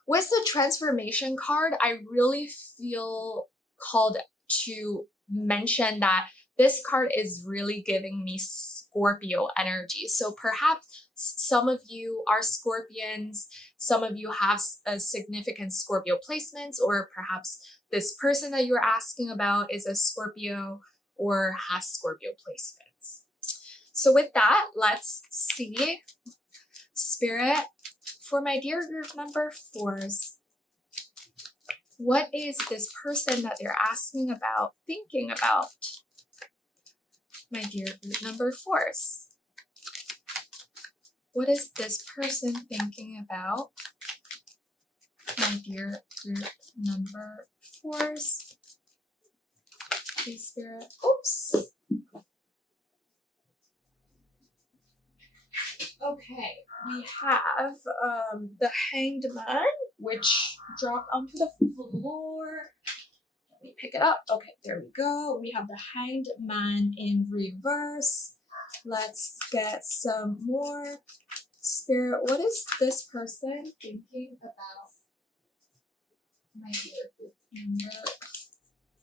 with the transformation card, I really feel called to mention that this card is really giving me Scorpio energy. So perhaps some of you are Scorpions, some of you have a significant Scorpio placements, or perhaps this person that you're asking about is a Scorpio or has Scorpio placements. So with that, let's see, Spirit, for my dear group number 4s, what is this person that they're asking about, thinking about? My dear group number 4s. What is this person thinking about? My dear group number 4s. Please, Spirit. Oops. Okay, we have the Hanged Man, which dropped onto the floor. Let me pick it up. Okay, there we go. We have the Hanged Man in reverse. Let's get some more. Spirit, what is this person thinking about? My dear group number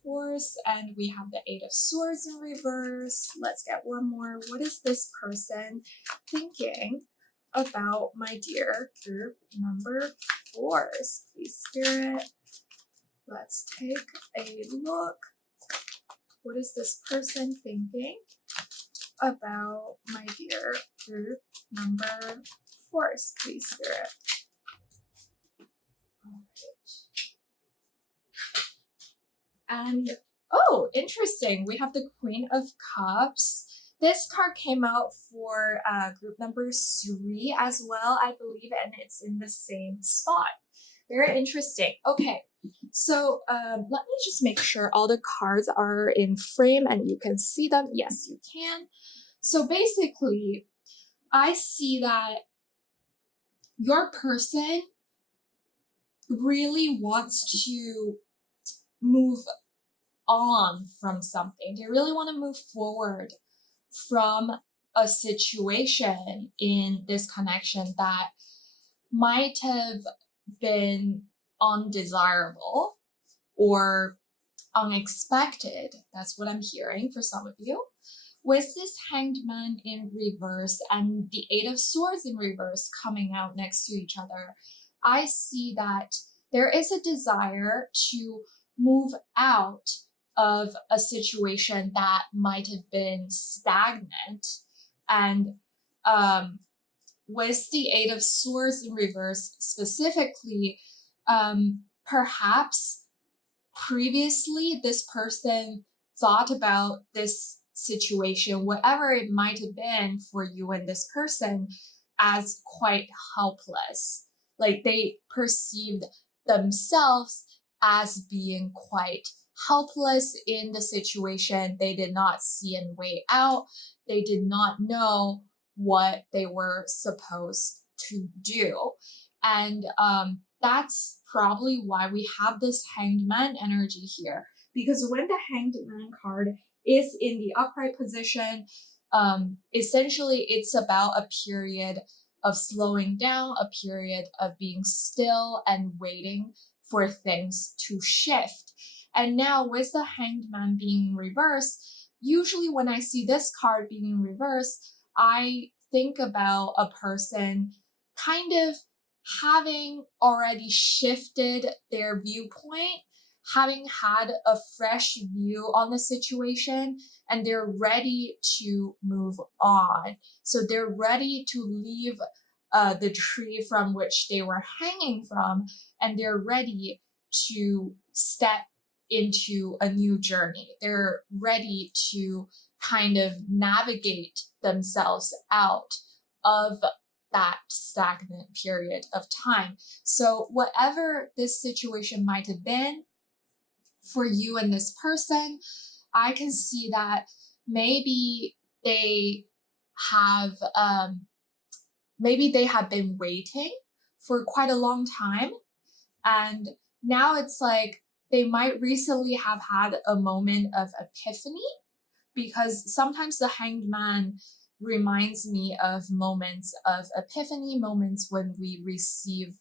4s, and we have the 8 of Swords in reverse. Let's get one more. What is this person thinking about my dear group number 4s? Please, Spirit, let's take a look. What is this person thinking about my dear group number 4s? Please, Spirit. And, oh, interesting. We have the Queen of Cups This card came out for group number 3 as well, I believe, and it's in the same spot. Very interesting. Okay, so let me just make sure all the cards are in frame and you can see them. Yes, you can. So basically, I see that your person really wants to move on from something. They really want to move forward from a situation in this connection that might have been undesirable or unexpected. That's what I'm hearing for some of you. With this Hanged Man in reverse and the Eight of Swords in reverse coming out next to each other, I see that there is a desire to move out of a situation that might have been stagnant. And with the Eight of Swords in reverse specifically, perhaps previously this person thought about this situation, whatever it might have been for you and this person, as quite helpless. Like they perceived themselves as being quite helpless in the situation. They did not see any way out. They did not know what they were supposed to do. And that's probably why we have this Hanged Man energy here. Because when the Hanged Man card is in the upright position, essentially it's about a period of slowing down, a period of being still and waiting for things to shift. And now with the Hanged Man being in reverse, usually when I see this card being in reverse, I think about a person kind of having already shifted their viewpoint, having had a fresh view on the situation, and they're ready to move on. So they're ready to leave the tree from which they were hanging from, and they're ready to step into a new journey. They're ready to kind of navigate themselves out of that stagnant period of time. So whatever this situation might have been for you and this person, I can see that maybe they have been waiting for quite a long time, and now it's like they might recently have had a moment of epiphany, because sometimes the Hanged Man reminds me of moments of epiphany, moments when we receive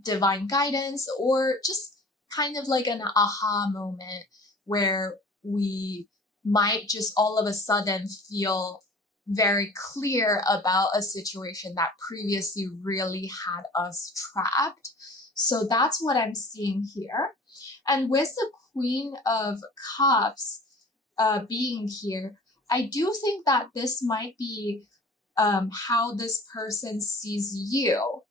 divine guidance, or just kind of like an aha moment where we might just all of a sudden feel very clear about a situation that previously really had us trapped. So that's what I'm seeing here. And with the Queen of Cups being here, I do think that this might be how this person sees you.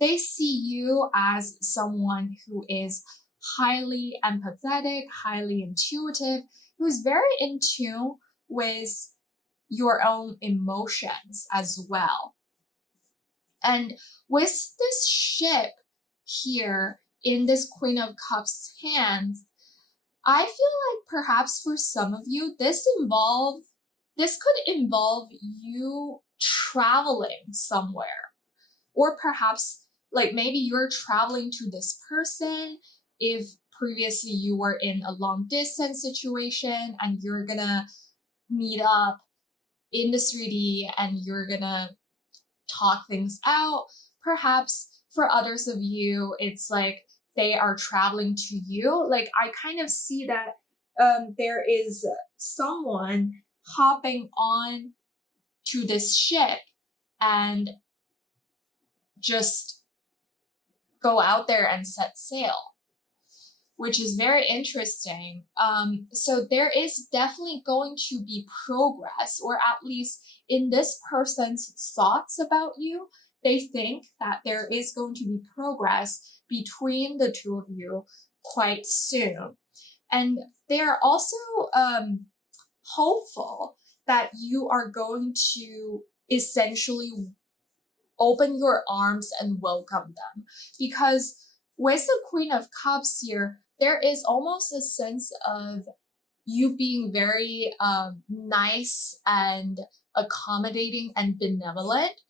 They see you as someone who is highly empathetic, highly intuitive, who's very in tune with your own emotions as well. And with this ship here in this Queen of Cups hands, I feel like perhaps for some of you, this could involve you traveling somewhere. Or perhaps like maybe you're traveling to this person if previously you were in a long distance situation and you're gonna meet up in the 3D and you're gonna talk things out. Perhaps for others of you, it's like they are traveling to you. Like I kind of see that there is someone hopping on to this ship and just go out there and set sail, which is very interesting. So there is definitely going to be progress, or at least in this person's thoughts about you, they think that there is going to be progress between the two of you quite soon. And they are also hopeful that you are going to essentially open your arms and welcome them. Because with the Queen of Cups here, there is almost a sense of you being very nice and accommodating and benevolent.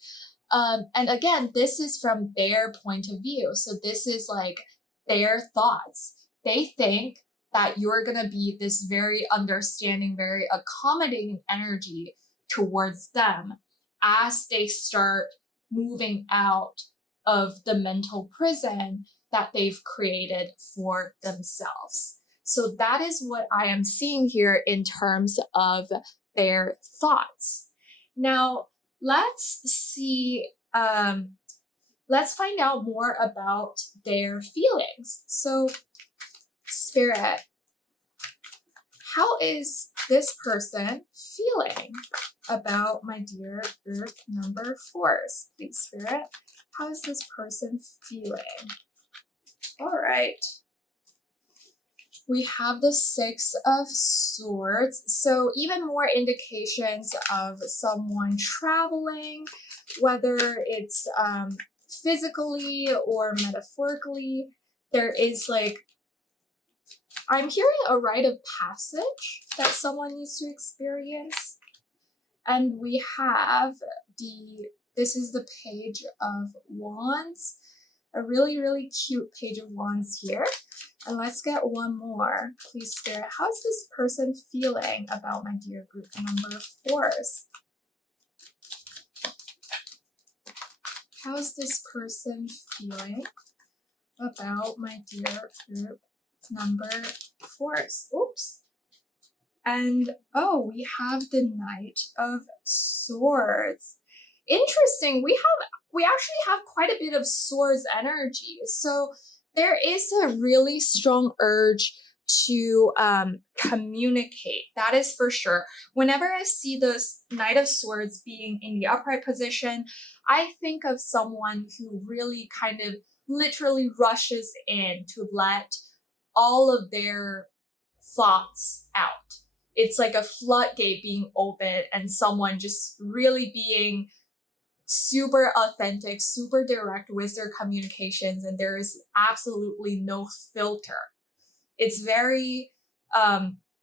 And again, this is from their point of view. So this is like their thoughts. They think that you're going to be this very understanding, very accommodating energy towards them as they start moving out of the mental prison that they've created for themselves. So that is what I am seeing here in terms of their thoughts. Now, let's see, let's find out more about their feelings. So, Spirit, how is this person feeling about my dear group number 4s? Please, Spirit, how is this person feeling? All right. We have the 6 of Swords, so even more indications of someone traveling, whether it's physically or metaphorically. There is like, I'm hearing a rite of passage that someone needs to experience. And we have this is the Page of Wands, a really, really cute Page of Wands here. And let's get one more. Please, Spirit, how's this person feeling about my dear group number 4s? How's this person feeling about my dear group number 4s? Oops. And oh, we have the Knight of Swords. Interesting. We actually have quite a bit of Swords energy. So there is a really strong urge to communicate. That is for sure. Whenever I see this Knight of Swords being in the upright position, I think of someone who really kind of literally rushes in to let all of their thoughts out. It's like a floodgate being opened and someone just really being super authentic, super direct with their communications, and there is absolutely no filter. It's very,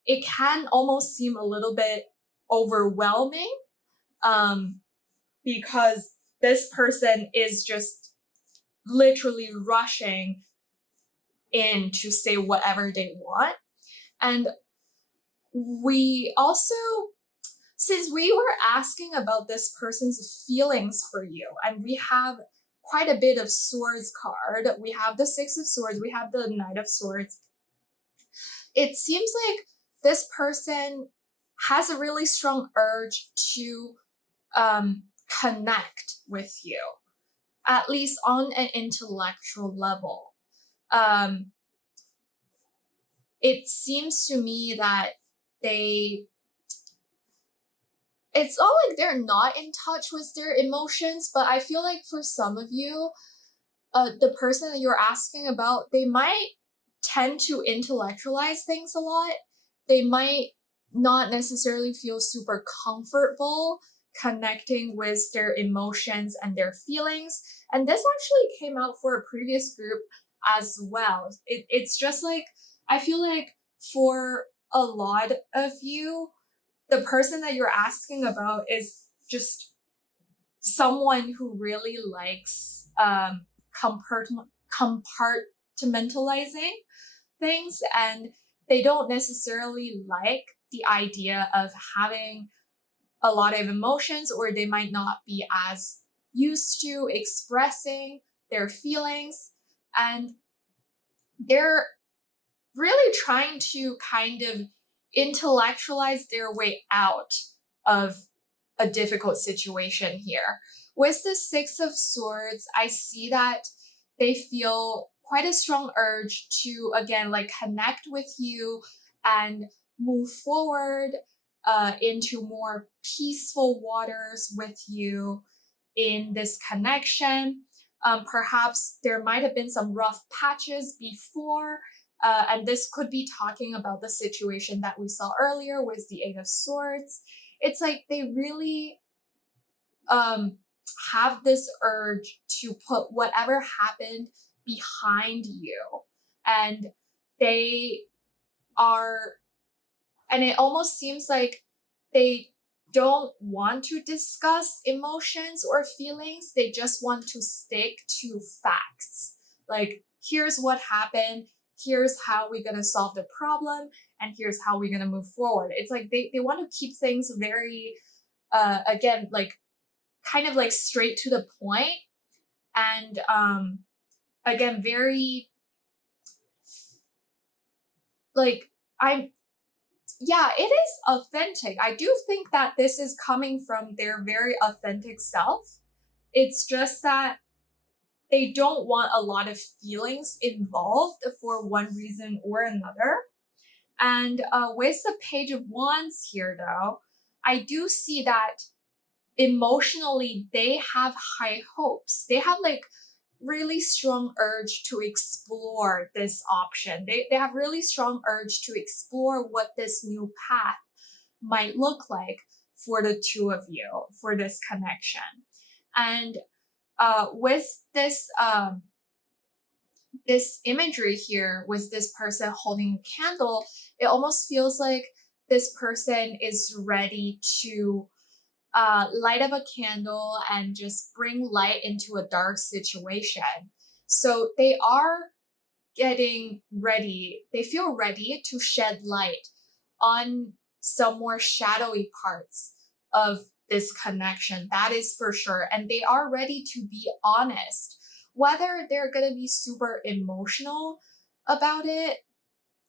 it can almost seem a little bit overwhelming because this person is just literally rushing in to say whatever they want. And we also, since we were asking about this person's feelings for you, and we have quite a bit of Swords card, we have the 6 of Swords, we have the Knight of Swords, it seems like this person has a really strong urge to connect with you, at least on an intellectual level. It seems to me that it's not like they're not in touch with their emotions, but I feel like for some of you, the person that you're asking about, they might tend to intellectualize things a lot. They might not necessarily feel super comfortable connecting with their emotions and their feelings. And this actually came out for a previous group as well. It's just like, I feel like for a lot of you, the person that you're asking about is just someone who really likes compartmentalizing things, and they don't necessarily like the idea of having a lot of emotions, or they might not be as used to expressing their feelings, and they're really trying to kind of intellectualize their way out of a difficult situation here. With the 6 of Swords, I see that they feel quite a strong urge to, again, like connect with you and move forward into more peaceful waters with you in this connection. Perhaps there might have been some rough patches before, and this could be talking about the situation that we saw earlier with the 8 of Swords. it's like they really have this urge to put whatever happened behind you. And they are, and it almost seems like they don't want to discuss emotions or feelings. They just want to stick to facts. Like, here's what happened, here's how we're going to solve the problem, and here's how we're going to move forward. It's like they want to keep things very, again, like kind of like straight to the point, and again, very like, I'm, yeah, it is authentic. I do think that this is coming from their very authentic self. It's just that they don't want a lot of feelings involved for one reason or another. And with the Page of Wands here, though, I do see that emotionally they have high hopes. They have like really strong urge to explore this option. They have really strong urge to explore what this new path might look like for the two of you, for this connection. And with this this imagery here, with this person holding a candle, it almost feels like this person is ready to light up a candle and just bring light into a dark situation. So they are getting ready, they feel ready to shed light on some more shadowy parts of this connection. That is for sure. And they are ready to be honest. Whether they're going to be super emotional about it,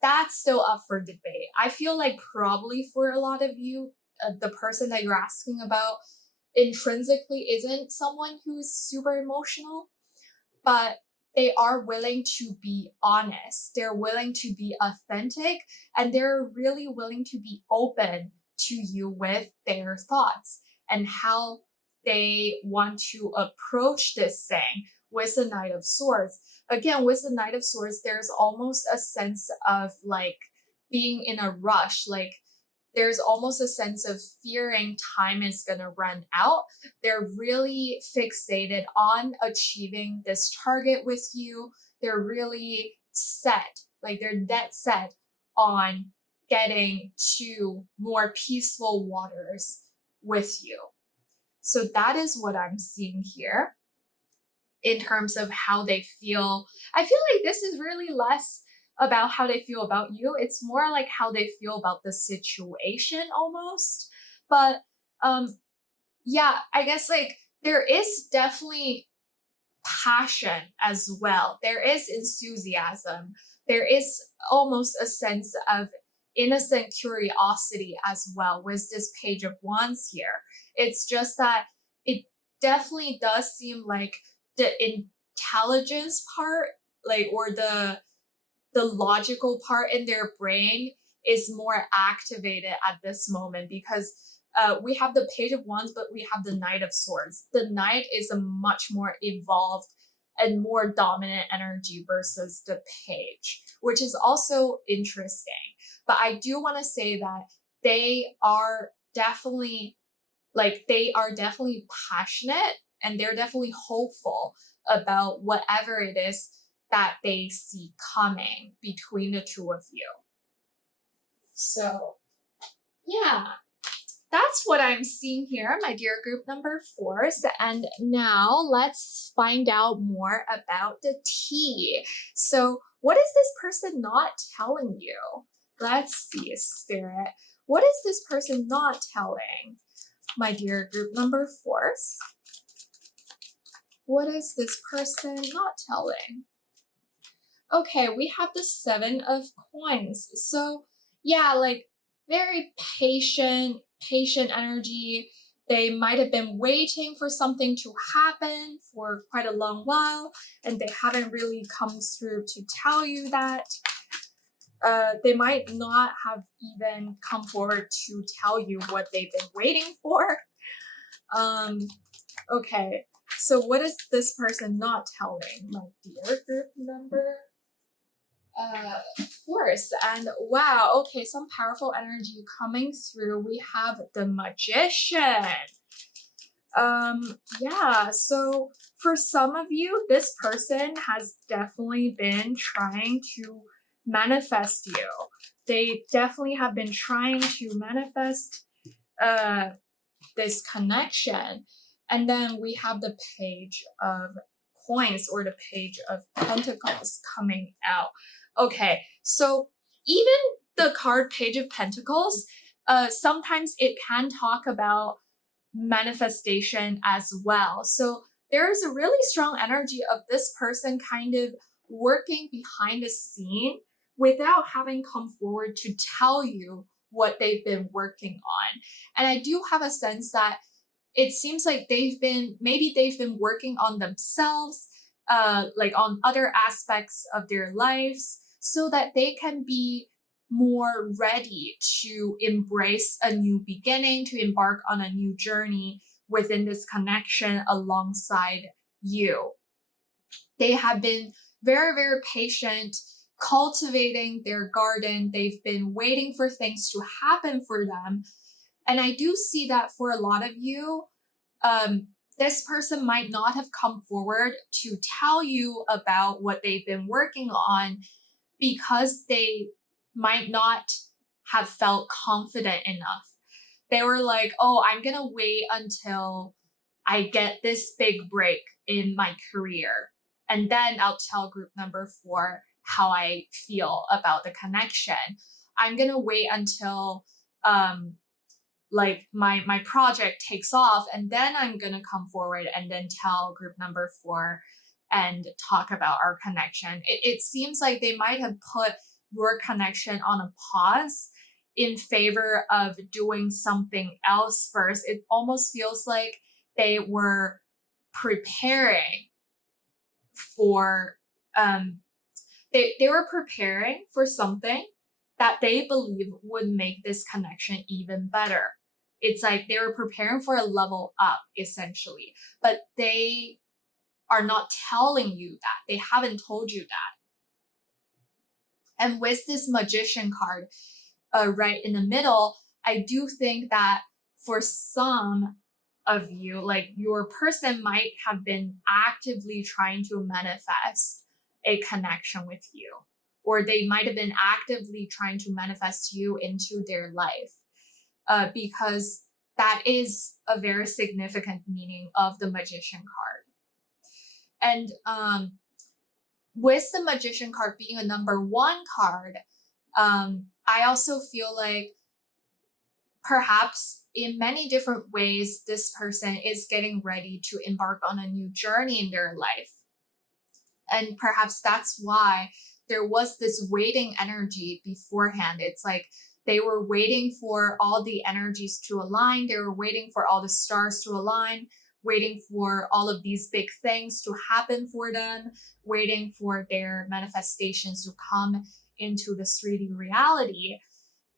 that's still up for debate. I feel like probably for a lot of you, the person that you're asking about intrinsically isn't someone who's super emotional, but they are willing to be honest. They're willing to be authentic, and they're really willing to be open to you with their thoughts and how they want to approach this thing with the Knight of Swords. Again, with the Knight of Swords, there's almost a sense of like being in a rush, like there's almost a sense of fearing time is going to run out. They're really fixated on achieving this target with you. They're really set, like they're dead set on getting to more peaceful waters with you. So that is what I'm seeing here in terms of how they feel. I feel like this is really less about how they feel about you. It's more like how they feel about the situation almost. But yeah, I guess like there is definitely passion as well. There is enthusiasm. There is almost a sense of innocent curiosity as well with this Page of Wands here. It's just that it definitely does seem like the intelligence part, like, or the logical part in their brain is more activated at this moment, because we have the Page of Wands, but we have the Knight of Swords. The Knight is a much more evolved and more dominant energy versus the Page, which is also interesting. But I do want to say that they are definitely passionate, and they're definitely hopeful about whatever it is that they see coming between the two of you. So, yeah, that's what I'm seeing here, my dear group number 4s. And now let's find out more about the tea. So, what is this person not telling you? Let's see, Spirit. What is this person not telling, my dear group number 4s? What is this person not telling? Okay, we have the 7 of Coins. So yeah, like very patient energy. They might have been waiting for something to happen for quite a long while, and they haven't really come through to tell you that. They might not have even come forward to tell you what they've been waiting for. Okay, so what is this person not telling, my dear group number course. And wow, okay, some powerful energy coming through. We have the Magician. Yeah, so for some of you, this person has definitely been trying to manifest you. They definitely have been trying to manifest uh this connection. And then we have the Page of Coins, or the Page of Pentacles coming out. Okay, so even the card Page of Pentacles, sometimes it can talk about manifestation as well. So there's a really strong energy of this person kind of working behind the scene without having come forward to tell you what they've been working on. And I do have a sense that it seems like maybe they've been working on themselves, like on other aspects of their lives, so that they can be more ready to embrace a new beginning, to embark on a new journey within this connection alongside you. They have been very, very patient cultivating their garden. They've been waiting for things to happen for them. And I do see that for a lot of you, this person might not have come forward to tell you about what they've been working on because they might not have felt confident enough. They were like, oh, I'm going to wait until I get this big break in my career. And then I'll tell group number 4 how I feel about the connection. I'm going to wait until like my project takes off, and then I'm going to come forward and then tell group number 4 and talk about our connection. It seems like they might have put your connection on a pause in favor of doing something else first. It almost feels like they were preparing for they were preparing for something that they believe would make this connection even better. It's like they were preparing for a level up, essentially, but they are not telling you that. They haven't told you that. And with this Magician card right in the middle, I do think that for some of you, like your person might have been actively trying to manifest a connection with you, or they might have been actively trying to manifest you into their life, because that is a very significant meaning of the Magician card. And with the Magician card being a number 1 card, I also feel like perhaps in many different ways, this person is getting ready to embark on a new journey in their life. And perhaps that's why there was this waiting energy beforehand. It's like they were waiting for all the energies to align. They were waiting for all the stars to align, waiting for all of these big things to happen for them, waiting for their manifestations to come into the 3D reality.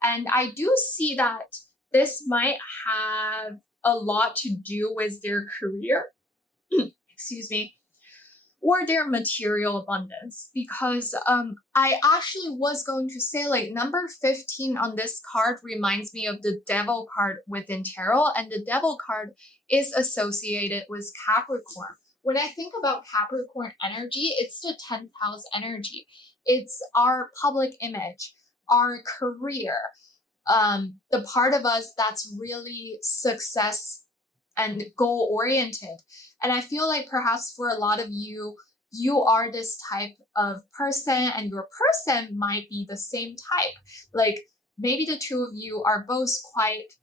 And I do see that this might have a lot to do with their career, excuse me, or their material abundance, because I actually was going to say, like, number 15 on this card reminds me of the Devil card within tarot, and the Devil card is associated with Capricorn. When I think about Capricorn energy, it's the 10th house energy. It's our public image, our career, the part of us that's really success and goal oriented. And I feel like perhaps for a lot of you, you are this type of person, and your person might be the same type. Like maybe the two of you are both quite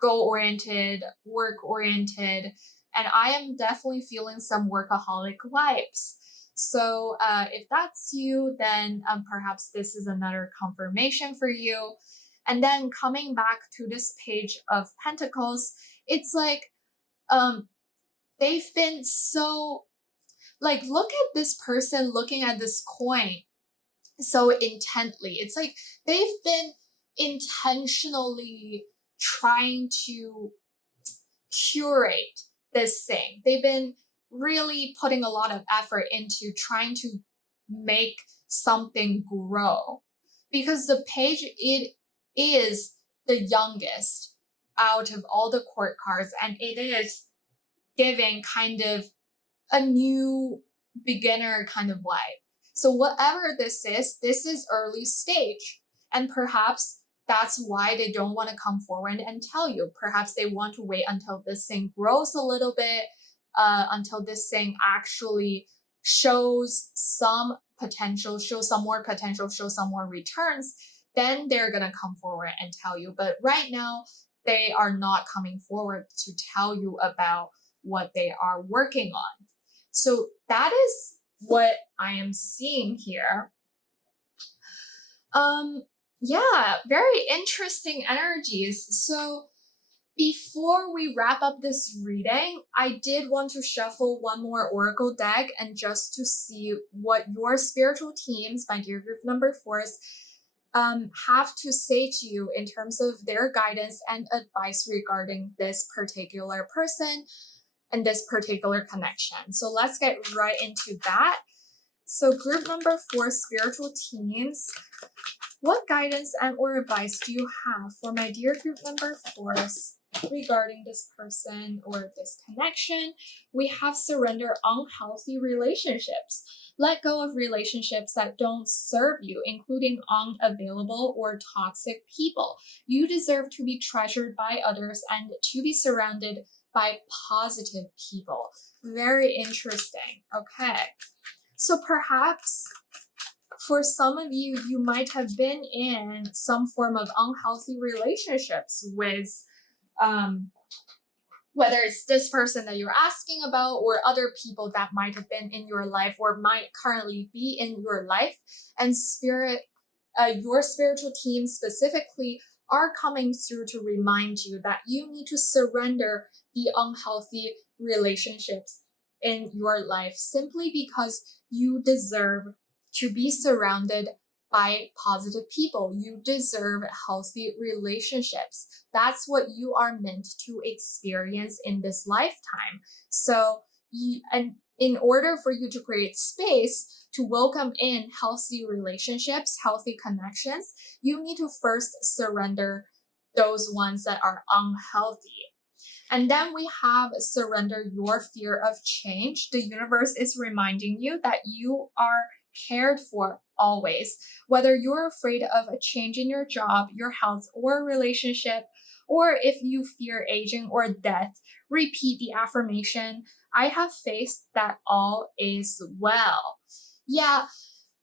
goal oriented, work oriented, and I am definitely feeling some workaholic vibes. So if that's you, then perhaps this is another confirmation for you. And then coming back to this Page of Pentacles, it's like they've been so, like, look at this person looking at this coin so intently. It's like they've been intentionally trying to curate this thing. They've been really putting a lot of effort into trying to make something grow. because the page, it is the youngest out of all the court cards, and it is giving kind of a new beginner kind of vibe. So whatever this is early stage. And perhaps that's why they don't want to come forward and tell you. Perhaps they want to wait until this thing grows a little bit, until this thing actually shows some potential, shows some more potential, shows some more returns. Then they're going to come forward and tell you. But right now, they are not coming forward to tell you about what they are working on. So that is what I am seeing here. Yeah, very interesting energies. So before we wrap up this reading, I did want to shuffle one more oracle deck and just to see what your spiritual teams, my dear group number fours, have to say to you in terms of their guidance and advice regarding this particular person and this particular connection. So let's get right into that. So group number four, spiritual teams, what guidance and or advice do you have for my dear group number fours regarding this person or this connection? We have surrender unhealthy relationships. Let go of relationships that don't serve you, including unavailable or toxic people. You deserve to be treasured by others and to be surrounded by positive people. Very interesting. Okay. So perhaps for some of you, you might have been in some form of unhealthy relationships with whether it's this person that you're asking about or other people that might have been in your life or might currently be in your life. And your spiritual team specifically are coming through to remind you that you need to surrender the unhealthy relationships in your life simply because you deserve to be surrounded by positive people. You deserve healthy relationships. That's what you are meant to experience in this lifetime. So, and in order for you to create space to welcome in healthy relationships, healthy connections, you need to first surrender those ones that are unhealthy. And then we have surrender your fear of change. The universe is reminding you that you are cared for always. Whether you're afraid of a change in your job, your health, or relationship, or if you fear aging or death, repeat the affirmation, I have faith that all is well. Yeah,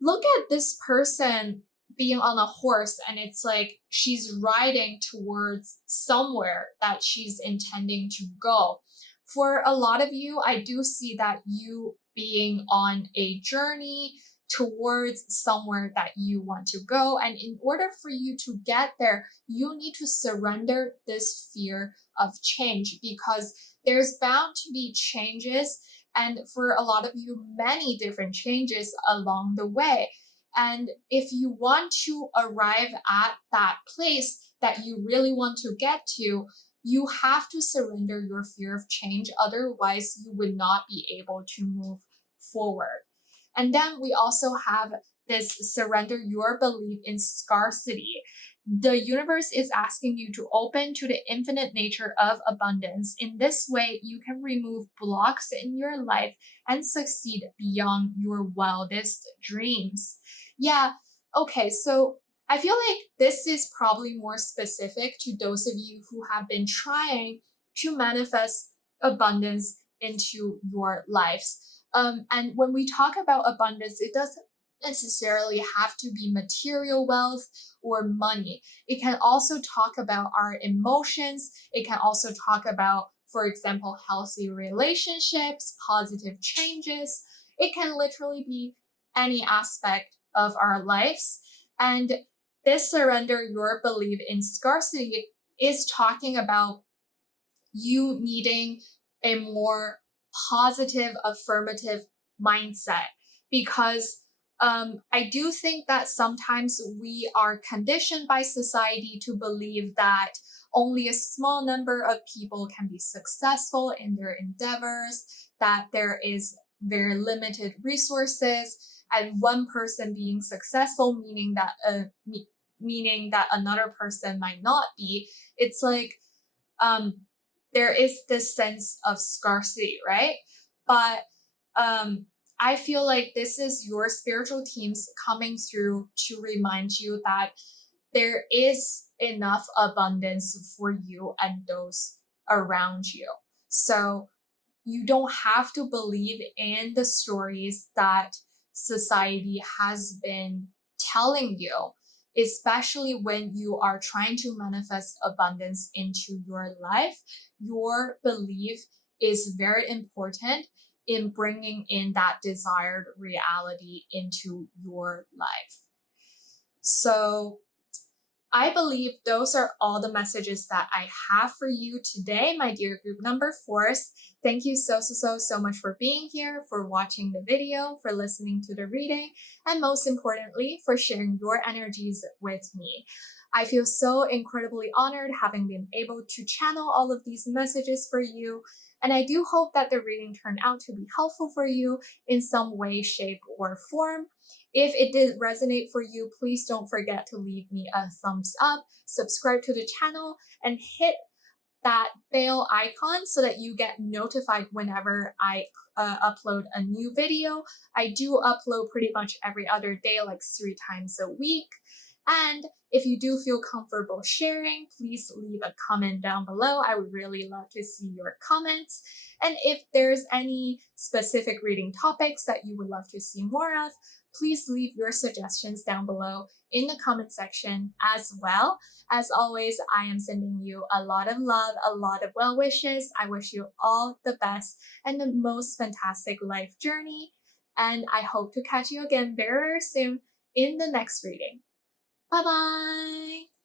look at this person being on a horse and it's like she's riding towards somewhere that she's intending to go. For a lot of you, I do see that you being on a journey towards somewhere that you want to go. And in order for you to get there, you need to surrender this fear of change because there's bound to be changes. And for a lot of you, many different changes along the way. And if you want to arrive at that place that you really want to get to, you have to surrender your fear of change. Otherwise, you would not be able to move forward. And then we also have this surrender your belief in scarcity. The universe is asking you to open to the infinite nature of abundance. In this way, you can remove blocks in your life and succeed beyond your wildest dreams. Yeah, okay, so I feel like this is probably more specific to those of you who have been trying to manifest abundance into your lives. And when we talk about abundance, it doesn't necessarily have to be material wealth or money. It can also talk about our emotions. It can also talk about, for example, healthy relationships, positive changes. It can literally be any aspect of our lives. And this surrender your belief in scarcity is talking about you needing a more positive, affirmative mindset because I do think that sometimes we are conditioned by society to believe that only a small number of people can be successful in their endeavors, that there is very limited resources. and one person being successful, meaning that another person might not be. It's like um, there is this sense of scarcity, right? But um, I feel like this is your spiritual teams coming through to remind you that there is enough abundance for you and those around you. So you don't have to believe in the stories that society has been telling you, especially when you are trying to manifest abundance into your life. Your belief is very important in bringing in that desired reality into your life. So, I believe those are all the messages that I have for you today, my dear group number fours. Thank you so much for being here, for watching the video, for listening to the reading, and most importantly, for sharing your energies with me. I feel so incredibly honored having been able to channel all of these messages for you. And I do hope that the reading turned out to be helpful for you in some way, shape, or form. If it did resonate for you, please don't forget to leave me a thumbs up, subscribe to the channel, and hit that bell icon so that you get notified whenever I upload a new video. I do upload pretty much every other day, like 3 times a week. And if you do feel comfortable sharing, please leave a comment down below. I would really love to see your comments. And if there's any specific reading topics that you would love to see more of, please leave your suggestions down below in the comment section as well. As always, I am sending you a lot of love, a lot of well wishes. I wish you all the best and the most fantastic life journey. And I hope to catch you again very, very soon in the next reading. Bye bye.